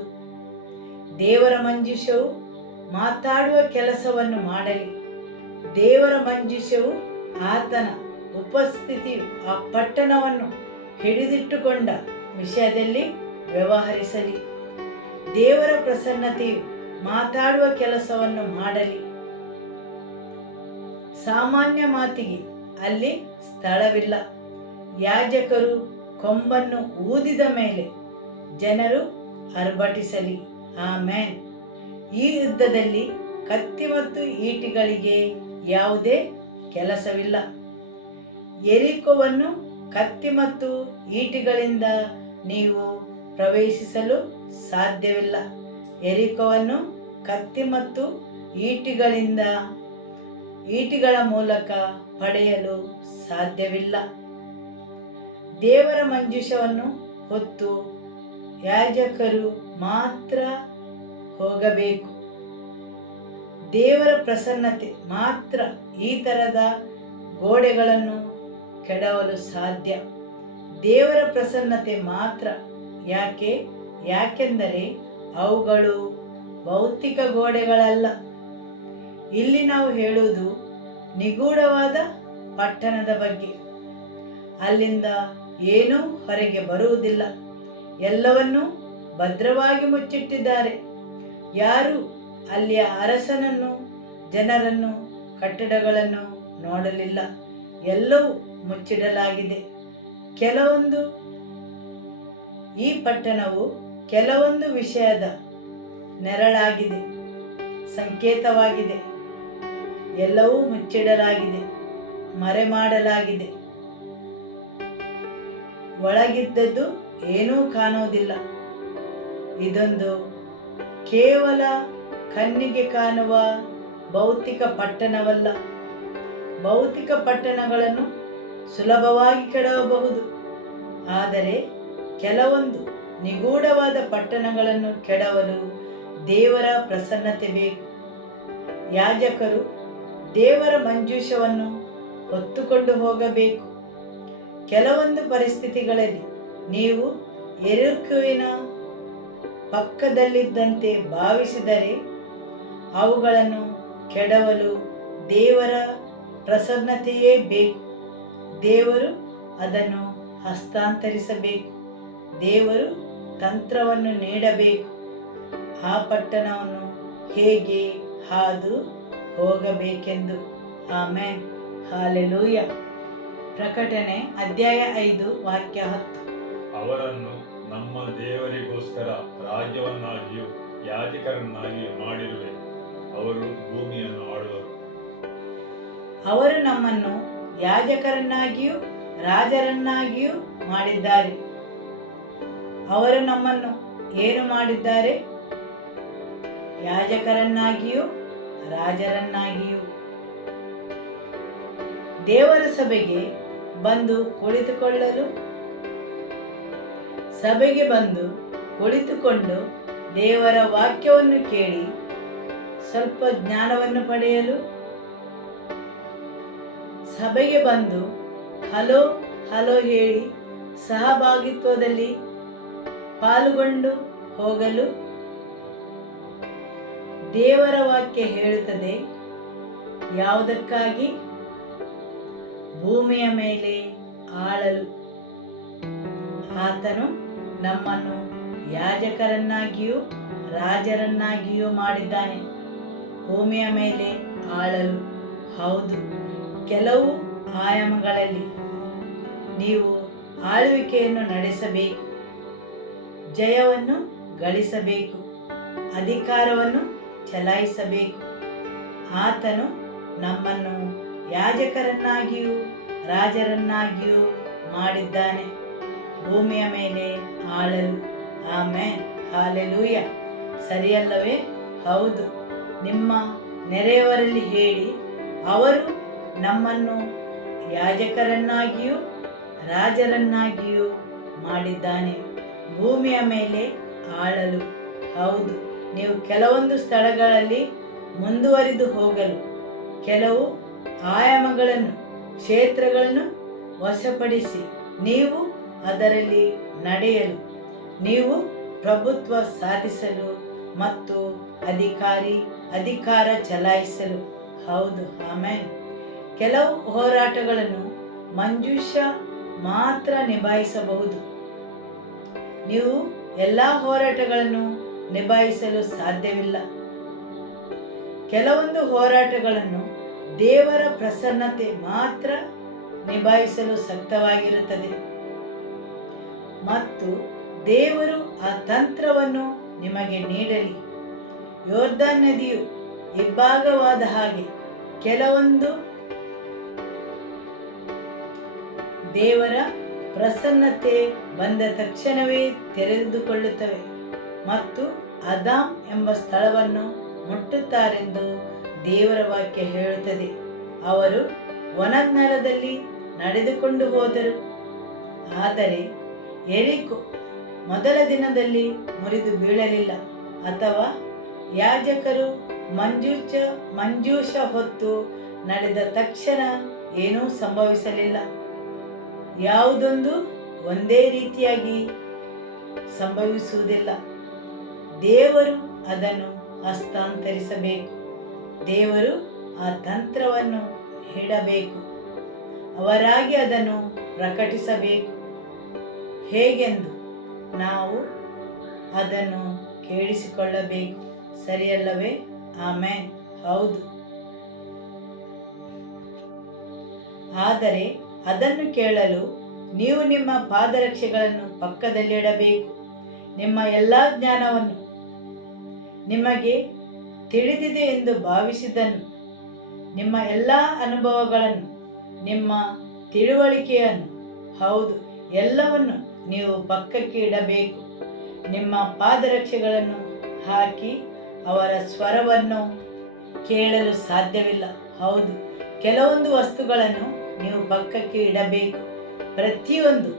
ದೇವರ ಮಂಜೂಷವು ಮಾತಾಡುವ ಕೆಲಸವನ್ನು ಮಾಡಲಿ. ದೇವರ ಮಂಜೂಷವು, ಆತನ ಉಪಸ್ಥಿತಿಯು ಆ ಪಟ್ಟಣವನ್ನು ಹಿಡಿದಿಟ್ಟುಕೊಂಡ ವಿಷಯದಲ್ಲಿ ವ್ಯವಹರಿಸಲಿ. ದೇವರ ಪ್ರಸನ್ನತೆಯು ಮಾತಾಡುವ ಕೆಲಸವನ್ನು ಮಾಡಲಿ. ಸಾಮಾನ್ಯ ಮಾತಿಗೆ ಅಲ್ಲಿ ಸ್ಥಳವಿಲ್ಲ. ಯಾಜಕರು ಕೊಂಬನ್ನು ಊದಿದ ಮೇಲೆ ಜನರು ಆರ್ಭಟಿಸಲಿ. ಆಮೆನ್. ಈ ಯುದ್ಧದಲ್ಲಿ ಕತ್ತಿ ಮತ್ತು ಈಟಿಗಳಿಗೆ ಯಾವುದೇ ಕೆಲಸವಿಲ್ಲ. ಯೆರಿಕೋವನ್ನು ಕತ್ತಿ ಮತ್ತು ಈಟಿಗಳಿಂದ ನೀವು ಪ್ರವೇಶಿಸಲು ಸಾಧ್ಯವಿಲ್ಲ. ಯೆರಿಕೋವನ್ನು ಕತ್ತಿ ಮತ್ತು ಈಟಿಗಳ ಮೂಲಕ ಪಡೆಯಲು ಸಾಧ್ಯವಿಲ್ಲ. ದೇವರ ಮಂಜೂಷವನ್ನು ಹೊತ್ತು ಯಾಜಕರು ಮಾತ್ರ ಹೋಗಬೇಕು. ದೇವರ ಪ್ರಸನ್ನತೆ ಮಾತ್ರ ಈ ತರದ ಗೋಡೆಗಳನ್ನು ಕೆಡವಲು ಸಾಧ್ಯ. ದೇವರ ಪ್ರಸನ್ನತೆ ಮಾತ್ರ. ಯಾಕೆಂದರೆ ಅವುಗಳು ಭೌತಿಕ ಗೋಡೆಗಳಲ್ಲ. ಇಲ್ಲಿ ನಾವು ಹೇಳುವುದು ನಿಗೂಢವಾದ ಪಟ್ಟಣದ ಬಗ್ಗೆ. ಅಲ್ಲಿಂದ ಏನೂ ಹೊರಗೆ ಬರುವುದಿಲ್ಲ. ಎಲ್ಲವನ್ನೂ ಭದ್ರವಾಗಿ ಮುಚ್ಚಿಟ್ಟಿದ್ದಾರೆ. ಯಾರು ಅಲ್ಲಿಯ ಅರಸನನ್ನು, ಜನರನ್ನು, ಕಟ್ಟಡಗಳನ್ನು ನೋಡಲಿಲ್ಲ. ಎಲ್ಲವೂ ಮುಚ್ಚಿಡಲಾಗಿದೆ. ಈ ಪಟ್ಟಣವು ಕೆಲವೊಂದು ವಿಷಯದ ನೆರಳಾಗಿದೆ, ಸಂಕೇತವಾಗಿದೆ. ಎಲ್ಲವೂ ಮುಚ್ಚಿಡಲಾಗಿದೆ, ಮರೆಮಾಡಲಾಗಿದೆ. ಒಳಗಿದ್ದದ್ದು ಏನೂ ಕಾಣುವುದಿಲ್ಲ. ಇದೊಂದು ಕೇವಲ ಕಣ್ಣಿಗೆ ಕಾಣುವ ಭೌತಿಕ ಪಟ್ಟಣವಲ್ಲ. ಭೌತಿಕ ಪಟ್ಟಣಗಳನ್ನು ಸುಲಭವಾಗಿ ಕೆಡವಬಹುದು, ಆದರೆ ಕೆಲವೊಂದು ನಿಗೂಢವಾದ ಪಟ್ಟಣಗಳನ್ನು ಕೆಡವಲು ದೇವರ ಪ್ರಸನ್ನತೆ ಬೇಕು. ಯಾಜಕರು ದೇವರ ಮಂಜೂಷವನ್ನು ಹೊತ್ತುಕೊಂಡು ಹೋಗಬೇಕು. ಕೆಲವೊಂದು ಪರಿಸ್ಥಿತಿಗಳಲ್ಲಿ ನೀವು ಯೆರಿಕೋವಿನ ಪಕ್ಕದಲ್ಲಿದ್ದಂತೆ ಭಾವಿಸಿದರೆ ಅವುಗಳನ್ನು ಕೆಡವಲು ದೇವರ ಪ್ರಸನ್ನತೆಯೇ ಬೇಕು. ದೇವರು ಅದನ್ನು ಹಸ್ತಾಂತರಿಸಬೇಕು. ದೇವರು ತಂತ್ರವನ್ನು ನೀಡಬೇಕು. ಆ ಪಟ್ಟಣವನ್ನು ಹೇಗೆ ಹಾದು ಹೋಗಬೇಕೆಂದು. ಆಮೆನ್. ಹಾಲೆಲೂಯ. ಪ್ರಕಟಣೆ ಅಧ್ಯಾಯ 5 ವಾಕ್ಯ 10. ಅವರನ್ನು ನಮ್ಮ ದೇವರಿಗೋಸ್ಕರ ರಾಜ್ಯವನ್ನಾಗಿಯೂ ಯಾಜಕರನ್ನಾಗಿಯೂ ಮಾಡಿರುವೆ. ಅವರು ಭೂಮಿಯನ್ನು ಆಳುವರು. ಅವರು ನಮ್ಮನ್ನು ಯಾಜಕರನ್ನಾಗಿಯೂ ರಾಜರನ್ನಾಗಿಯೂ ಮಾಡಿದ್ದಾರೆ. ಅವರು ನಮ್ಮನ್ನು ಏನು ಮಾಡಿದ್ದಾರೆ? ಯಾಜಕರನ್ನಾಗಿಯೂ ರಾಜರನ್ನಾಗಿಯೂ. ದೇವರ ಸಭೆಗೆ ಬಂದು ಕುಳಿತುಕೊಂಡು ದೇವರ ವಾಕ್ಯವನ್ನು ಕೇಳಿ ಸ್ವಲ್ಪ ಜ್ಞಾನವನ್ನು ಪಡೆಯಲು, ಸಭೆಗೆ ಬಂದು ಹಲೋ ಹಲೋ ಹೇಳಿ ಸಹಭಾಗಿತ್ವದಲ್ಲಿ ಪಾಲ್ಗೊಂಡು ಹೋಗಲು ದೇವರ ವಾಕ್ಯ ಹೇಳುತ್ತದೆ. ಯಾವುದಕ್ಕಾಗಿ? ಭೂಮಿಯ ಮೇಲೆ ಆಳಲು. ಆತನು ನಮ್ಮನ್ನು ಯಾಜಕರನ್ನಾಗಿಯೂ ರಾಜರನ್ನಾಗಿಯೂ ಮಾಡಿದ್ದಾನೆ. ಭೂಮಿಯ ಮೇಲೆ ಆಳಲು. ಹೌದು, ಕೆಲವು ಆಯಾಮಗಳಲ್ಲಿ ನೀವು ಆಳ್ವಿಕೆಯನ್ನು ನಡೆಸಬೇಕು, ಜಯವನ್ನು ಗಳಿಸಬೇಕು, ಅಧಿಕಾರವನ್ನು ಚಲಾಯಿಸಬೇಕು. ಆತನು ನಮ್ಮನ್ನು ಯಾಜಕರನ್ನಾಗಿಯೂ ರಾಜರನ್ನಾಗಿಯೂ ಮಾಡಿದ್ದಾನೆ, ಭೂಮಿಯ ಮೇಲೆ ಆಳಲು. Amen, hallelujah. ಸರಿಯಲ್ಲವೇ? ಹೌದು. ನಿಮ್ಮ ನೆರೆಯವರಲ್ಲಿ ಹೇಳಿ, ಅವರು ನಮ್ಮನ್ನು ಯಾಜಕರನ್ನಾಗಿಯೂ ರಾಜರನ್ನಾಗಿಯೂ ಮಾಡಿದ್ದಾನೆ, ಭೂಮಿಯ ಮೇಲೆ ಆಳಲು. ಹೌದು, ನೀವು ಕೆಲವೊಂದು ಸ್ಥಳಗಳಲ್ಲಿ ಮುಂದುವರಿದು ಹೋಗಲು, ಕೆಲವು ಆಯಾಮಗಳನ್ನು, ಕ್ಷೇತ್ರಗಳನ್ನು ವಶಪಡಿಸಿ ನೀವು ಅದರಲ್ಲಿ ನಡೆಯಲು, ನೀವು ಪ್ರಭುತ್ವ ಸಾಧಿಸಲು ಮತ್ತು ಅಧಿಕಾರ ಚಲಾಯಿಸಲು. ಹೌದು, ಆಮೆನ್. ಕೆಲವು ಹೋರಾಟಗಳನ್ನು ಮಂಜೂಷ ಮಾತ್ರ ನಿಭಾಯಿಸಬಹುದು. ನೀವು ಎಲ್ಲ ಹೋರಾಟಗಳನ್ನು ನಿಭಾಯಿಸಲು ಸಾಧ್ಯವಿಲ್ಲ. ಕೆಲವೊಂದು ಹೋರಾಟಗಳನ್ನು ದೇವರ ಪ್ರಸನ್ನತೆ ಮಾತ್ರ ನಿಭಾಯಿಸಲು ಶಕ್ತವಾಗಿರುತ್ತದೆ ಮತ್ತು ದೇವರು ಆ ತಂತ್ರವನ್ನು ನಿಮಗೆ ನೀಡಲಿ. ಯೋರ್ದಾನ್ ನದಿಯು ಇಬ್ಬಾಗವಾದ ಹಾಗೆ ಕೆಲವೊಂದು ದೇವರ ಪ್ರಸನ್ನತೆ ಬಂದ ತಕ್ಷಣವೇ ತೆರೆದುಕೊಳ್ಳುತ್ತವೆ ಮತ್ತು ಅದಾಮ್ ಎಂಬ ಸ್ಥಳವನ್ನು ಮುಟ್ಟುತ್ತಾರೆಂದು ದೇವರ ವಾಕ್ಯ ಹೇಳುತ್ತದೆ. ಅವರು ವನಜ್ಞಾನದಲ್ಲಿ ನಡೆದುಕೊಂಡು ಹೋದರು, ಆದರೆ ಯೆರಿಕೋ ಮೊದಲ ದಿನದಲ್ಲಿ ಮುರಿದು ಬೀಳಲಿಲ್ಲ, ಅಥವಾ ಯಾಜಕರು ಮಂಜೂಷ ಹೊತ್ತು ನಡೆದ ತಕ್ಷಣ ಏನೂ ಸಂಭವಿಸಲಿಲ್ಲ. ಯಾವುದೊಂದು ಒಂದೇ ರೀತಿಯಾಗಿ ಸಂಭವಿಸುವುದಿಲ್ಲ. ದೇವರು ಅದನ್ನು ಹಸ್ತಾಂತರಿಸಬೇಕು. ದೇವರು ಆ ತಂತ್ರವನ್ನು ಇಡಬೇಕು, ಅವರಾಗಿ ಅದನ್ನು ಪ್ರಕಟಿಸಬೇಕು. ಹೇಗೆಂದು ನಾವು ಅದನ್ನು ಕೇಳಿಸಿಕೊಳ್ಳಬೇಕು. ಸರಿಯಲ್ಲವೇ? ಆಮೆನ್, ಹೌದು. ಆದರೆ ಅದನ್ನು ಕೇಳಲು ನೀವು ನಿಮ್ಮ ಪಾದರಕ್ಷೆಗಳನ್ನು ಪಕ್ಕದಲ್ಲಿಡಬೇಕು. ನಿಮ್ಮ ಎಲ್ಲ ಜ್ಞಾನವನ್ನು, ನಿಮಗೆ ತಿಳಿದಿದೆ ಎಂದು ಭಾವಿಸಿದ್ದನ್ನು, ನಿಮ್ಮ ಎಲ್ಲ ಅನುಭವಗಳನ್ನು, ನಿಮ್ಮ ತಿಳುವಳಿಕೆಯನ್ನು, ಹೌದು, ಎಲ್ಲವನ್ನು ನೀವು ಪಕ್ಕಕ್ಕೆ ಇಡಬೇಕು. ನಿಮ್ಮ ಪಾದರಕ್ಷೆಗಳನ್ನು ಹಾಕಿ ಅವರ ಸ್ವರವನ್ನು ಕೇಳಲು ಸಾಧ್ಯವಿಲ್ಲ. ಹೌದು, ಕೆಲವೊಂದು ವಸ್ತುಗಳನ್ನು ನೀವು ಪಕ್ಕಕ್ಕೆ ಇಡಬೇಕು. ಪ್ರತಿಯೊಂದು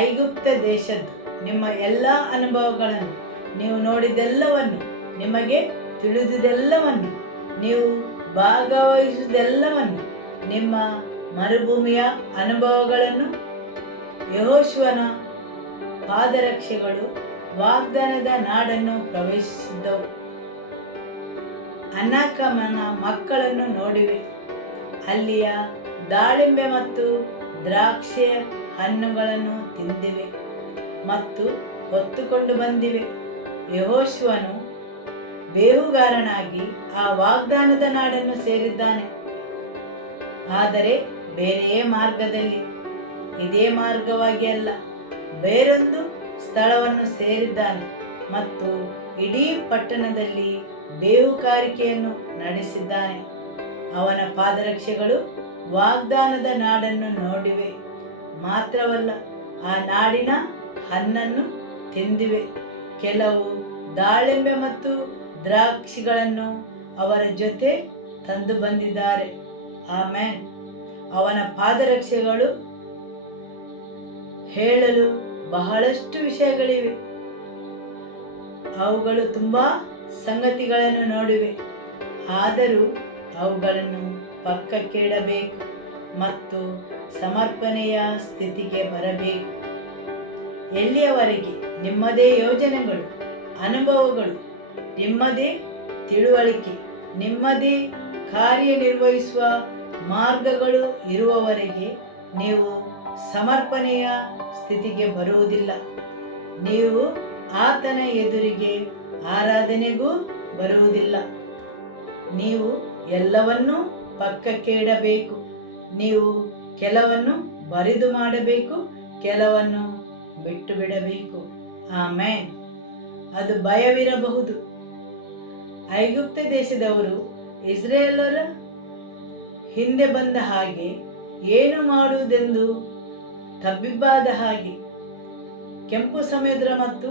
ಐಗುಪ್ತ ದೇಶದ್ದು ನಿಮ್ಮ ಎಲ್ಲ ಅನುಭವಗಳನ್ನು, ನೀವು ನೋಡಿದೆಲ್ಲವನ್ನು, ನಿಮಗೆ ತಿಳಿದುದೆಲ್ಲವನ್ನು, ನೀವು ಭಾಗವಹಿಸುವುದೆಲ್ಲವನ್ನು, ನಿಮ್ಮ ಮರುಭೂಮಿಯ ಅನುಭವಗಳನ್ನು, ಯೆಹೋಶುವನ ಪಾದರಕ್ಷೆಗಳು ವಾಗ್ದಾನದ ನಾಡನ್ನು ಪ್ರವೇಶಿಸಿದ್ದವು. ಅನಾಕಮನ ಮಕ್ಕಳನ್ನು ನೋಡಿವೆ, ಅಲ್ಲಿಯ ದಾಳಿಂಬೆ ಮತ್ತು ದ್ರಾಕ್ಷೆ ಹಣ್ಣುಗಳನ್ನು ತಿಂದಿವೆ ಮತ್ತು ಹೊತ್ತುಕೊಂಡು ಬಂದಿವೆ. ಯೆಹೋಶುವನು ಬೇಹುಗಾರನಾಗಿ ಆ ವಾಗ್ದಾನದ ನಾಡನ್ನು ಸೇರಿದ್ದಾನೆ, ಆದರೆ ಬೇರೆಯೇ ಮಾರ್ಗದಲ್ಲಿ, ಇದೇ ಮಾರ್ಗವಾಗಿ ಅಲ್ಲ, ಬೇರೊಂದು ಸ್ಥಳವನ್ನು ಸೇರಿದ್ದಾನೆ ಮತ್ತು ಇಡೀ ಪಟ್ಟಣದಲ್ಲಿ ಬೇಹುಗಾರಿಕೆಯನ್ನು ನಡೆಸಿದ್ದಾನೆ. ಅವನ ಪಾದರಕ್ಷೆಗಳು ವಾಗ್ದಾನದ ನಾಡನ್ನು ನೋಡಿವೆ. ಮಾತ್ರವಲ್ಲ, ಆ ನಾಡಿನ ಹಣ್ಣನ್ನು ತಿಂದಿವೆ. ಕೆಲವು ದಾಳಿಂಬೆ ಮತ್ತು ದ್ರಾಕ್ಷಿಗಳನ್ನು ಅವರ ಜೊತೆ ತಂದು ಬಂದಿದ್ದಾರೆ. ಆಮೇನ್. ಅವನ ಪಾದರಕ್ಷೆಗಳು ಹೇಳಲು ಬಹಳಷ್ಟು ವಿಷಯಗಳಿವೆ. ಅವುಗಳು ತುಂಬಾ ಸಂಗತಿಗಳನ್ನು ನೋಡಿವೆ. ಆದರೂ ಅವುಗಳನ್ನು ಪಕ್ಕಕ್ಕಿಡಬೇಕು ಮತ್ತು ಸಮರ್ಪಣೆಯ ಸ್ಥಿತಿಗೆ ಬರಬೇಕು. ಎಲ್ಲಿಯವರೆಗೆ ನಿಮ್ಮದೇ ಯೋಜನೆಗಳು, ಅನುಭವಗಳು, ನಿಮ್ಮದೇ ತಿಳುವಳಿಕೆ, ನಿಮ್ಮದೇ ಕಾರ್ಯನಿರ್ವಹಿಸುವ ಮಾರ್ಗಗಳು ಇರುವವರೆಗೆ ನೀವು ಸಮರ್ಪಣೆಯ ಸ್ಥಿತಿಗೆ ಬರುವುದಿಲ್ಲ. ನೀವು ಆತನ ಎದುರಿಗೆ ಆರಾಧನೆಗೂ ಬರುವುದಿಲ್ಲ. ನೀವು ಎಲ್ಲವನ್ನೂ ಪಕ್ಕಕ್ಕೆ ಇಡಬೇಕು. ನೀವು ಕೆಲವನ್ನು ಬರಿದು ಮಾಡಬೇಕು, ಕೆಲವನ್ನು ಬಿಟ್ಟು ಬಿಡಬೇಕು. ಆಮೇನ್. ಅದು ಭಯವಿರಬಹುದು. ಐಗುಪ್ತ ದೇಶದವರು ಇಸ್ರೇಲರ ಹಿಂದೆ ಬಂದ ಹಾಗೆ ಏನು ಮಾಡುವುದೆಂದು ತಬ್ಬಿಬ್ಬಾದ ಹಾಗೆ ಕೆಂಪು ಸಮುದ್ರ ಮತ್ತು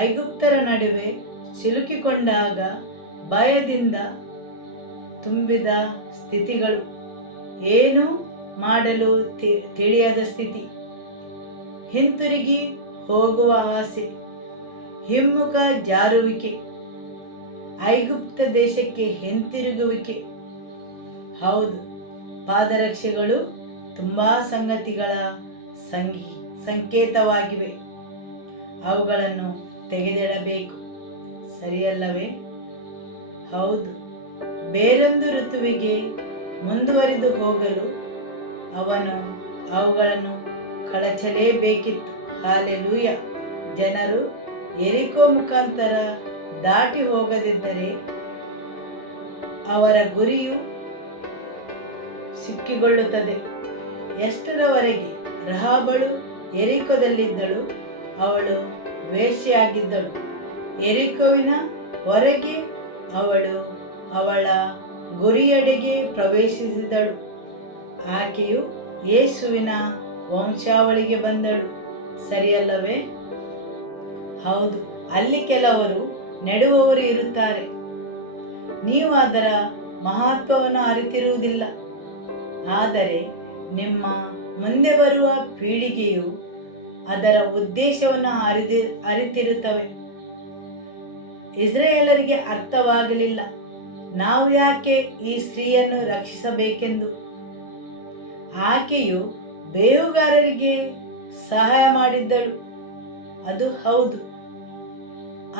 ಐಗುಪ್ತರ ನಡುವೆ ಸಿಲುಕಿಕೊಂಡಾಗ ಭಯದಿಂದ ತುಂಬಿದ ಸ್ಥಿತಿಗಳು, ಏನು ಮಾಡಲು ತಿಳಿಯದ ಸ್ಥಿತಿ, ಹಿಂತಿರುಗಿ ಹೋಗುವ ಆಸೆ, ಹಿಮ್ಮುಖ ಜಾರುವಿಕೆ, ಐಗುಪ್ತ ದೇಶಕ್ಕೆ ಹಿಂತಿರುಗುವಿಕೆ. ಹೌದು, ಪಾದರಕ್ಷೆಗಳು ತುಂಬಾ ಸಂಗತಿಗಳ ಸಂಕೇತವಾಗಿವೆ. ಅವುಗಳನ್ನು ತೆಗೆದಿಡಬೇಕು, ಸರಿಯಲ್ಲವೇ? ಹೌದು. ಬೇರೊಂದು ಋತುವಿಗೆ ಮುಂದುವರಿದು ಹೋಗಲು ಅವನು ಅವುಗಳನ್ನು ಕಳಚಲೇಬೇಕಿತ್ತು. ಹಾಲೆಲೂಯ. ಜನರು ಎರಿಕೋ ಮುಖಾಂತರ ದಾಟಿ ಹೋಗದಿದ್ದರೆ ಅವರ ಗುರಿಯು ಸಿಕ್ಕಿಗೊಳ್ಳುತ್ತದೆ. ಎಷ್ಟರವರೆಗೆ ರಹಾಬಳು ಎರಿಕೋದಲ್ಲಿದ್ದಳು, ಅವಳು ವೇಶ್ಯೆಯಾಗಿದ್ದಳು. ಎರಿಕೋವಿನ ಹೊರಗೆ ಅವಳು ಅವಳ ಗುರಿಯೆಡೆಗೆ ಪ್ರವೇಶಿಸಿದಳು. ಆಕೆಯು ಯೇಸುವಿನ ವಂಶಾವಳಿಗೆ ಬಂದಳು, ಸರಿಯಲ್ಲವೇ? ಹೌದು. ಅಲ್ಲಿ ಕೆಲವರು ನೆಡುವವರು ಇರುತ್ತಾರೆ. ನೀವು ಅದರ ಮಹತ್ವವನ್ನು ಅರಿತಿರುವುದಿಲ್ಲ. ಆದರೆ ನಿಮ್ಮ ಮುಂದೆ ಬರುವ ಪೀಳಿಗೆಯು ಅದರ ಉದ್ದೇಶವನ್ನು ಅರಿತಿರುತ್ತವೆ. ಇಸ್ರಾಯೇಲರಿಗೆ ಅರ್ಥವಾಗಲಿಲ್ಲ, ನಾವು ಯಾಕೆ ಈ ಸ್ತ್ರೀಯನ್ನು ರಕ್ಷಿಸಬೇಕೆಂದು. ಆಕೆಯು ಬೇಹುಗಾರರಿಗೆ ಸಹಾಯ ಮಾಡಿದ್ದಳು, ಅದು ಹೌದು.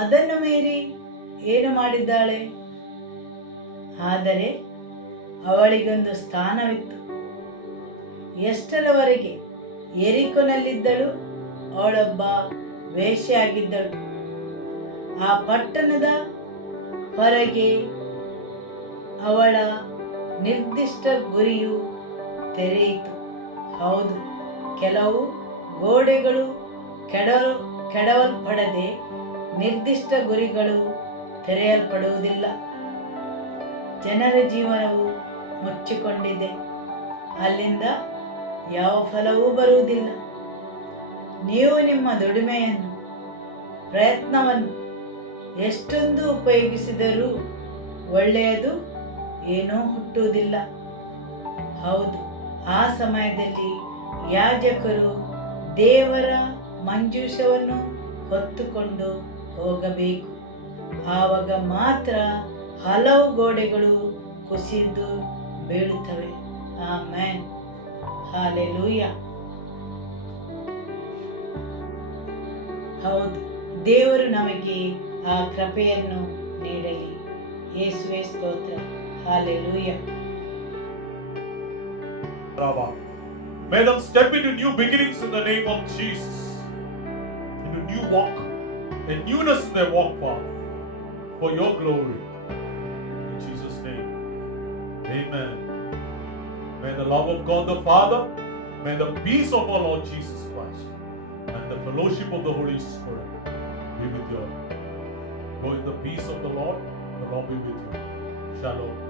ಅದನ್ನು ಮೀರಿ ಏನು ಮಾಡಿದ್ದಾಳೆ? ಆದರೆ ಅವಳಿಗೊಂದು ಸ್ಥಾನವಿತ್ತು. ಎಷ್ಟರವರೆಗೆ ಎರಿಕೋನಲ್ಲಿದ್ದಳು, ಅವಳೊಬ್ಬ ವೇಶ್ಯೆಯಾಗಿದ್ದಳು. ಆ ಪಟ್ಟಣದ ಹೊರಗೆ ಅವಳ ನಿರ್ದಿಷ್ಟ ಗುರಿಯು ತೆರೆಯಿತು. ಹೌದು, ಕೆಲವು ಗೋಡೆಗಳು ಕೆಡವಲ್ಪಡದೆ ನಿರ್ದಿಷ್ಟ ಗುರಿಗಳು ತೆರೆಯಲ್ಪಡುವುದಿಲ್ಲ. ಜನರ ಜೀವನವು ಮುಚ್ಚಿಕೊಂಡಿದೆ, ಅಲ್ಲಿಂದ ಯಾವ ಫಲವೂ ಬರುವುದಿಲ್ಲ. ನೀವು ನಿಮ್ಮ ದುಡಿಮೆಯನ್ನು, ಪ್ರಯತ್ನವನ್ನು ಎಷ್ಟೊಂದು ಉಪಯೋಗಿಸಿದರೂ ಒಳ್ಳೆಯದು ಏನೂ ಹುಟ್ಟುವುದಿಲ್ಲ. ಹೌದು, ಆ ಸಮಯದಲ್ಲಿ ಯಾಜಕರು ದೇವರ ಮಂಜೂಷವನ್ನು ಹೊತ್ತುಕೊಂಡು ಹೋಗಬೇಕು. ಆವಾಗ ಮಾತ್ರ ಹಲವು ಗೋಡೆಗಳು ಕುಸಿದು ಬೀಳುತ್ತವೆ. ಆಮೆನ್. ಹಾಲೆಲೂಯ. ಹೌದು, ದೇವರು ನಮಗೆ ಆ ಕೃಪೆಯನ್ನು ನೀಡಲಿ. ಯೇಸುವೇ ಸ್ತೋತ್ರ. Hallelujah. May them step into new beginnings in the name of Jesus. Into new walk, a newness in their walk, Father, for your glory. In Jesus' name, amen. May the love of God the Father, may the peace of our Lord Jesus Christ, and the fellowship of the Holy Spirit be with you. Go in the peace of the Lord be with you. Shalom.